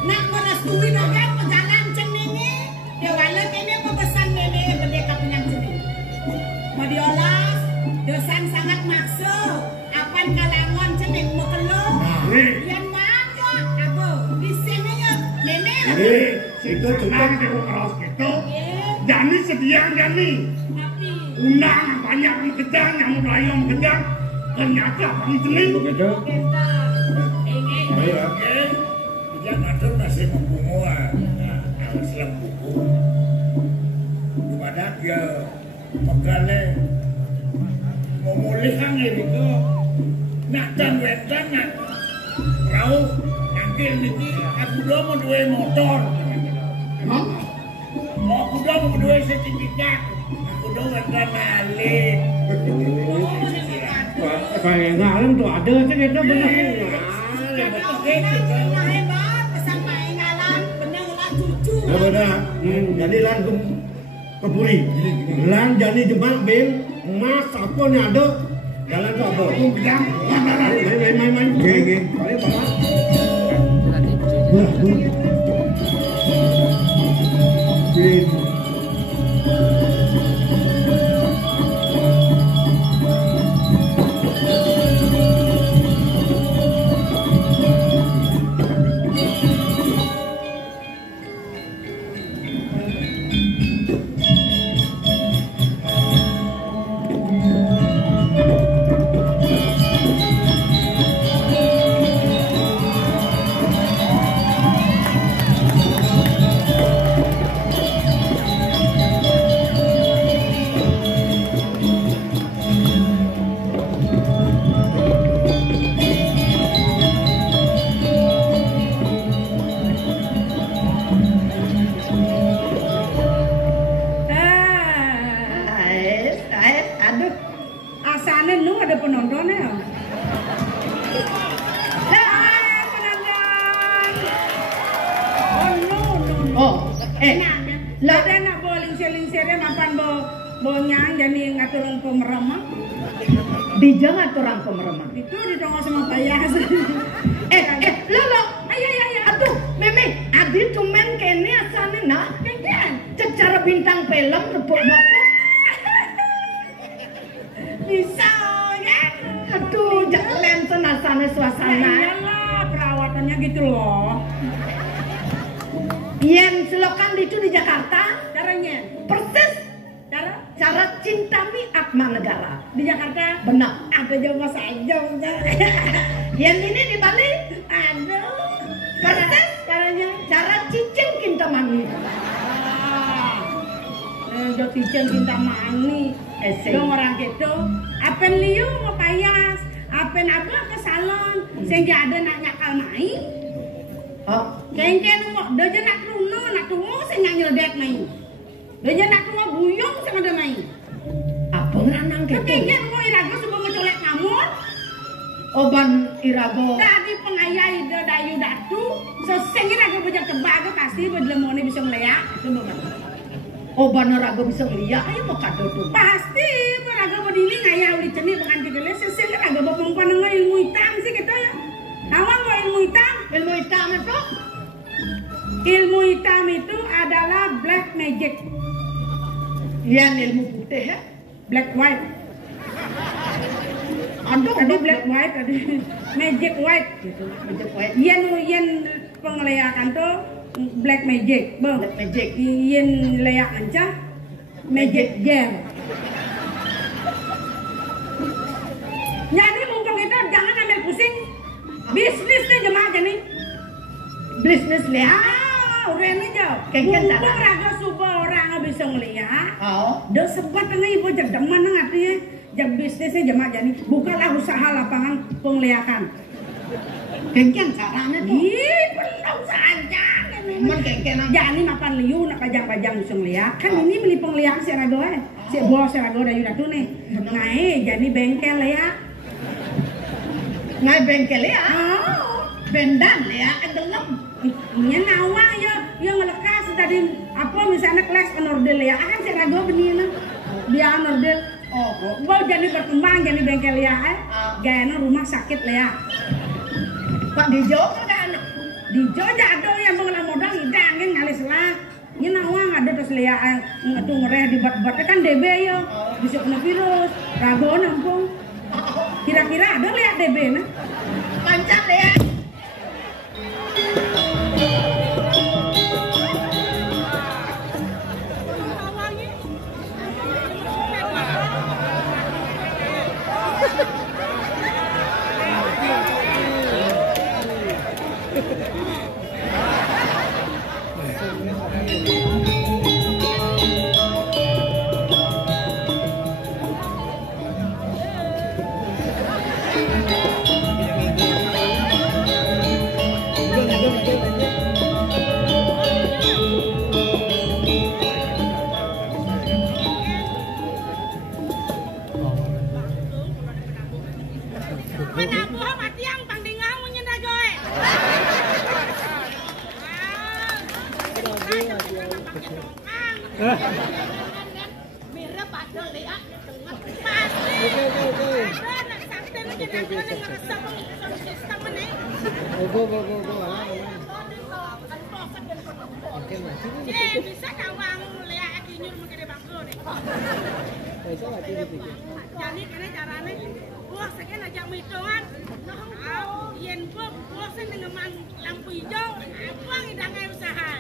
nak merestui dogan pegangan cenini dia walau ini pesan nenek berdeka penyang ceni mau diolah dosan sangat maksud apan kalangan cening mau keluh yang mana aku di sini ya nenek itu cukup di keras gitu jani sediang jani undang banyak yang kejang yang melayu yang kejang ternyata kami cening begitu ini Iya, oke. Jangan atur masih membunuh. Nah, awas lang buku. Gimana dia pagkali memulihkan itu nak dan wetan nak rau angkil niki aku dah mau dua motor. Mau aku dah mau dua sertifikat. Aku dah wetan balik. Kayak ngalam tuh ada aja kita benar. Hebat, pesan Pak Ngalan, bener lah cucu. Ya benar. Jadi lan keburi. Lan jadi jebak bim emas apa nih ada jalan ke apa? Main. Oke. Balik bapak. Dijang atau orang pemeremah? Itu ditongol sama payas. Lolo, ayo, aduh, meme, adi cuman kene asane nah, kan? Secara bintang film tepuk bapak. Bisa, ya? Aduh, jangan asane suasana. Iyalah, perawatannya gitu loh. Yen selokan itu di Jakarta, Caranya? persis cara cinta mi Atma Negara Di Jakarta? benar. Ada jauh saja. Yang ini di Bali, Aduh. persis Caranya? cara cicing Kintamani. Jo cicing Kintamani. Dong orang gitu. Apen liu mau payas. Apen abah ke salon. Sehingga ada nak nyakal main. Oh, Kengken mau dojo nak runo nak tungo sehingga nyledek main. Dojo nak tungo buyung sehingga ada main. apa ngeranang gitu? Kengken mau irago sebelum mencolek kamu. Oban Irago. Tadi pengayai dayu datu. Sesengin irago bejak tebaga kasih bedlemone bisa ngeleak. Coba kan. Oban Irago bisa ngeliat, ayo mau kado tuh. Pasti irago bedini ngayau di ceni bukan digeles. Sesengin irago bapongkon dengan ilmu hitam sih gitu ya. Awang mau ilmu hitam? Ilmu hitam itu? Ilmu hitam itu adalah black magic. Yang ilmu putih ya? Black white. Aduh, Tadi black white, tadi magic white gitu. Magic white. Yen pengelayakan tuh black magic, bang. Black magic. Yen leyak aja magic gel. Jadi mumpung kita jangan ambil pusing. Bisnisnya jemaah aja nih. Bisnis lihat. Uren aja. Kengken Mumpung cara. raga subuh orang bisa ngeliat. Oh. Udah sebat nih ibu jademan artinya. Jam bisnisnya jemaah aja nih. Bukalah usaha lapangan pengliakan. Kengken caranya tuh. Ih, penuh saja. Emang kengken apa? Jadi makan liu nak pajang-pajang bisa ngeliat. Kan ini beli pengliak si rago si bos si rago dari datu nih. Nah, jadi bengkel ya. Ngai bengkel ya? Oh. Bendan ya, gelem. Nya nawa ya ngelekas tadi apa misalnya kelas onordel ya. Kan si rago benih dia onordel. Oh, Mau jadi berkembang jadi bengkel ya. Gaya rumah sakit ya. Pak Dijo kan anak. Di Jogja ada yang mengelola modal hidang kan ngalis lah. Ini nawang ada terus lihat ngatu ngereh di bat-bat kan DB yo. Bisa kena virus. Rago nampung. Kira-kira ada lihat DB nah. Panjang ya. Panabuh mati yang pangdingang menyenda joy. Mira padol lihat tengah pasti. Nak sampai nak jadi aku dengan resep sistem ni. Go. Bisa kawang lihat akinyur mengkiri bangku ni. Jadi kena caranya buah sekian aja hitungan. Yen buah sen dengan lampu hijau, apa hidangnya usaha.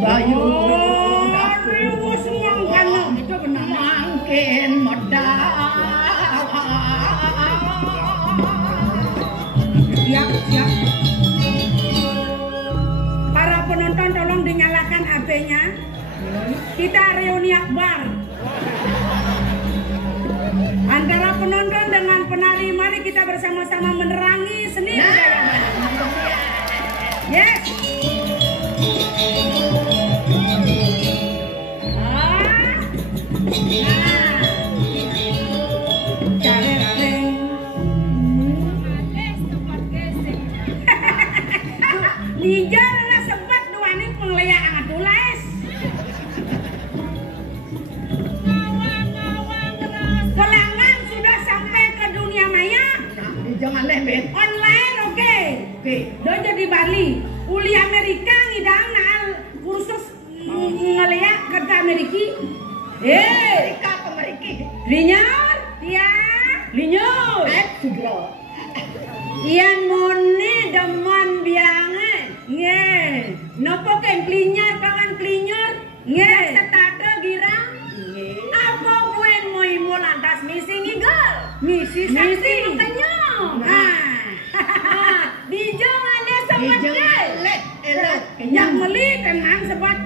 Bayu riwus mangkana itu benar mangkin modal. Siap. Para penonton tolong dinyalakan HP-nya. Kita reuni akbar. Antara penonton dengan penari, mari kita bersama-sama menerangi seni budaya Bali. Yes. Nijar lah sempat duanin penglihatan atules. Pelanggan sudah sampai ke dunia maya. Jangan lembet. Online oke. Do jadi Bali. Uli Amerika ngidang naal kursus ngeliat ke Amerika. Amerika ke Amerika. Linyar, ya. Linyar. Segera. Ian mone deman biangan. Nge. Nopo ken klinyar kawan klinyar. Nge. Setata girang. Apa buen moimo lantas misi ngigal. Misi makanya. Dijong ada sebat. Yang meli tenang sebat.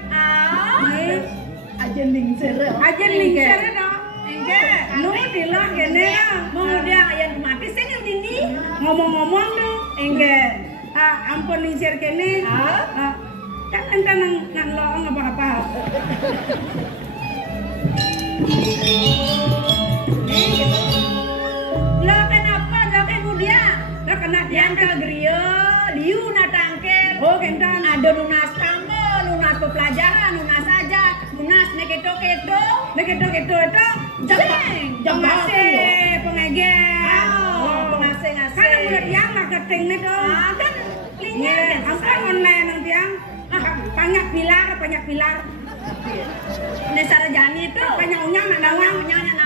Ajen lingser dong. Enggak. Lu dilok gini. Kemudian ayam mati saya ini. Ngomong-ngomong tuh. Enggak. Ampun lingser kene. Kan entah nang lo apa-apa. Lo kenapa? Lo kemudian. Lo kena diangkat gerio. Liu natangker. Oh kentan. Ada lunas tambo, lunas pelajaran, lunas aja, lunas neketo-keto itu. Jam masih pengajian. Pengasih. Kan udah tiang marketing nih tuh. Kan linknya. Apa online yang tiang? Banyak pilar. Nesarajani itu banyak unyang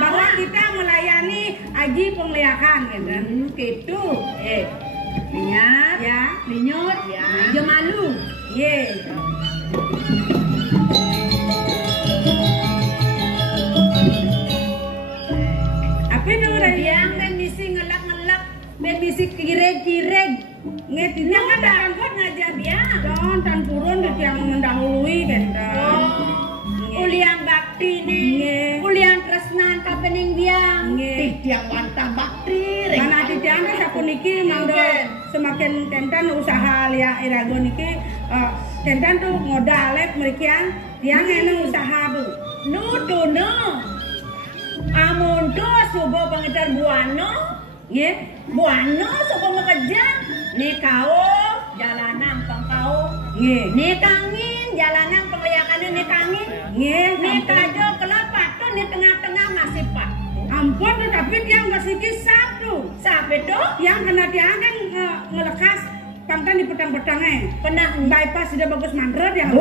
bahwa kita melayani aji penglihakan gitu. Linyat, ya, linyut, ya, jemalu, ye. Apa itu yang misi ngelak, misi kireg, ngetinya kan angkot ngajak dia. Tan purun yang mendahului kan. Ulian bakti nih, ulian tresnan kapening biang. Tiang wantah bakti. Karena tiang deh sapu niki mangdo semakin kentan usaha lia irago niki kentan tuh ngodalet merikian tiang eneng usaha bu. Nutu no, amun tuh subuh pengejar buano, ye buano subuh bekerja nih kau jalanan pangkau, ye nih kangin jalanan penglihakannya nih kangin. Nih kajo kelapa tuh di tengah-tengah masih pak. Ampun tetapi dia nggak sikisap tuh. Sampai tuh yang kena dia kan ngelekas pangkan di petang-petangnya. Pernah bypass sudah bagus mandret yang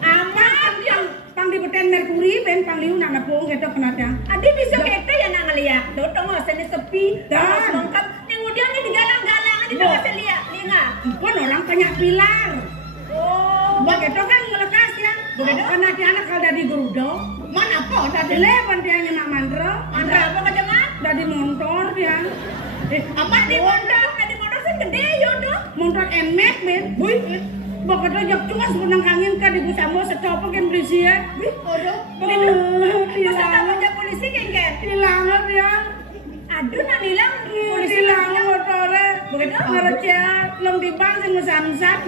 aman yang pang di petang Merkuri ben pang liu nak nepung gitu kena dia. Adi bisa kita ya nak ngeliat tuh tengok sini sepi. Terus lengkap. Kemudian ini digalang-galang ini nggak bisa lihat. Ampun orang banyak pilar. Oh, begitu kan ngelekas ya. Anak anak kalau dari gerudok. Mana kok tadi Lepan dia nak mandra. Mandra apa aja mah? Dari motor dia. Apa di motor? Di motor sih gede yo dong. Motor emek men. Wih. Pokoknya jok cuma sebenang angin kan di Busamo setopok kan berisi ya. Wih, aduh. Masa aja polisi kan? Hilang dia. Aduh nan hilang. Polisi hilang motornya. Begitu ngerecet long di bank sing ngesamsat.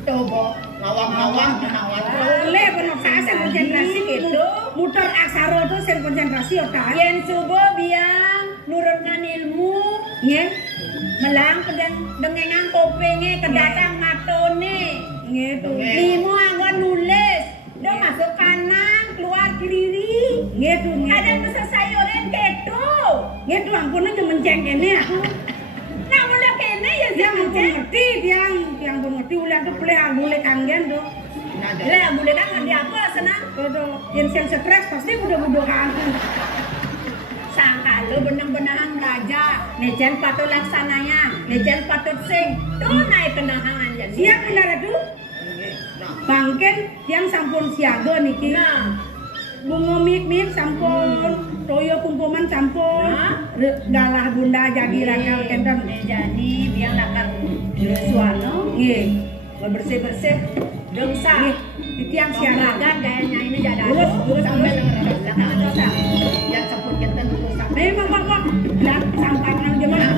Coba ngawang-ngawang le penuh saya konsentrasi gitu. Muter aksara tuh sen konsentrasi otak. Yen subuh biang nurunkan ilmu. Nggih. Melang dengengan kupingnya kedatang matone. Gitu. Limo anggon nulis. Dia masuk kanan, keluar kiri. Gitu. Ada nusa sayuran keto. Gitu ampunnya cuma cengkene ya. Nah mulai kene ya Yang pun ngerti, yang pun ngerti ulah tuh pelih boleh kangen tuh. Lah boleh kan dia apa senang. Tuh, yang stres pasti budak-budakan. Sangka lu benang-benangan belajar. Nejen patut laksananya. Nejen patut sing. Tuh naik kenahangan jadi. Siap benar itu? Bangken yang sampun siaga niki. Nah, bunga mik sampun, toyo kumpuman sampun. Galah bunda jadi rakal kenten. Jadi biar lakar suano. Nggih. Bersih-bersih. Dengsa. Itu yang siaga. Kan gayanya ini jadi. Lurus sampai belakang dosa. Yang sebut kenten lurus sampai. Mak. Lah sampaikan aja mana.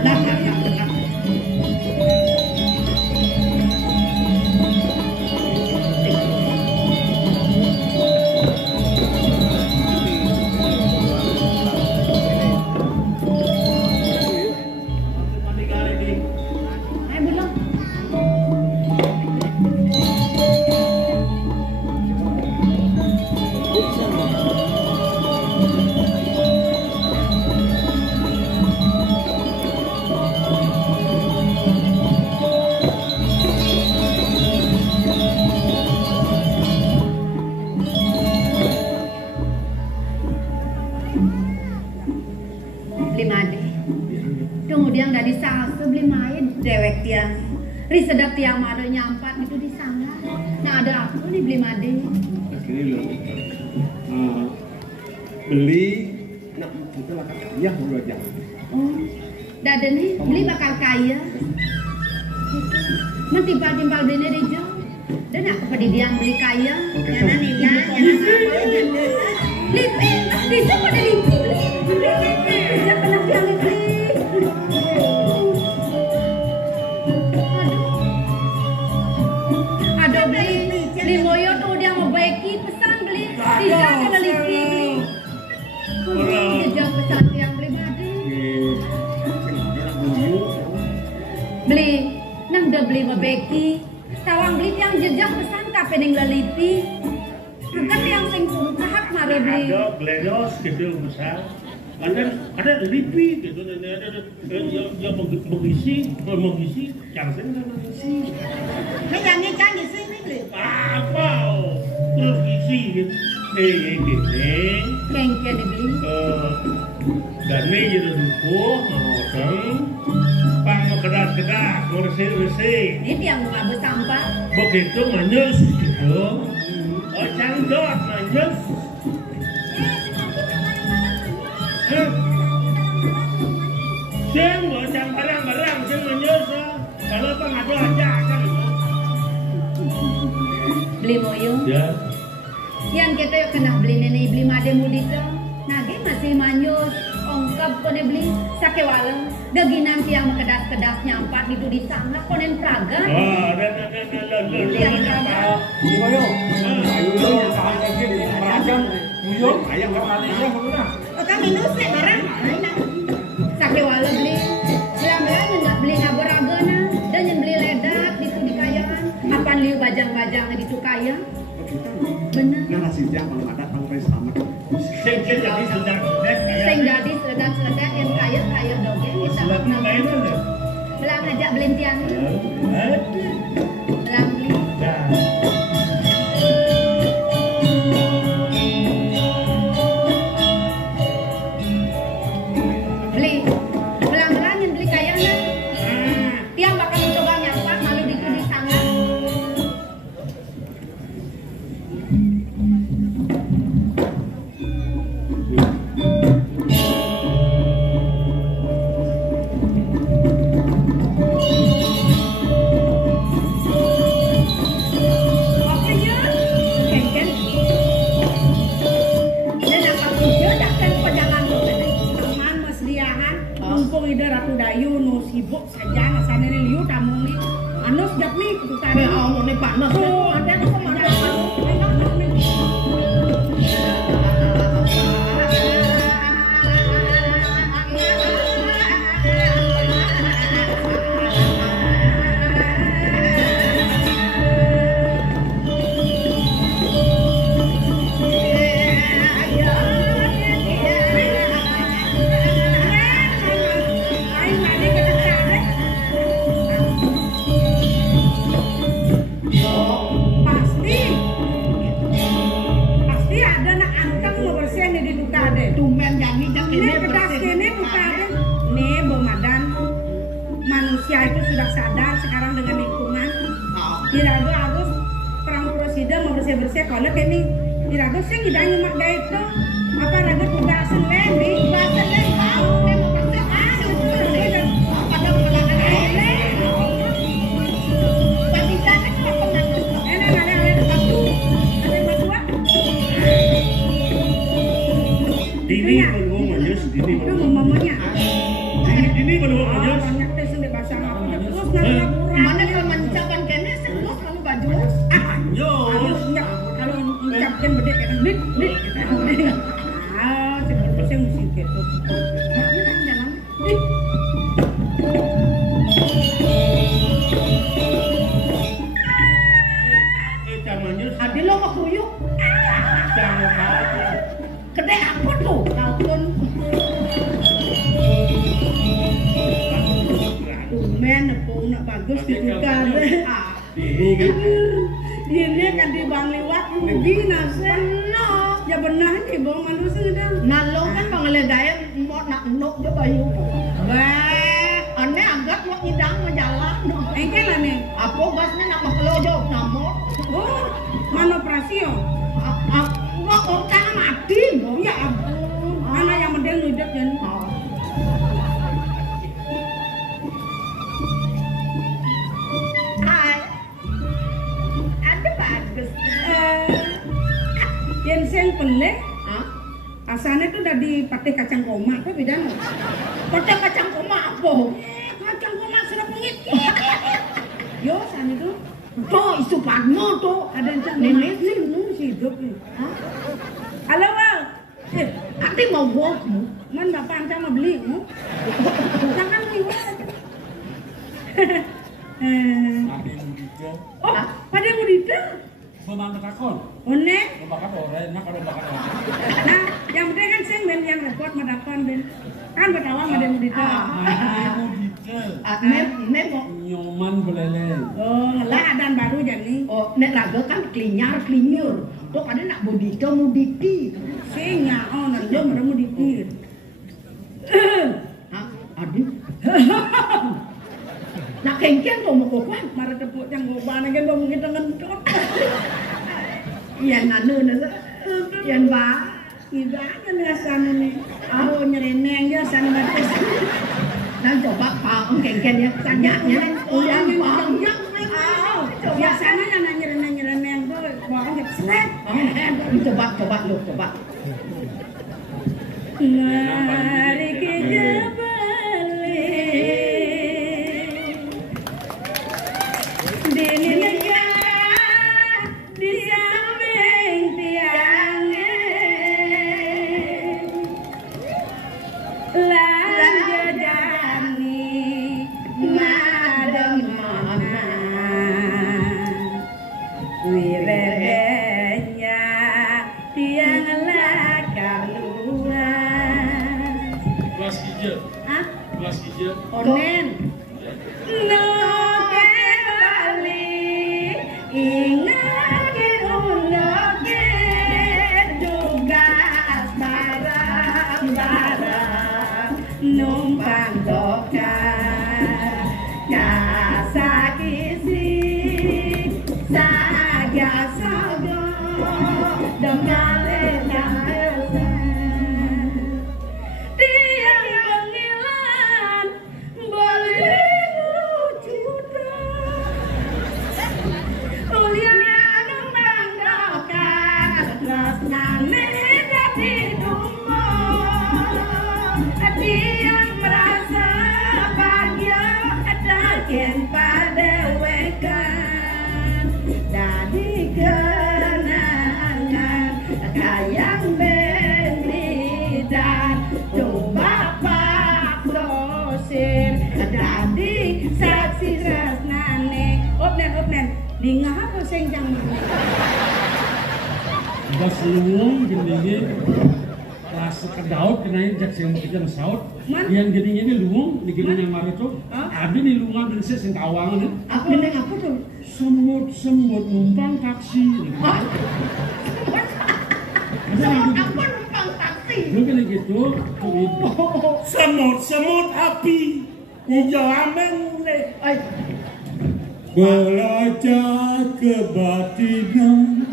Kemudian dari salsa beli main dewek tiang. Ri sedap tiang mare nyampat itu di sana. Nah ada apa nih beli made? Akhirnya lo beli nak itu lah kata iya udah jangan. Oh, dada nih beli bakal kaya. Mentimpal beli di jauh. Dan aku pada dia beli kaya. Jangan nih ya, lipi, bisa pada lipi beli. Bisa pernah tiang lipi. Ada beli moyo tuh dia mau baiki pesan beli. Bisa kena lipi beli. Jejak pesan yang beli madu. Beli, nang udah beli mau baiki. Tawang beli yang jejak pesan kape ning lelipi. Kan yang sing tahap mare beli. Ada gledos gitu besar. Ada lipi gitu, ada yang mengisi, jangan mengisi. Yang canggih sih beli. Apa? Terus isi gitu. Gini. Kengke dibeli. Gane jadi dukuh, mau pang kedas, bersih. Ini yang ngabut sampah. Begitu manyus gitu. Oh cangdot manyus. Sing bocang barang-barang sing manyus. Kalau pengadu aja kan. Beli moyo. Ya. Yang kita yuk kena beli nenek beli made mudika. Nage masih manyus. Ongkap kone beli sake waleng. Daginam tiang kedas-kedas nyampat itu di sana konen praga. Yang praga. Di moyo. Ayo lo tahan lagi di Merajang. Muyong ayam kepalanya mana? Oke minus ya barang. Sake waleng beli. Belang-belang nggak beli ngabaraga na. Dan yang beli ledak itu di kayaan. Apaan liu bajang-bajang di tu kaya. Bener. Nah nasi siang kalau ada sampai selamat. Sing jadi sedang Sing jadi seledak-seledak yang kaya dongeng kita. Lagi main mana? Belang ajak belintian. Belang beli. Beli. Belang-belang yang beli kaya na. Tiang bakal mencoba nyampak malu di sana. sedap nih ketukannya. Oh, ini panas. Oh, ada tuh pemandangan. Enak nih. Manusia itu sudah sadar sekarang dengan lingkungan. Irago harus perang prosida mau bersih-bersih kalau ini Irago sih tidak nyemak gaya itu apa rago tugas senen di bahasa senen tahu dia mau bersih pada belakang ini tapi jangan pernah ini ada batu Dini belum manyus, Dini itu belum. mamanya Dini belum manyus. banyak tes di bahasa terus nanti Mana kalau mencapan kene sebelum kamu baju. Manyus. enggak kalau ucapkan bedek kan dik seperti musik gitu Manyus. Adi lo mau kuyuk. Jangan aja. Kedai apa tuh? Kalkun. men nepung nak bagus ditukar Dini kan. ini kan di bang liwat rugi nasi ya benar nih bang manusia dah Nalo kan pangledaya mau nak nok dia bayu. Aneh agak mau nyidang mau jalan. engkel lah nih Apa gasnya nak makelojo namo? oh mana operasi yo Nggak orang mati. oh ya ampun mana yang model nujuk dan yang sen pelek, asalnya tuh udah di pakai kacang koma, tuh beda nggak? Pakai kacang koma apa? Kacang koma sudah pengit. Yo, sana tuh. Tuh isu padmo tuh. Ada yang Nenek sih, si hidup nih. Halo, Bang. Nanti mau gua. Man bapak anta mau beli, mau? Jangan liwat. Oh, pada mau ditang? Memantek akon. One? Bakar orang, nak ada bakar orang. Nah, yang penting kan sing ben yang repot madakon ben. Kan betawang ada yang ditang. Aku detail. Nek mau Nyoman beleleng. Oh, lah adan baru jadi. oh nek raga kan klinyur. Tuh ada nak bodika mudiki. Sing nyaon nanti mau ditir. Hah? Adik. Nak kengken tuh mau kokwan. Mara tepuk yang gobana kan dong kita ngentot. Yan nanu nasa. Yan ba? Ibadah nih sana nih. Oh nyereneng ya sana batas. Nah coba pak kengken ya. Tanyanya udah pak. Biasanya yang nyereneng tuh orang yang seret. Coba lu coba. Mari kita balik. Kelas hijau. Onen. No ke bali ingat ke ulo ke tugas barang numpang dokter jasa kisi saja sago domale pada weka Dingah apa sing jang. Bos luwung gini rasa kedaut kenanya jak sing mukijang saut. Yang gini ini luwung di gini yang maruto. Abi ni luwungan dan sing kawangan. Apa ning apa tuh? Semut numpang taksi. Semut apa numpang taksi? Mungkin gitu. Semut api. Iya amen le. Belajar kebatinan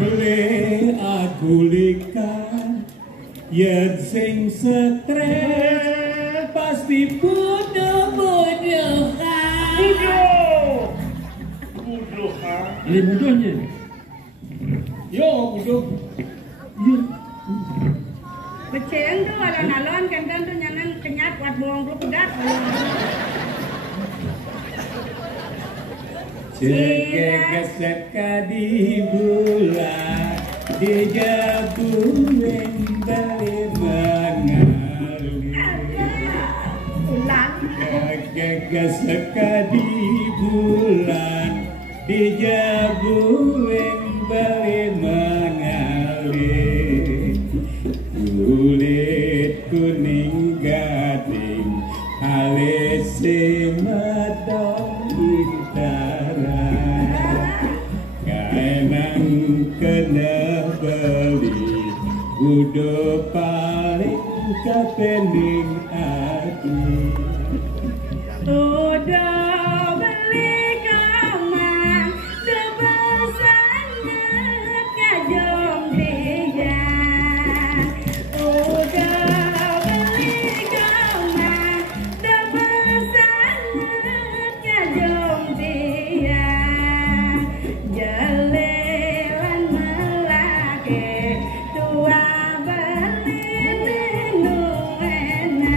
boleh aku likan yen sing stres pasti bodoh-bodohan. Ini bodohnya. Yo bodoh. Iya. Beceng tuh alon-alon kan tuh nyangan kenyat buat buang pedat. Seka di bulan di jabulen balik mengalir. Seka di bulan di jabulen balik mengalir. Kulit kuning gading alis medong intara. Kainang kena beli kudu paling kepening hati. Udah beli kamar sebesarnya kajong dia. Udah beli kamar sebesarnya kajong dia. Jalelan melake tua beli nuenan.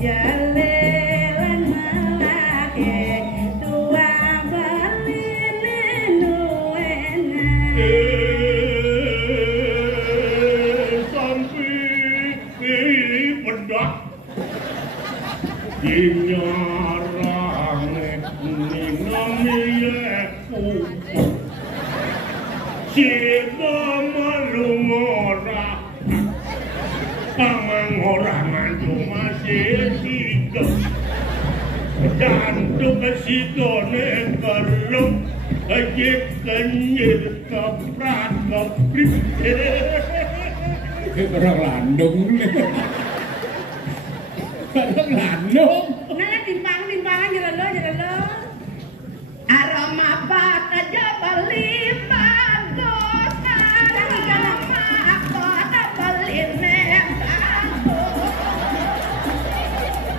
Jalelan melake tua beli nuenan. Sampai pedak dinyarang ninamileku sida malumora pangangorangan cuma sesiga jantung kesidone kerlum ajik kenyir keprat keprip Orang landung. Orang landung. Nah, timpang-timpangan jelelo. Aroma bat aja beli bagus. Aroma bat beli bagus.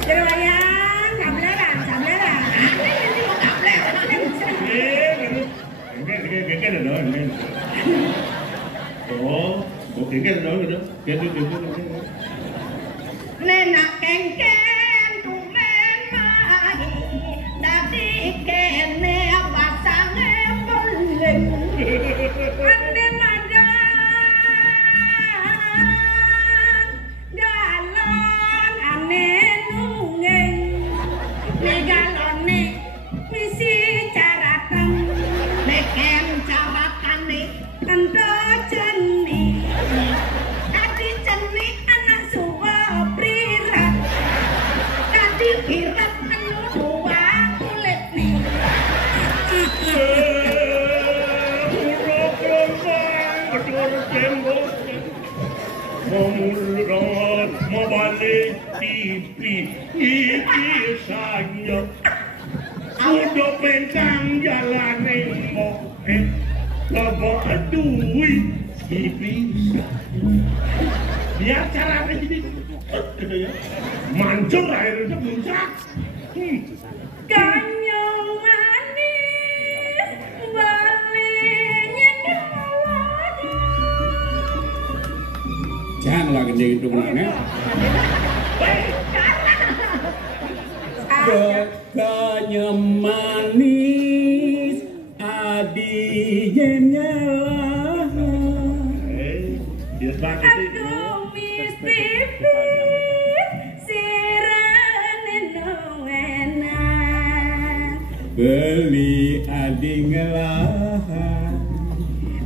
Jeroyang, kableran. Ini mau kableran. Nenak kengken tumen mahi dadi kene basange beleng ande madan galon ane nungeng galone misi caratan neken cabatane ento jeni adi jeni anak suwa prirat adi pirat anu dua kulit nih Memulot membalik TV iki saya udah pencang jalan nemo bawa duit bisa biar caranya jadi mancur akhirnya muncak kanyang manis balinya kemalaja Jangan lah gede itu mana. Kekanya manis adinya aduh mispipit sirane no enak beli beli adi ngelahan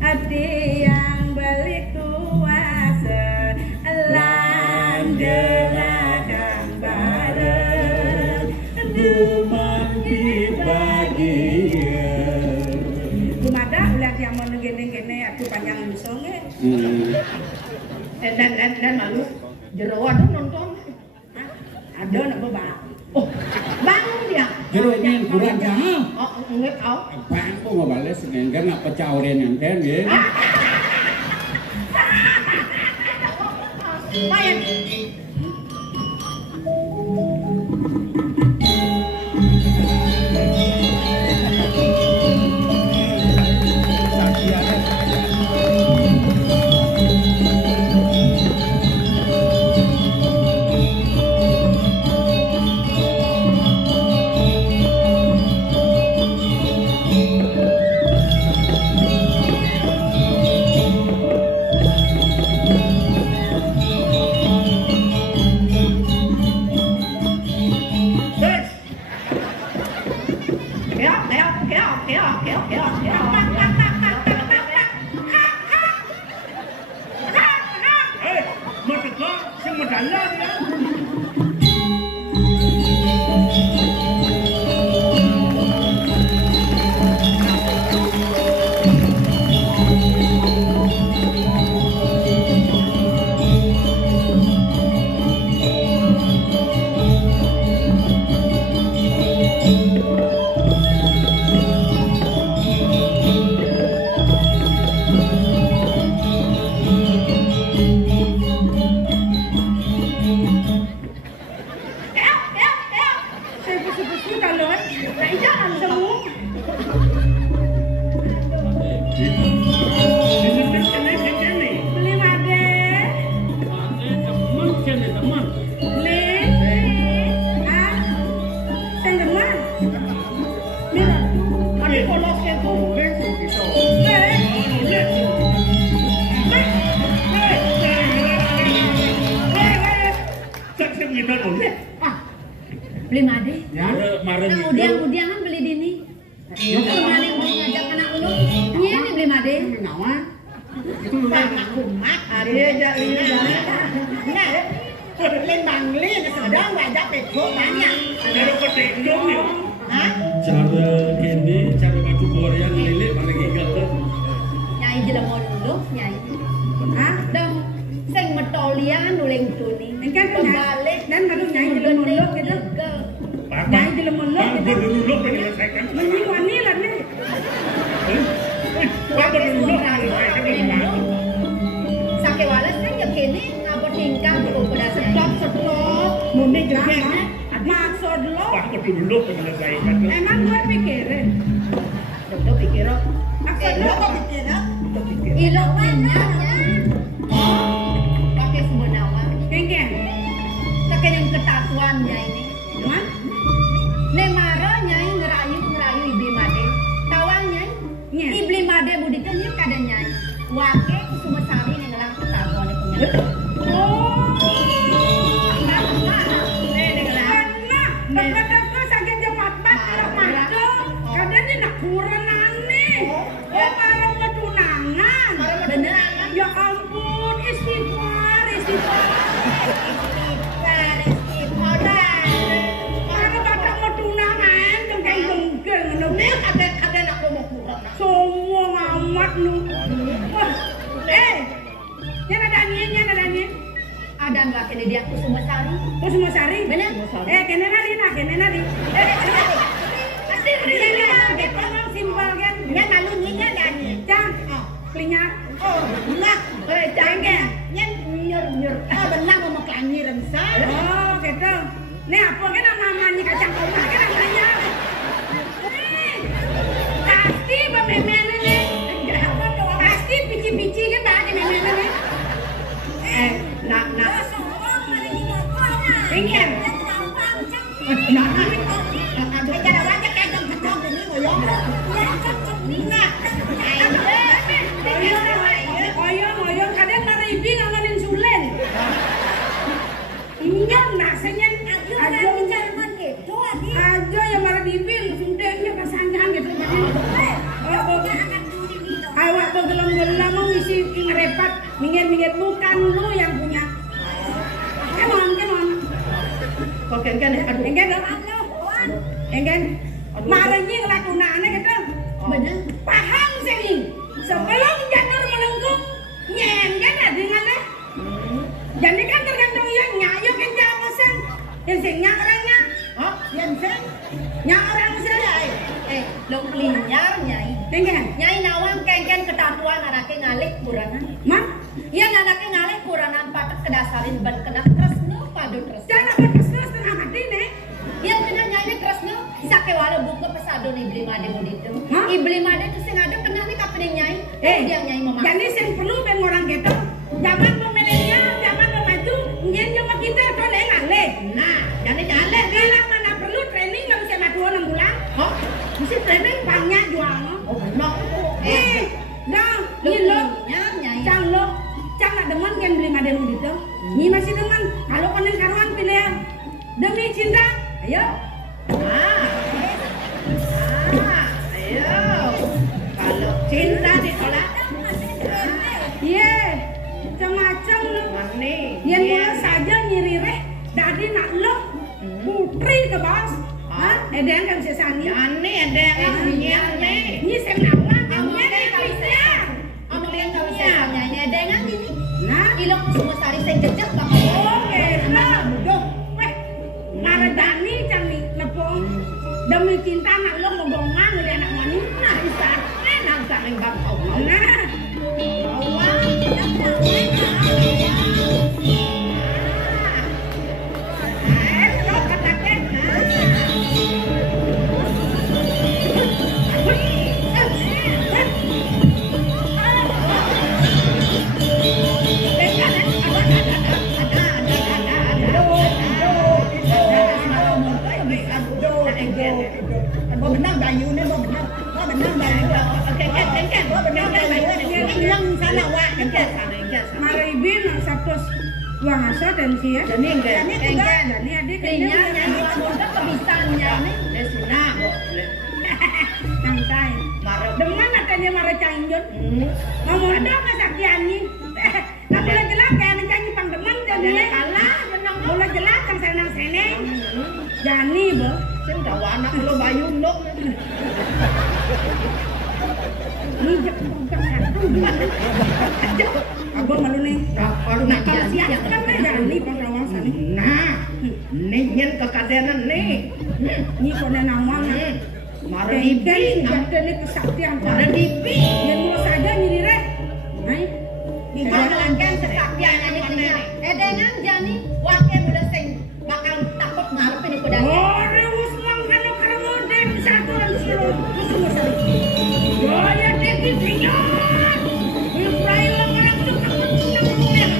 Adi yang beli kuasa Landela kang bareng Dumangki bagian Kumada ulah yang mau gini-gini aku panjang lusongnya dan lalu jeroan nonton ada nak bebak oh bangun dia jeronya kurang jauh oh enggak tahu apaan kok nggak bales kan nggak pecah orang yang kan ya main beli made ya marah udiang-udiangan beli dini kemarin mau ngajak anak ulun ini beli made nawa itu aku mak ada aja ini nah lên bằng liên sedang ngajak peko banyak ada petekong nih hah cara ini cara batu Korea lele mana gigat nyai jelemon dulu nyai hah dong sing metolian nuleng tuni kan balik dan baru nyai jelemon dulu gitu nyai jelemon dulu dulu menyelesaikan ini wani lah nih dulu sakit walas kan ya kini ngapa tingkah pada stop muni gerang maksud lo dulu menyelesaikan emang gue pikirin lo pikir maksud lo kok pikirin ilo punya pakai semenawa kengken pakai yang ketatuannya ini cuman nemara nyai ngerayu ibli made tawang nyai ibli made buditanya kada nyai wake kusumesari yang ngelang ketatuannya punya oh Teka-teka sakit jemaat kalau masuk kadang dia nak kurang aneh oh marah ngetunangan beneran ya ampun istighfar karena badak ngetunangan yang kayak bengkel ini ada nak mau kurang semua ngamat nu yang ada angin ada nggak kena dia Kusumesari benar kena nari pasti rina kita simpel kan nya malu nya nyanyi cang kelinyap oh enggak cangke nya nyur benar mau kelanyi remsa oh gitu nih apa kan namanya kacang koma kan namanya pasti bememen ini pasti pici-pici kan banyak memen ini nak ingin cara banyak kagak betul ini ngoyong ngoyong kadang naribi nganganin sulen ingat nasenya aja yang marah dibil sudahnya pasangan gitu Minggir bukan lu yang punya. Come on. Kok Ken ya? Aduh, Ken lo. Ken. Marahnya ngelakunannya gitu. Bener. Paham sih. Sebelum janur melengkung, nyengen ada dengan jadi kan tergantung yang nyayo kan jawasan. Yang singnya orangnya. Oh, yang sing. Yang orang saya. Lo linyar nyai. Ken. Nyai nawang kengken ketatuan anake ngalik kuranan. Mah? Iya anake ngalik kuranan patek kedasarin ban kena tresno padu tresno. Jangan bertresno setengah mati nih. Iya kena nyai tresno sake wala buka pesado ibli made modito. Ibli made itu sing ada kena nih kapening nyai. Dia nyai mama. Jadi sing perlu ben orang gitu. Zaman milenial, zaman maju, nyen sama kita kan ngalih. Nah, jadi ngalih bilang mana perlu training nggak bisa maju 6 bulan. Oh, bisa training banyak jual. Oh, benar. Nah, lo, Cang nggak demen kan beli mademu gitu. Ni masih demen. Kalau konen karuan pilih demi cinta, ayo. Ayo. Kalau cinta ditolak, iya, macam-macam. Yang mulai saja nyirireh, dari nak lo putri ke bos. Edeng kan sesani. Ani edeng nyane. Ni senawang, nyane bisa. Ambilin kau siapa nyai dengan ini. Nah, ilok semua sari saya jejak bakal. Oke, nah, duh, weh, ngaredani cami nepong. Demi cinta nak lo ngogongan udah anak mani. Nah, bisa, enak saling bakal. Nah, bawang, lo katakan. Mau benang bayunya, mau benang bayu. Ken. Mau benang bayunya. Yang sana wak, Ken. Maribin sabtus uang asal dan sia. Jadi enggak. Jadi adik kayaknya nyanyi semoga kebisaannya nih. Desuna kok. Santai. Dengan katanya marah cainjun. Ngomong dong kesaktiannya. Nah boleh jelas kayak nyanyi pangdeman jadinya. Kalah, boleh jelas kan senang-seneng. Jani bo. Sing tahu anak lo bayu ndok. Ini jepang satu. Abang malu nih. Kalau nak siap kan Jani pangrawang sani. Nah, nih nyen kekadenan nih. Ini kone nawang. Maribin, ada nih kesaktian. Maribin, yang mau saja nyiri rek. Hai, dijalankan kesaktian ini punya. Dengan Jani, wakil mulai sing bakal takut ngarepin itu dah. Oh, reus mang kalau modern satu dan seluruh semua sekali. Oh ya tinggi tinggal. Israel orang itu takut menang.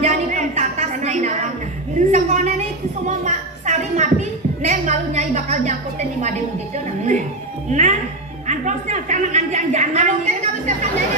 Jadi pentatas nyai nawang. Sekolah ini semua sari mati, nen malu nyai bakal nyangkutin di mademu gitu nah. Nah, antosnya canang anjang-anjang. Kalau kan kamu siapkan nyai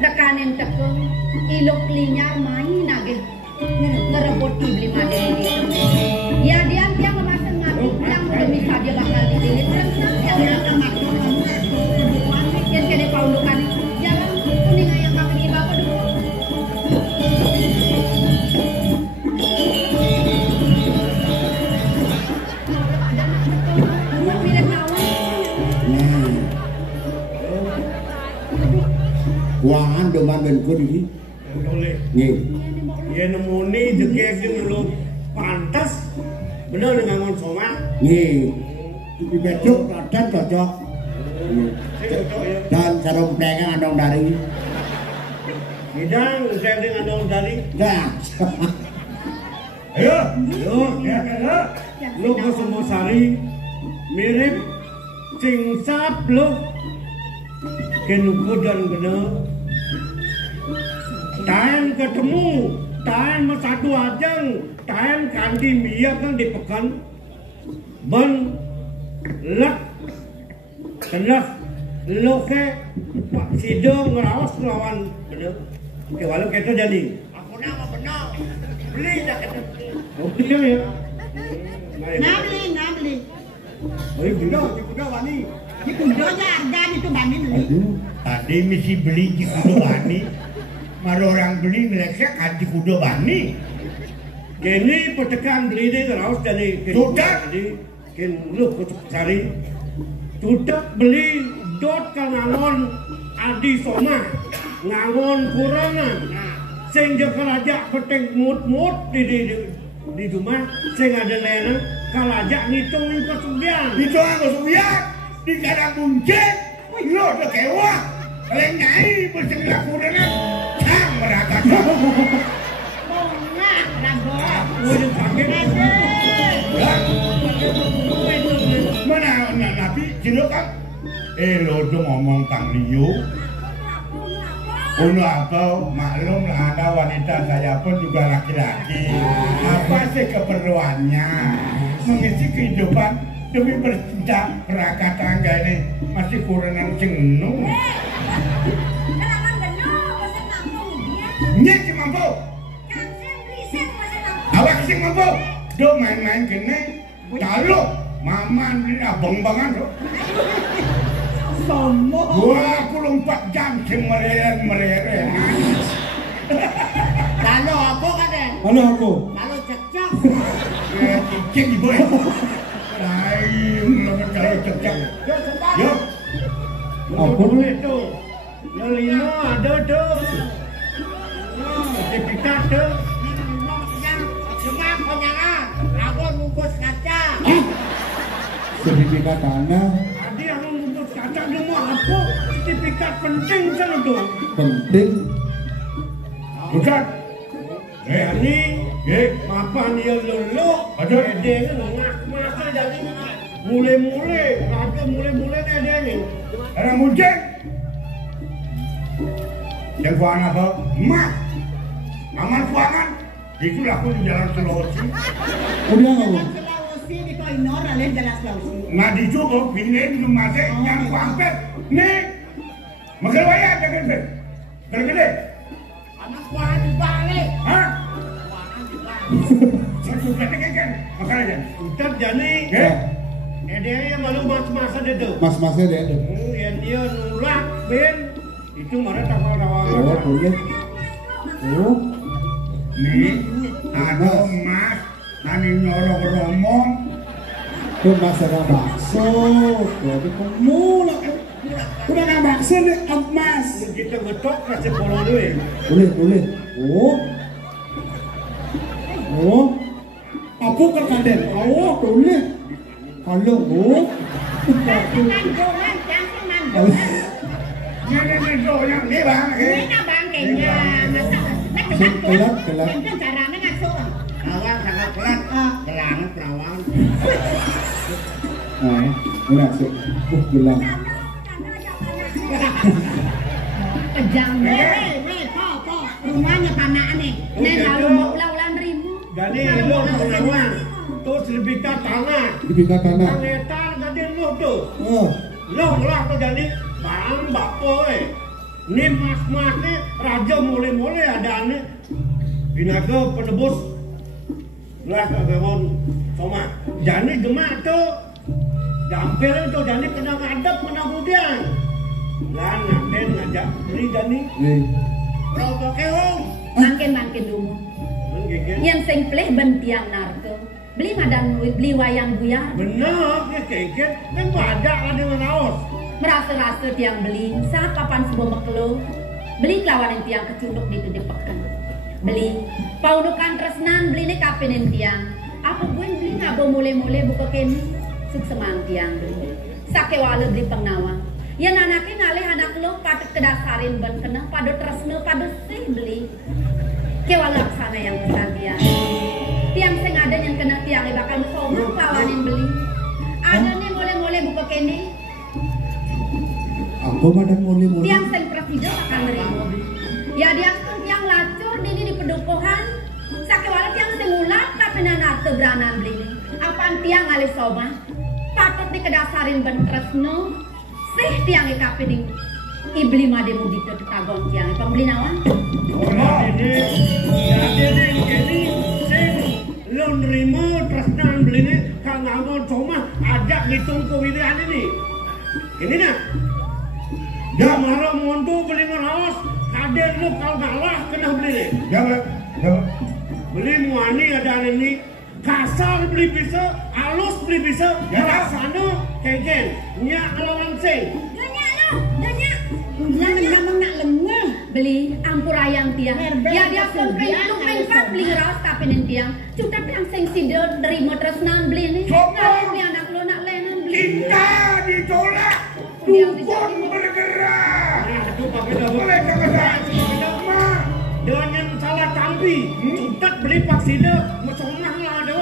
dekanin tekung ilok linyar main nagih ngerebut ibli madem gitu. Ya dia memasak mati yang udah bisa dia bakal dililit terus yang termasuk yang kene paundukan jalan kuning ayam kaki bapak dulu. Kuangan doman benku iki. Boleh. Nggih. Ya nemoni jegek belum pantas. Bener dengan ngon somah. Nggih. Iki beduk dan cocok. Dan sarung plengan andong dari. Bidang saya dengan andong dari. Dah. Ayo. Ya kena. Lu ke Sumosari mirip cingsap lu. Kenuku dan bener. Tahan ketemu, tahan satu ajang, tahan kandi miyak kan dipekan. Ben lek kenas loke Pak Sido ngerawas lawan bener. Oke, walau kita jadi. Aku nama benar. Beli dah kata. Oke ya. Nabli. Oh, iya. Di kuda wani. Di kudonya harga itu bani beli. Aduh, tadi mesti beli di kuda bani. Malah orang beli ngelesek di kuda bani. Kini petekan beli ini terus dari Sudah. Jadi kin lu kutuk cari. Sudah beli dot kan ngangon adi soma ngangon kurangan. Sehingga kerajaan peteng mut di rumah sing ada lena kalajak ngitung ke sudian. Itu aku suyak di kadang bunceng. Lo udah kewa. Kalian nyai bersenglah kurangan. Sang merata. Bongak rago. Udah sakit. Mana nabi jilo kan? Lo tuh ngomong Kang Liu. Uno apa? Maklum lah ada wanita saya pun juga laki-laki. Apa sih keperluannya? Mengisi kehidupan demi bercinta perangkat tangga ini masih kurangan jenuh. Kelaman bener, bosan ngomong dia. Nyek si mampu. Kangen riset bosan ngomong. Awak si mampu. Do main-main kene. Kalau maman beli abang-bangan tuh. Somo. Wah, aku lompat jam sing mereren. Kalau apa kadang? Halo aku. Kalau cecok. Ya, cicing ibu. Lain, kalau cecak. Yo sebentar. Yo. Apa Boleh tuh. Yang lima ada tuh. Sertifikat tuh. Yang semak konyangan. Aku bungkus kaca. sertifikat tanah Tadi yang bungkus kaca dia mau apa? Sertifikat penting sana tuh. penting. Bukan. Ini Gek. mapan dia lulu. Aduh. Dia masa jadi mulai-mulai. Raja mulai-mulai dia ni. Ada muncul. Yang kuangan apa? Emas. Aman kuangan. Itu laku di jalan Sulawesi. Udah nggak bu? Sulawesi di Koinor, alias jalan Sulawesi. Nah dicoba pindah di rumah saya yang kuangkat. Nih. Makan wayar jangan ber. Gede. Anak kuangan dibalik. Hah? Saya suka kan. Makan aja. Udah jadi. Gek. Dia yang malu masa dia tuh. Mas-masnya deh. Yang dia nulak ben itu mana takal Oh tawangan. boleh. Oh. Nih. Ada emas. Nani nyorok romong. Tuh mas ada bakso. Jadi pemula. Udah nggak bakso nih emas. Kita betok kasih polo duit. Boleh. Oh. Oh. Apa kan kaden? Oh boleh. Kalau oh. Mandongan, jangan mandongan. Ini yang ini bang. Ini nak bangkainya, masa Kelat. kan caranya ngasuh. Awang sangat kelat. Gelangan perawan. Nah, udah sih. Gelang. Kejam deh, kok. Rumahnya panaan nih. Nen lalu mau ulang-ulang ribu. Jadi lu tawangan. Tuh sertifikat tanah. Sertifikat tanah. Pangetan tadi lu tuh. Oh. Lu lah tuh jadi bang bapoy. Ini mas ni raja mulai ada ni. Binaga penebus. Lah kagawon sama. Jadi gemak tuh. Jampir tuh jadi kena ngadep kena budian. Lah nanti ngajak beli jadi. Nih. Berapa keong? Makin dulu. Menggigit. Yang sing pleh bentiang narko. Beli madang duit, beli wayang buyar. Benar, ya keket. Kan badak ada dengan raos. Merasa-rasa tiang beli. Saat papan sebuah mekelo. Beli kelawan tiang kecunduk di depekan. Beli paunukan tresnan beli ne kapenen tiang. Apa gue beli ngabo mulai-mulai buka kene suk semang tiang beli. Sake wale beli pengnawang. Ya anaknya ngalih anak lo pada kedasarin ban kena pada tresna pada sih beli. Kewala laksana yang pesan tiang. Tiang sing ada yang kena tiang bakal mesoma kelawanin beli. Ada nih mulai-mulai buka kene. Apa madan mulai-mulai? Tiang sing presiden akan nerima. Ya dia pun tiang lacur di pedukuhan. Sakewala tiang sing ulat tapi nanate beranan beli. Apaan tiang ngalih soma? Patut dikedasarin ben tresno. Sih tiang ikape ding ibli made mudi ke tagong tiang pembeli nawan. Jadi ini sing lo nerima tresnan beli ini kang ngomong cuma ajak ngitung pemilihan ini. Ini nak. Dia marah montu beli ngerawas, kader lu kalau kalah kena beli nih. Jawab. Beli muani ada ini, kasar beli bisa, halus beli bisa, rasanya kegen, nyak lawan sing. Danya. Nak lengah. Beli ampur ayam tiang. Ya dia pun pengen beli ngerawas tapi nih tiang. Cuta tiang sing sido nerima tresnan beli nih. Nak beli anak lo nak lenan beli. Kita ditolak. Dukun bergerak. Boleh kata dengan salah tampi, cutat beli paksida, mesonah lah ada.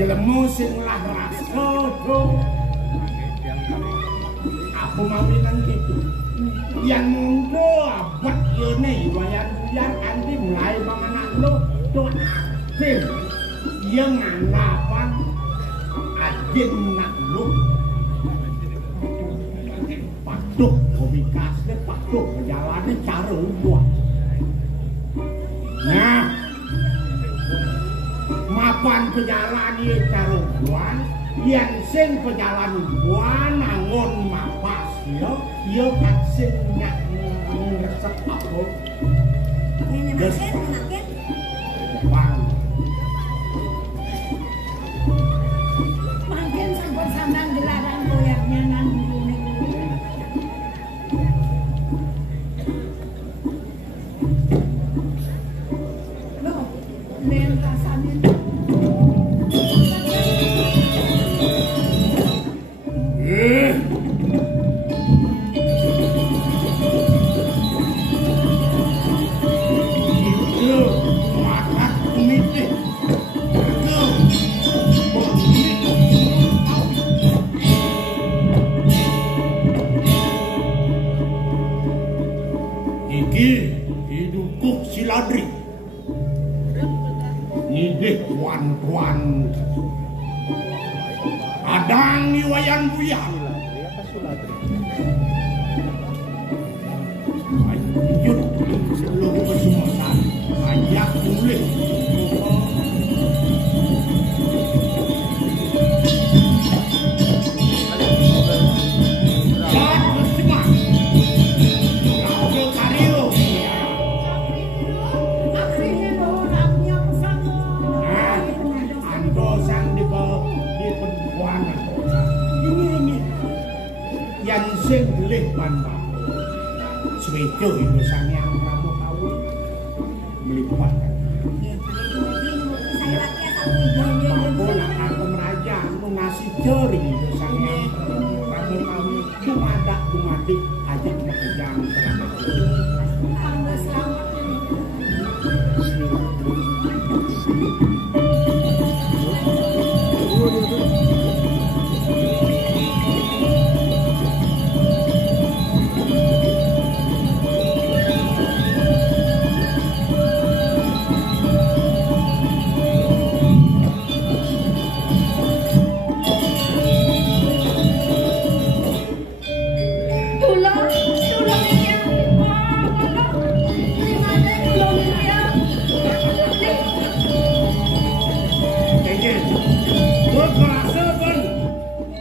Jelemu sing lah rasa dong. Aku mawinan gitu. Yang monggo abad ini wayan buyar anti mulai manganak lo tuh aktif. Yang nganapan adin nak lo. Patuk komikasnya patuk jalannya cara buat. Nah, mapan pejalan dia cara buan, yang sing pejalan buan nangon mapas yo kan sing nyak ngeresep apa. Ini makin. Bang. Makin sampun sandang gelaran koyaknya nang ngene. Loh, nen rasane Siladri ngidih tuan-tuan adang ni wayan buya lanjut sebelum kesumasan ajak boleh Cuh itu sangyang kamu tahu melipat. Mampu nak akan raja ngasih jering itu sangyang kamu tahu dumadak dumadi aja kejang selamat.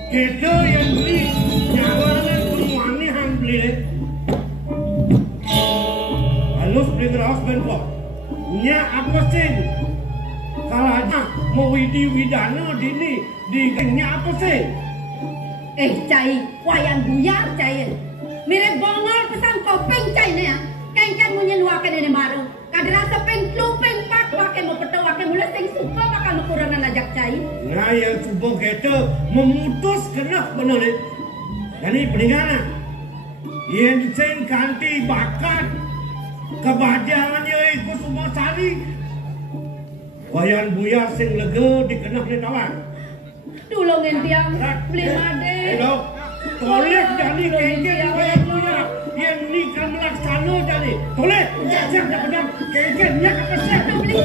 Kita yang beli nyawanan semuanya yang beli halus beli terus bentuk nya apa sih kalau aja mau widana dini di gengnya apa sih cai wayang buyar cai mirip bongol pesan kopeng cai nih ya kengken menyenuakan ini baru kadang sepeng klupeng pak pakai mau petau pakai mulai sing suka bakal kekurangan ajak cai nah yang subuh kita memutus kena benar jadi peninggalan yang sen kanti bakat kebahagiaannya ikut semua sari wayang buyar sing lega dikenal di tawan tulungin tiang beli made toleh jadi kengken wayang buyar yang nikah melaksana jadi toleh siap dah pedang kengkennya apa siap beli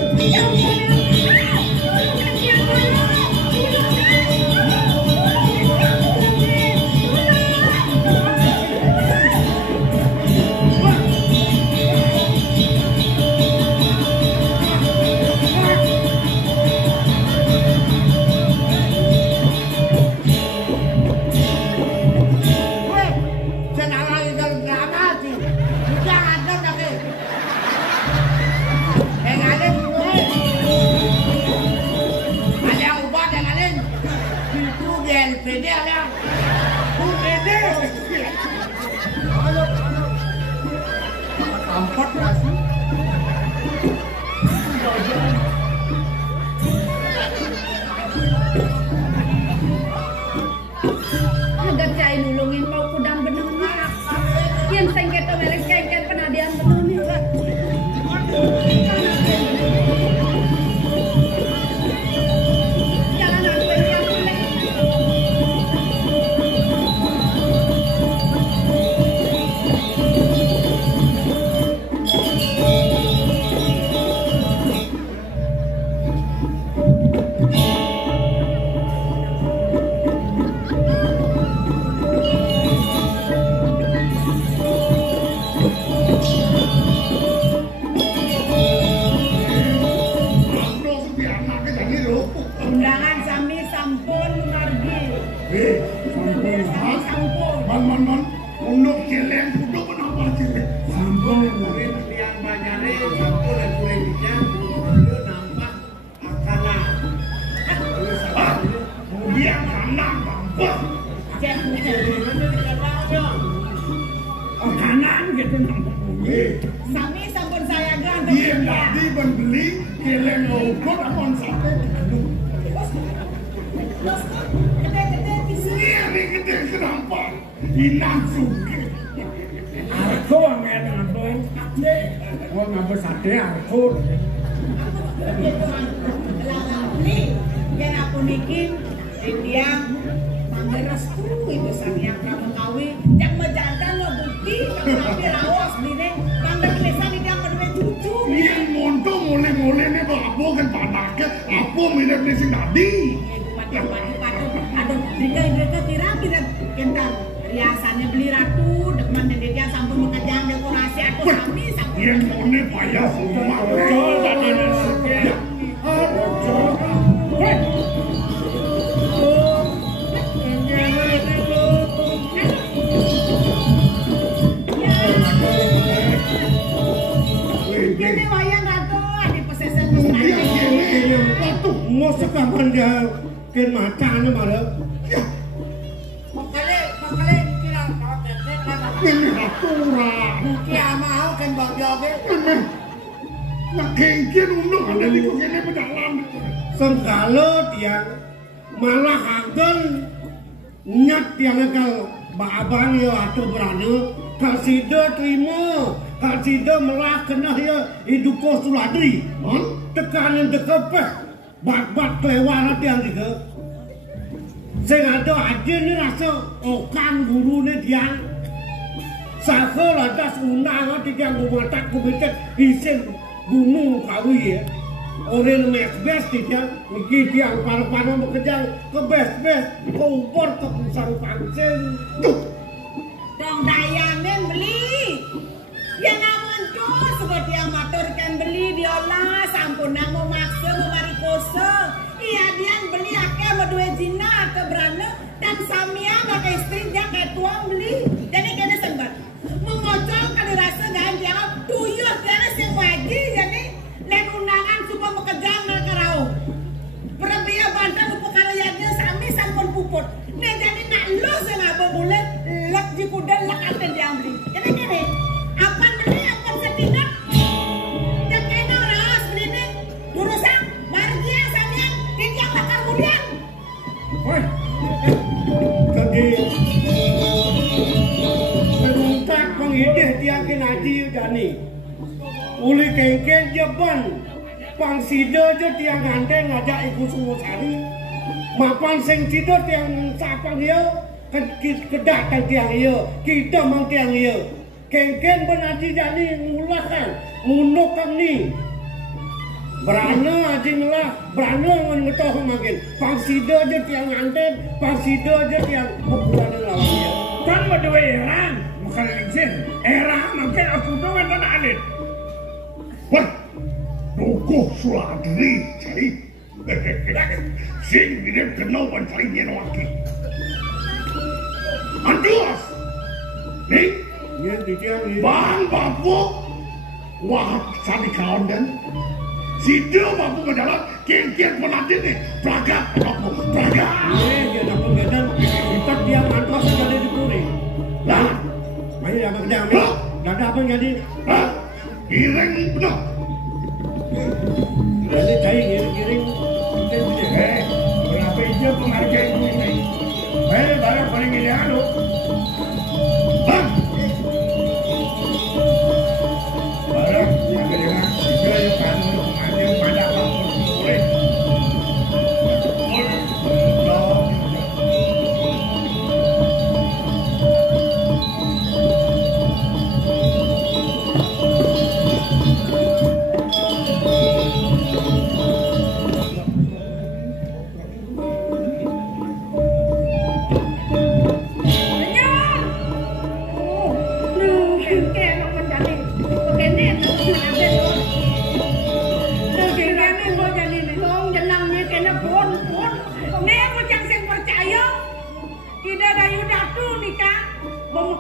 Biasanya beli ratu, depan dia sampai mengejar dekorasi aku kami sampai. Yang mau payah semua. Betul tadi nasi. Ini wayang ratu, ada pesesen. Iya, itu mau sekarang dia ken macam mana? Ini aturan. Kia mau kan bojo ge. Nah kengken undang ada di kene pedalam. Sengkalo tiang malah hagen nyat tiang akal baabang ya atau berani kasida terima kasida melah kena ya hidupo suladri tekanan dekepeh bat-bat kelewat tiang juga saya ada aja ni rasa okan guru ni tiang saka lantas unang tiang bumatak kubitek isin gunung kawi ya orang mes-bes tiang mungkin tiang para-para bekerja ke bes-bes kompor ke pusang pangsen tuh dong dayamin beli yang namun tuh seperti yang maturkan beli diolah sampun namo maksa memari kosong iya dia beli akeh berdua jina ke berana dan samia maka istri dia kayak tuang beli jadi kena sempat memocok kan dirasa dan dia tuyur kena sing wajib jadi dan undangan supaya mekejang mereka rau perempuan bantah lupa karyanya sami sampun puput nih jadi nak lo sih ngapa boleh lek jikudan lek aten dia beli jadi gini apa beli apa setidak dan kena ras beli nih urusan margia samian tinggal bakar kemudian woi jadi penuntak pengideh tiakin haji dani uli kengken jeban pangsida je tiang ganteng ngajak ikut Sungosari mapan sing sida tiang sapang dia kedak kan tiang dia kita mang tiang dia kengken benaji jani ngulahkan ngunuk kang ni berana aji ngelah berana ngan ngetoh makin pangsida je tiang ganteng pangsida je tiang bukulan lawan dia Kan berdua heran, bukan lingsin. Heran mungkin aku doang dan alit. Wah, dukuh suladri cari. Sing ini kenal pancarinya lagi. Anduas, nih, bang bapu, wah sani kawan dan. Sido bapu berjalan, kian penanti nih, pelaga, bapu, pelaga. Dia tak pengadan, kita dia mantos jadi di puri. Lah, mana yang kerja ni? Dah ada apa jadi? Giring betul. Jadi cari giring, Berapa je penghargaan ini? Barang paling ini anu. Bang. Barang yang kedua, juga yang kanu mengambil pada kampung boleh.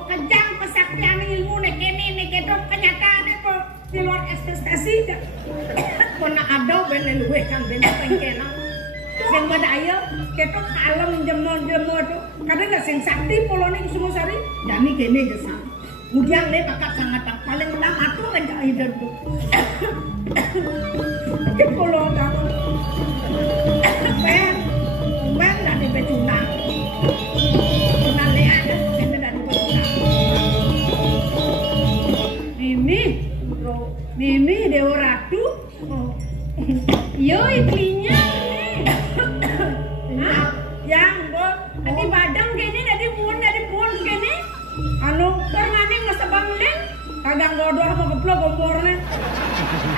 Kejang kesaktian ilmu nek kene nek ketok kenyataan apa di luar ekspektasi dah. Kona ada ben luweh kan ben pengkena. Sing badaya ketok kalem jemo-jemo tu. Kadang dak sing sakti polone Sungosari jani kene gesang. Kemudian le pakat sangat paling utama atuh kan hidup tu. Ke polo dah. Ben dah di becunang. Tunang le ada Mimi Dewa Ratu. Yo iklinya nih. Yang bo, adi badang gini, adi pun gini. Anu permane ngesebang neng, kagak ngodoh apa geplok gombornya.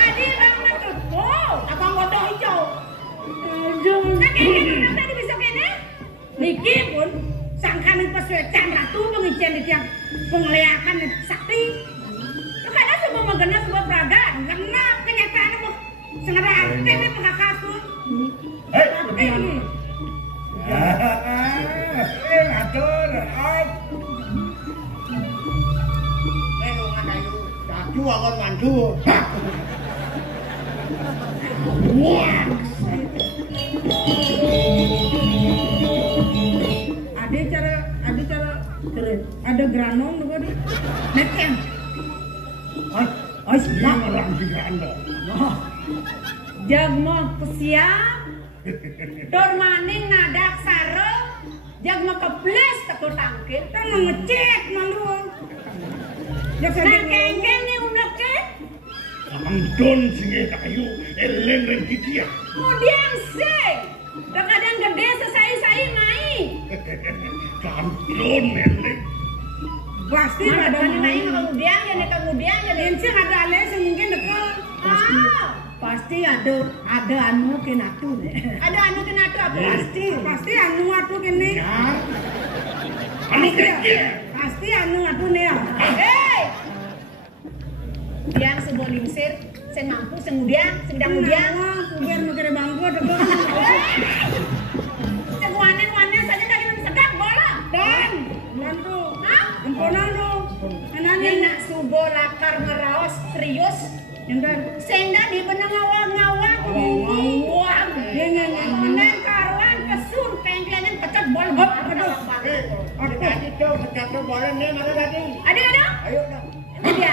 Adi bang ngetut, oh, abang ngodoh hijau. Nah kayaknya tadi bisa kene. Niki pun sangkan pesuecan ratu mengijen di tiang pengeliakan sakti. Karena semua mengenal sebuah peragaan, karena kenyataan itu sengaja ini pengakasun. Ini. Atur, Daju akan mandu. Wah. Ada cara ada granon juga di. Mekem. Oh, Dia orang di grandong. Jag mau kesiap. Dor maning nadak sareng. Jag mau keples teko tangkil. Kan ngecek malu. Nah kengkeng ni uneke. Andon singe tayo eleng ren kitia. Kemudian sing. Kadang gede sesai-sai mai. Andon eleng. Pasti Mana ada ada naik kemudian jadi Encing ada ale sing mungkin dekat. pasti ada anu kenatu ada anu kenatu apa Pasti anu atuh kene. Anu kene. Pasti anu atuh nih. hei yang sebuah lingsir sing mampu sing mudian sing dang mudian Biar mikir bangku dekat. sing wanen saja tadi sedap bola Dan bantu. hah Ampunan lu. Enaknya nak subo lakar ngeraos serius senda di benang ngawang-ngawang ngawang ngeng karuan kesur kengklengan pecat bol hop aduh Tadi tuh pecat bola nih mana tadi? ada Ayo dah. ini dia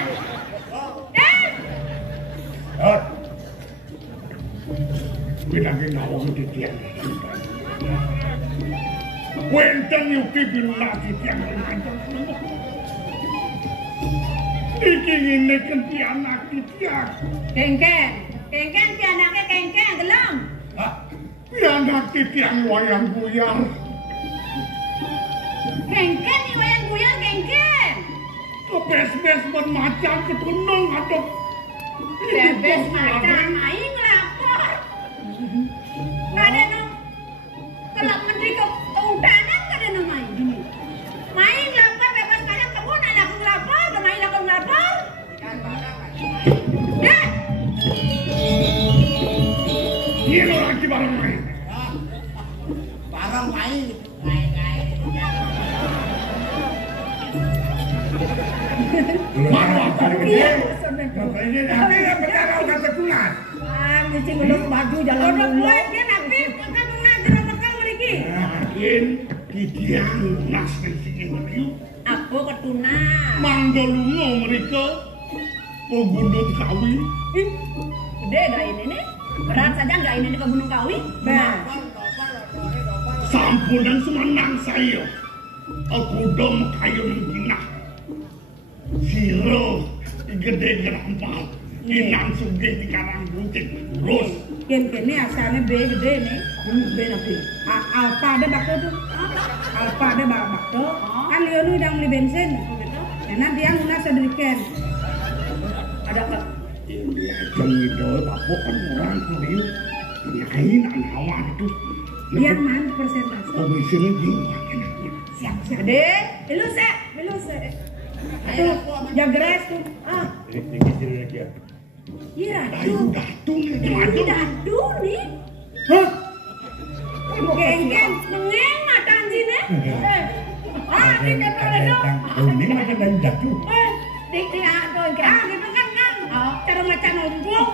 Bilangin ngawang di tiang. Wenten yuki bilang di tiang. Iki ngene kentianak di tiang. kengken pianake kengken gelem Pianak di tiang wayang buyar. kengken ni wayang buyar kengken Kebes-bes bermacam ketunung atau bebes macam aing lapor kada no kelak menteri kehutanan kada no main lapor bebas kalian kebun anak lapor bermain lapor dah dia orang di barang main. Barang main. Baru apa ini? Ini nanti yang berkara udah tertunas. ngisi belum baju jalan udah dulu buat dia nanti kadungna jero bekal mriki. Yen di tiang nas sing ngeriu. aku ketuna Mandolungo mereka penggunung kawi. gede gak ini nih berat saja gak ini ke Gunung Kawi Sampunan semenang saya. Aku dom kayu menggina. Siro gede gerampal. Inang sugih di karang gunting. Terus Kene asalnya B gede nih. B napi. Alfa ada bakto tuh. Alfa ada bakto. Kan dia lu udah beli bensin. Karena dia lunas sedikit. ada ke dia itu papuk kan orang kaliu. Nyain anawan itu. Biar mana persentase. Komisioner gimana? Siap. gede Belum se. Tuh, jagres tuh. Ini kecil lagi ya. Iya, Dayu datung itu madu. dadu nih Hah? Kengken. mengeng mata anjine ini kata dong Ini macam dayu datung. dik aduh kan Gitu kan kan. Cara macan ompong.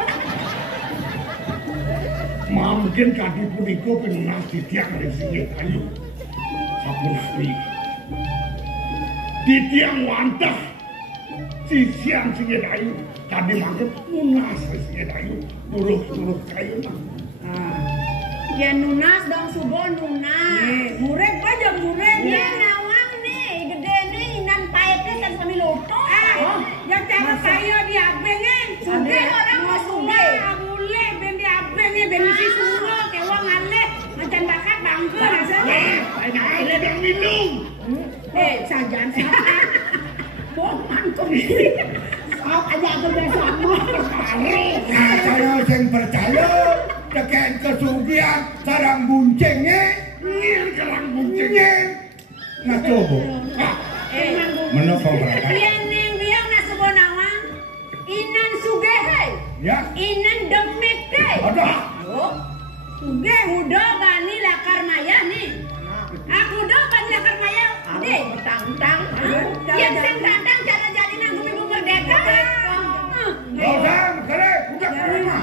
Mungkin kaki puniko penunas di tiang di sini kayu. Sapun hari. Di tiang wantah. Sisian sini kayu. Tadi makan lunas sini kayu. Turut kayu. ya nunas dong subo nunas Murek aja murek. ya nawang nih gede nih inan paetnya kan kami loto Yang cara saya di abengen. Suge orang mau suge. Boleh ben di abengen ben si sulo ke wong ale. Macan bakat bangku rasanya. Ada yang minum. Sajan siapa? Boman kok. Sok aja aku biasa mah. Nah, saya yang percaya tekan kesugihan sarang buncengnya. Ngir kerang buncengnya. Nah, coba. Menopang mereka. Biang neng biang na subo nawang inan suge hai Ya. inan demek hai Ada. suge udah bani lakar maya nih aku udah bani lakar maya deh tang-tang yang tang-tang cara jadi nang bumi merdeka Gak usah, sekarang udah terima.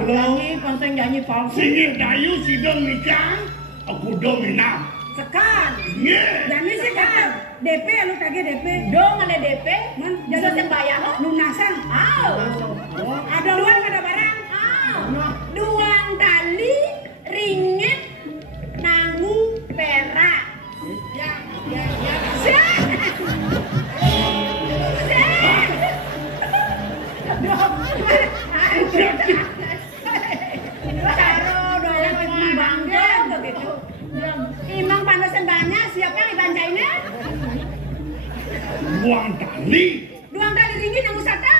nyanyi konseng nyanyi palsu Singir dayu sidang nikah. Aku dong minang. sekan Ngir. Jadi sih kan. DP lu kagak DP. Dong ada DP. Man, Jaga sembayang. lunasan. Ada uang ada barang. Duang tali, ringgit, nangu, perak. Imang panasan banyak, siapa yang dibancainnya? Duang tali. Duang tali ringgit yang usata?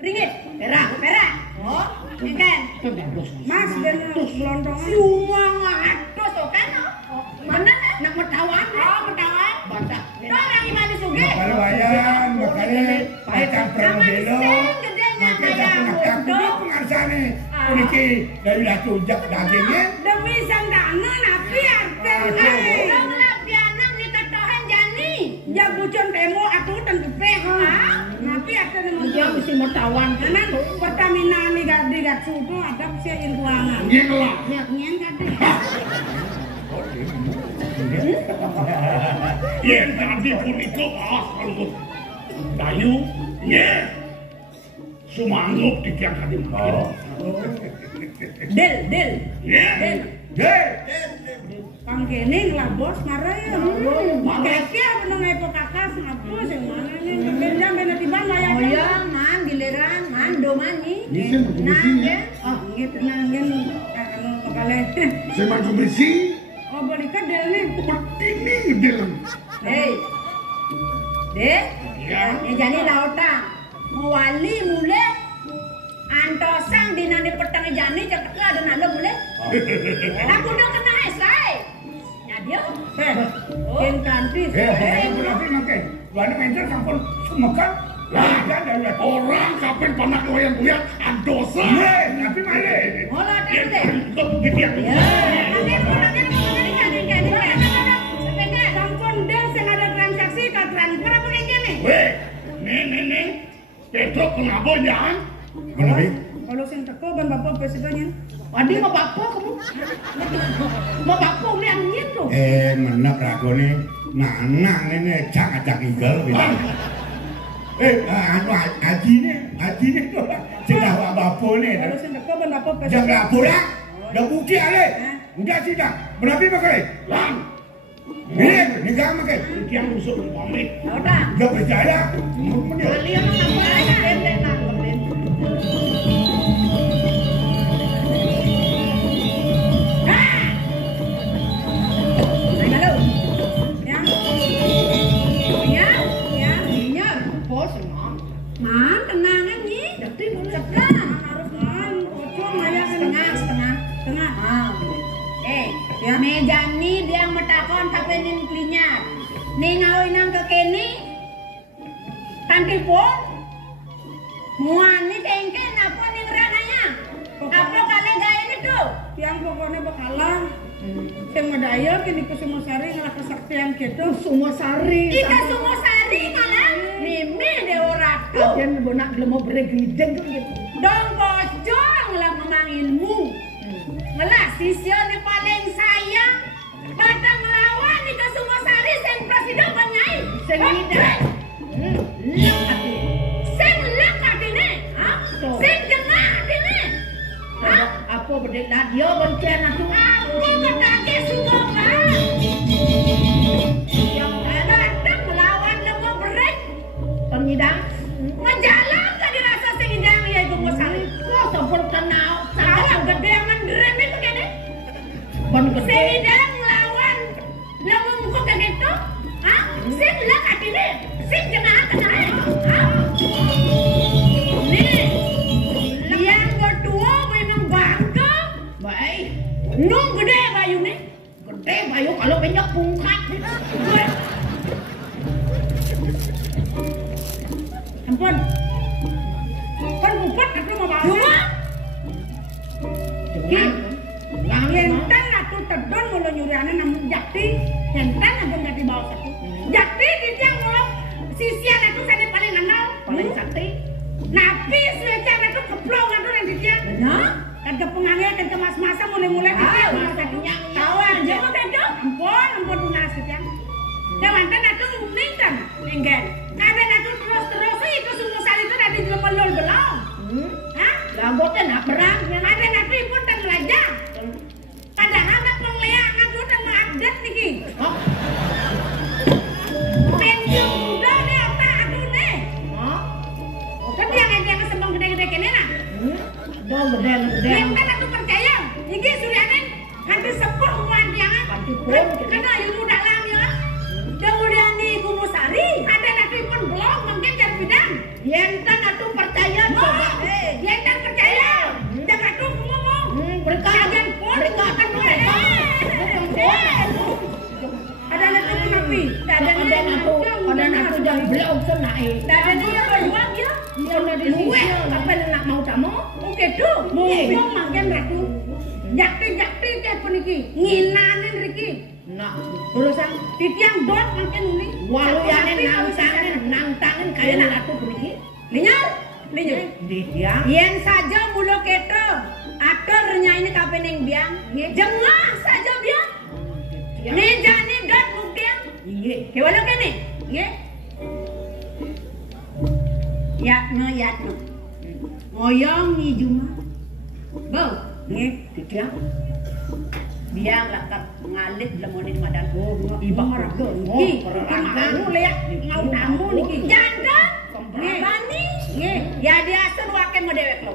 Ringgit, perak. Oh, ikan. Mas dan gelondongan. Semua ngatos tuh kan? Mana nak mertawan? Oh, mertawan. Baca. Orang gimana suge? Kalau wayan, makanya pakai perabelo. Makanya aku nak pengarsane. Uniki dari latu jak dagingnya. Demi sang dana napi arten. Dong lah pianang ni katahan jani. Ya bucon temo aku tentu peh. Napi arten Dia mesti mertawan. karena Pertamina ni gadi gatsu tu ada sia intuangan. Ngeng lah. Ngien gadi. Yang tadi pun itu kalau dayu, ngeng. Sumanggup di tiang hati makin. Del. Ngeng. Pangkene lah bos marah ya. Keke apa nang epo kakas ngapus yang mana ni benjam bena tiba maya. Oh ya, man giliran, man do mani. Oh gitu nangen anu bakale. Seman bersih. Oh boleh ka del ni. Ini ngedel. Hei. Dek. Ya. Jani lauta. Mewali mule. Antosang dinane petang jani cakap ada nalo mule. Aku udah kena esai. Nyadio. Ken kantis. Berarti makai. Luar menjer sampun sumekan. Lah, ada orang kapan panak loyang-loyang andosa. Tapi mana? Hola deh. Di tiang. Sampun del sing ada transaksi ka transfer apa kene nih? Weh, nih. Petruk kenapa jangan? Kenapa? Kalau sing teko ban bapak presidennya. Adi mau bapak kamu? Mau bapak ni angin tu. Menak ragone nanang ini cak igal bilang. Anu haji ni tu cedah bapak ni. Kalau sing teko ban bapak Jangan presiden. lapor dah bukti ale. Udah sida. Berapa pakai? Lang. Ini gak makai. Yang rusuk pamit. Udah. Gak percaya. Kalian apa aja dendeng nangkepin. Man, tenangan ni. Harus man, pocong maya Setengah. Meja ni dia metakon tapi ni klinyat. Ni ngawin nang ke kini. Tanti pun. Muan ni kengken apa ni ngerananya? Apa kali gaya ni tu? Yang pokoknya bakalan. Sing medaya kini Kusumasari ngalah kesaktian gitu. Kusumasari. Ika Sumasari malah. Mimi dewa ratu. Kalian benak gelemo beregideng gitu. Dong pocong lah memang ilmu. Ngelah sisyo ni paling sayang. Batang melawan ni Kusumasari sing presiden banyai. Sing tidak. Sing lekat ini. Sing jengah ini. Apa berdeklah dia bencana tu. Apa berkaki semua kan? Yang datang melawan lemah berik. Pengidang. Menjalan ke dirasa sengidang iaitu Kusumasari. Kau sebut tenau. Salah gede yang menderem itu kene. Sengidang melawan lemah muka kayak gitu. Sing lekat ini. Sing jengah tengah. Nih. Yang berdua memang bangga. Baik. Nung gede bayu ni. Gede bayu kalau banyak pungkat. Ampun. Kan bupet aku mau bawa. Cuma. Hentan atu tedon mulu nyuriane namun jakti. Hentan abang gak dibawa satu. Jakti di tiang mulu. Sisian itu saya paling kenal. Paling sakti. Napi selecang itu keplong atu yang di tiang. Benar? Kan ke pengangnya kan ke mas-masa mulai-mulai di tiang. Tahuan. Jangan begitu. Ampun lunas di tiang. Dewanten atuh ninten. Ninggen. Kabeh atuh terus-terus iku semua sali itu nanti jelema-lol belum. Hah? Lah boten nak perang. Kabeh atuh pun teng lajang. Padahal nak pengliang atuh teng adat niki. Oh. Penjung udah nih apa atuh nih. Oh. Kan yang sembang gede-gede kene nah. Dong gede-gede. Nek atuh percaya, iki suryane kanthi sepuh muan tiangan. Karena ilmu dalam ya. Kemudian di Kumusari ada pun belum mungkin jar bidang. Yenten atuh percaya coba. Yenten percaya. Jangan atuh ngomong. Berkajian pun akan ada nanti kenapi. Ada nanti jangan belum senai. Ada dia beruang ya. Dia di luwe. Kapan nak mau tamu? Oke tuh. Mau makan ratu. Jakti-jakti teh puniki. Nginanin riki. Nah, urusan titiang dot makin uli. Waluyane nantangin kaya ratu puniki. Linyar. Titiang. Yen saja mulo keto. Atur nyaini kapan yang biang. Jengah saja biang. Nejani dot mungkin. Kewalo kene. Yatno. Ngoyong ni Juma. Bau. Titiang. Biang lakat ngalit lemonin madan. Iba raga. Raga lihat mau tamu niki. Janda. Bani. Ya dia asun waken mo dewek lo.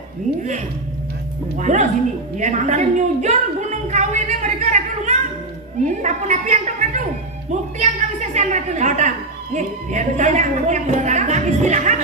Terus ini, makin nyujur gunung kawinnya mereka ratu rumah. Tapun api yang tok ratu. Bukti yang kami sesan ratu. Tahu. Ya saya yang beragam istirahat.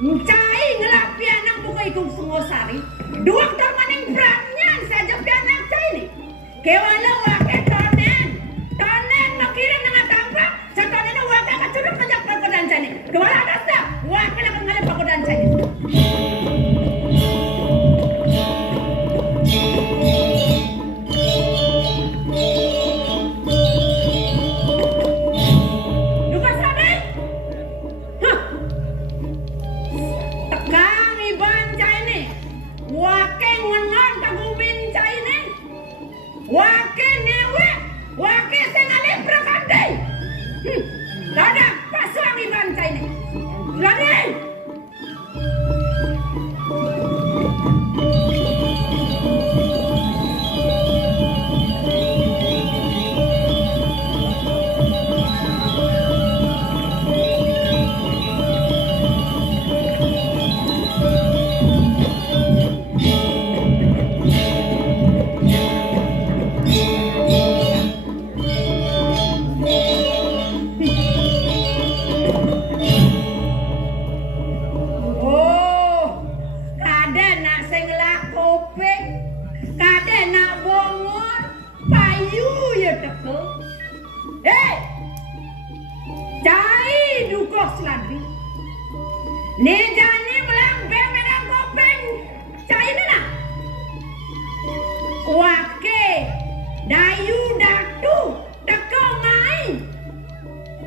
Cai ngelapi anak buka ikut Sungosari. Dua termaning beratnya saja pianak cai ini. Kewala wake tonen makirin dengan tampak. Satonen wake kacuruk kajak pagodan cai ini. Kewala atas dah wake lakan ngalih pagodan cai ini. Wake newe, wake sengalih prakandai. Lada, pasang iban cai ini. Lada. Nejani melang bemenang kopeng cai nana. Wake dayu datu teko main.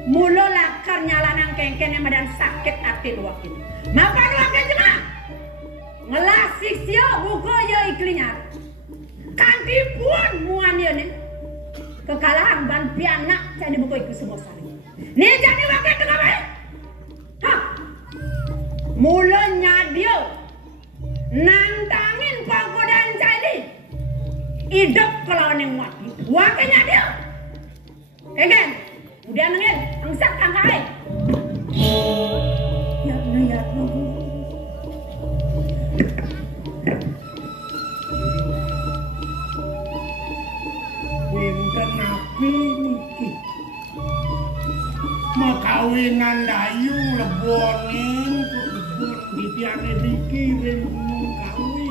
Mulo lakar nyalanang kengkene madan sakit hati wakin. Makan wake cuma ngelas sisio buko yo iklinya. Kanti pun muanyo ne. Kekalahan ban pianak cai buko iku semua sari. Nejani wake tengah bae. Mulo nyadio nantangin pagodan cai hidup kelawan yang mati. Wake nyadio. Kegen, udah nengin, angsak kangkai. Ya. Winten napi niki. Mau kawinan dayu leboning dipiane dikirim kawi.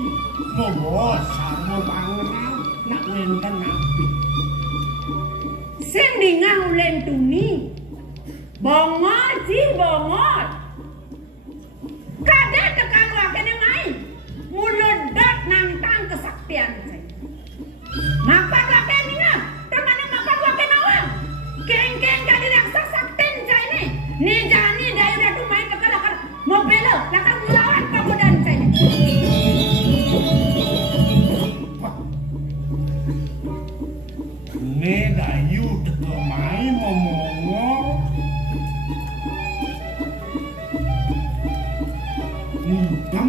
Mau sama pangeran nak winten napi. Sing dingah ulen tuni. Bongor. Kada tekan wakene main. Nih jani dayu datu main lakar mobil lakar melawan pemudan saya. Nih dayu teko main ngomong. Hitam.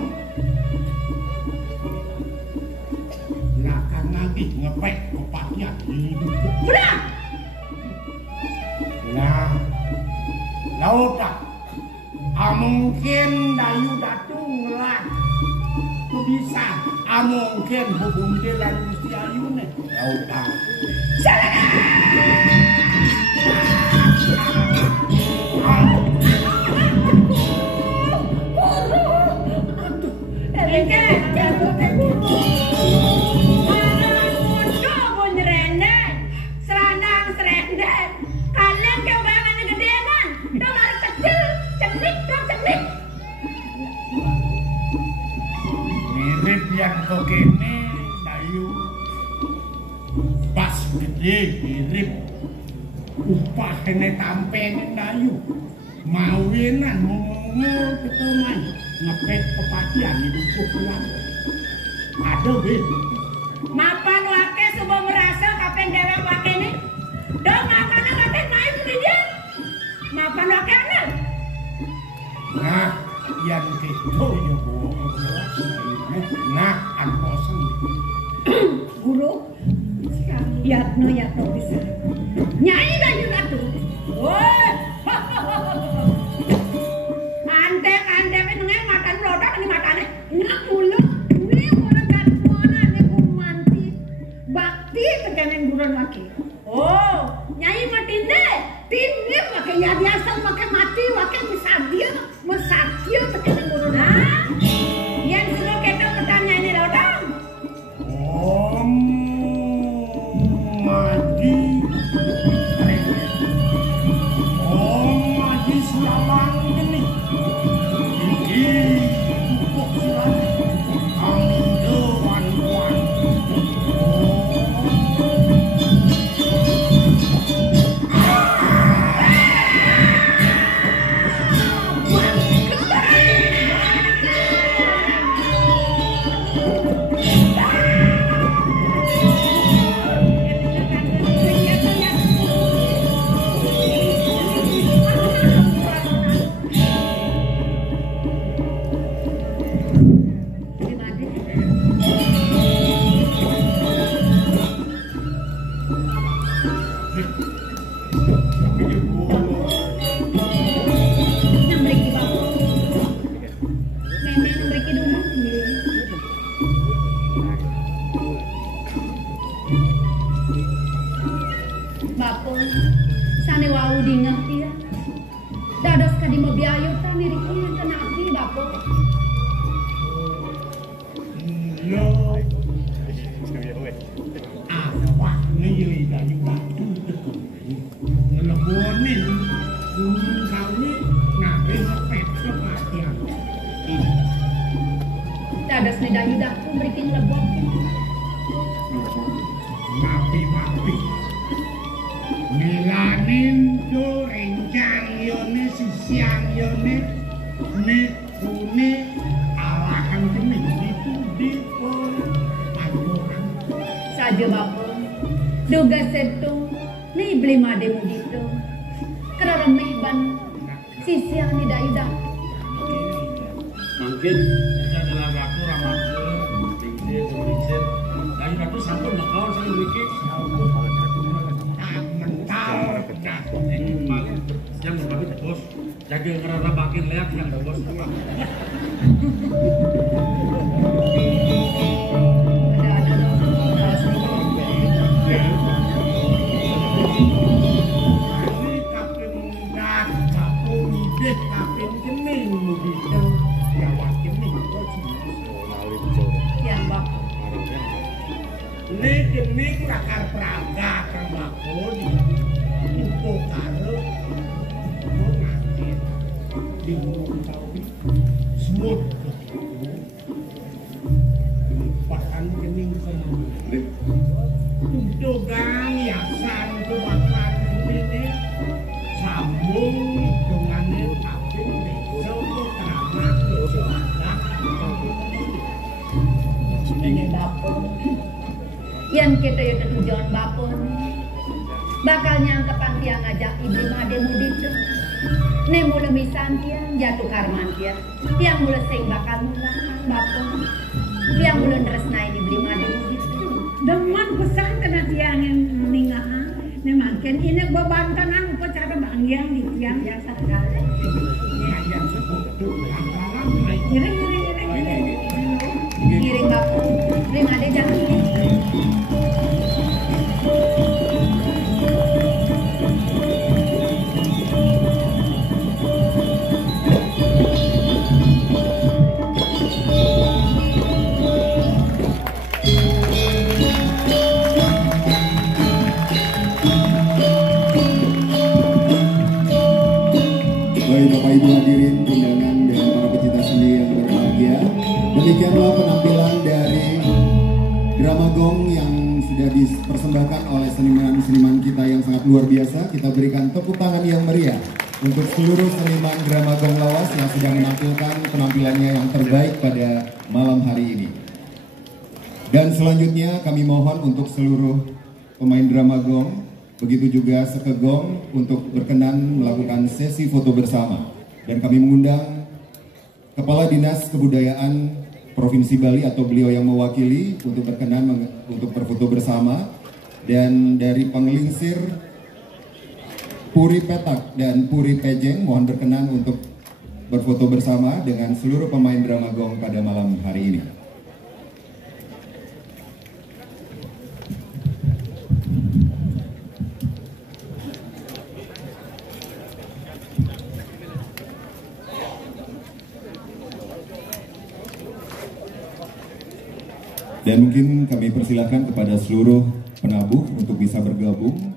Lakar lagi ngepek kepatian hidup. Berang. Nah, lautak. Mungkin dayu datu ngelat. Bisa. Mungkin hubung dia lan Gusti Ayu nih. Lautak. Mirip yang kok kene dayu pas gede mirip upahane tampene dayu mawinan ngomong ketomai ngepet kepatian hidup pulang aduh be mapan wake subuh merasa kapan dewek wake ini dong makan kapan main dia mapan wake anak nah yang gitu ya bu nah anposen guru yatno bisa nyai dayu datu woi Ante nengeng makan rodak ini makannya nggak mulut ini orang gadmona ini kumanti bakti teganen buron lagi oh nyai matinde tinde pakai ya biasa pakai mati pakai misadia mesadia teganen buron yang sudah kita ketanya ini rodak Maji selalang gini. Pupuk silang. Amdo wan-wan. Dadas ni dayu daku berikin lebok. Mapi. Milanin tu rencang yone sisiang yone ne kune alahan kene itu di pancoran. Saja bapak. Duga setung ni beli made begitu. Kerana remeh ban sisiang ni dayu daku. Mungkin adalah waktu Ramadan, tinggi, terlihat, dan itu sampai nakal saya mikir, mental, yang berbagi bos, jaga ngerara bakin leak yang bos. Ini lakar praga kang bakul upuk karo ngakit bingung tau semut pakan kening kening tugang yasan kebakan ini sambung dengan kita ya tujuan bapun. Bakal nyangkepan tiang ngajak ibu made mudit. Ne mula misan tiang jatuh karman tiang. Tiang mula sing bakal mulang bapun. Tiang mula nresnai dibeli made mudit. Dengan pesan kena tiang yang meninggal. Ne makin ini bebantanan upacara bangyang di tiang biasa sekali. Giring. Giring bapun. Giring ade jangan. Bapak Ibu hadirin undangan dan para pecinta seni yang berbahagia, demikianlah penampilan dari drama gong yang sudah dipersembahkan oleh seniman-seniman kita yang sangat luar biasa. Kita berikan tepuk tangan yang meriah untuk seluruh seniman drama gong lawas yang sudah menampilkan penampilannya yang terbaik pada malam hari ini. Dan selanjutnya kami mohon untuk seluruh pemain drama gong, begitu juga sekegong untuk berkenan melakukan sesi foto bersama. Dan kami mengundang Kepala Dinas Kebudayaan Provinsi Bali atau beliau yang mewakili untuk berkenan untuk berfoto bersama. Dan dari Pengelingsir Puri Petak dan Puri Pejeng mohon berkenan untuk berfoto bersama dengan seluruh pemain drama gong pada malam hari ini. Dan mungkin kami persilahkan kepada seluruh penabuh untuk bisa bergabung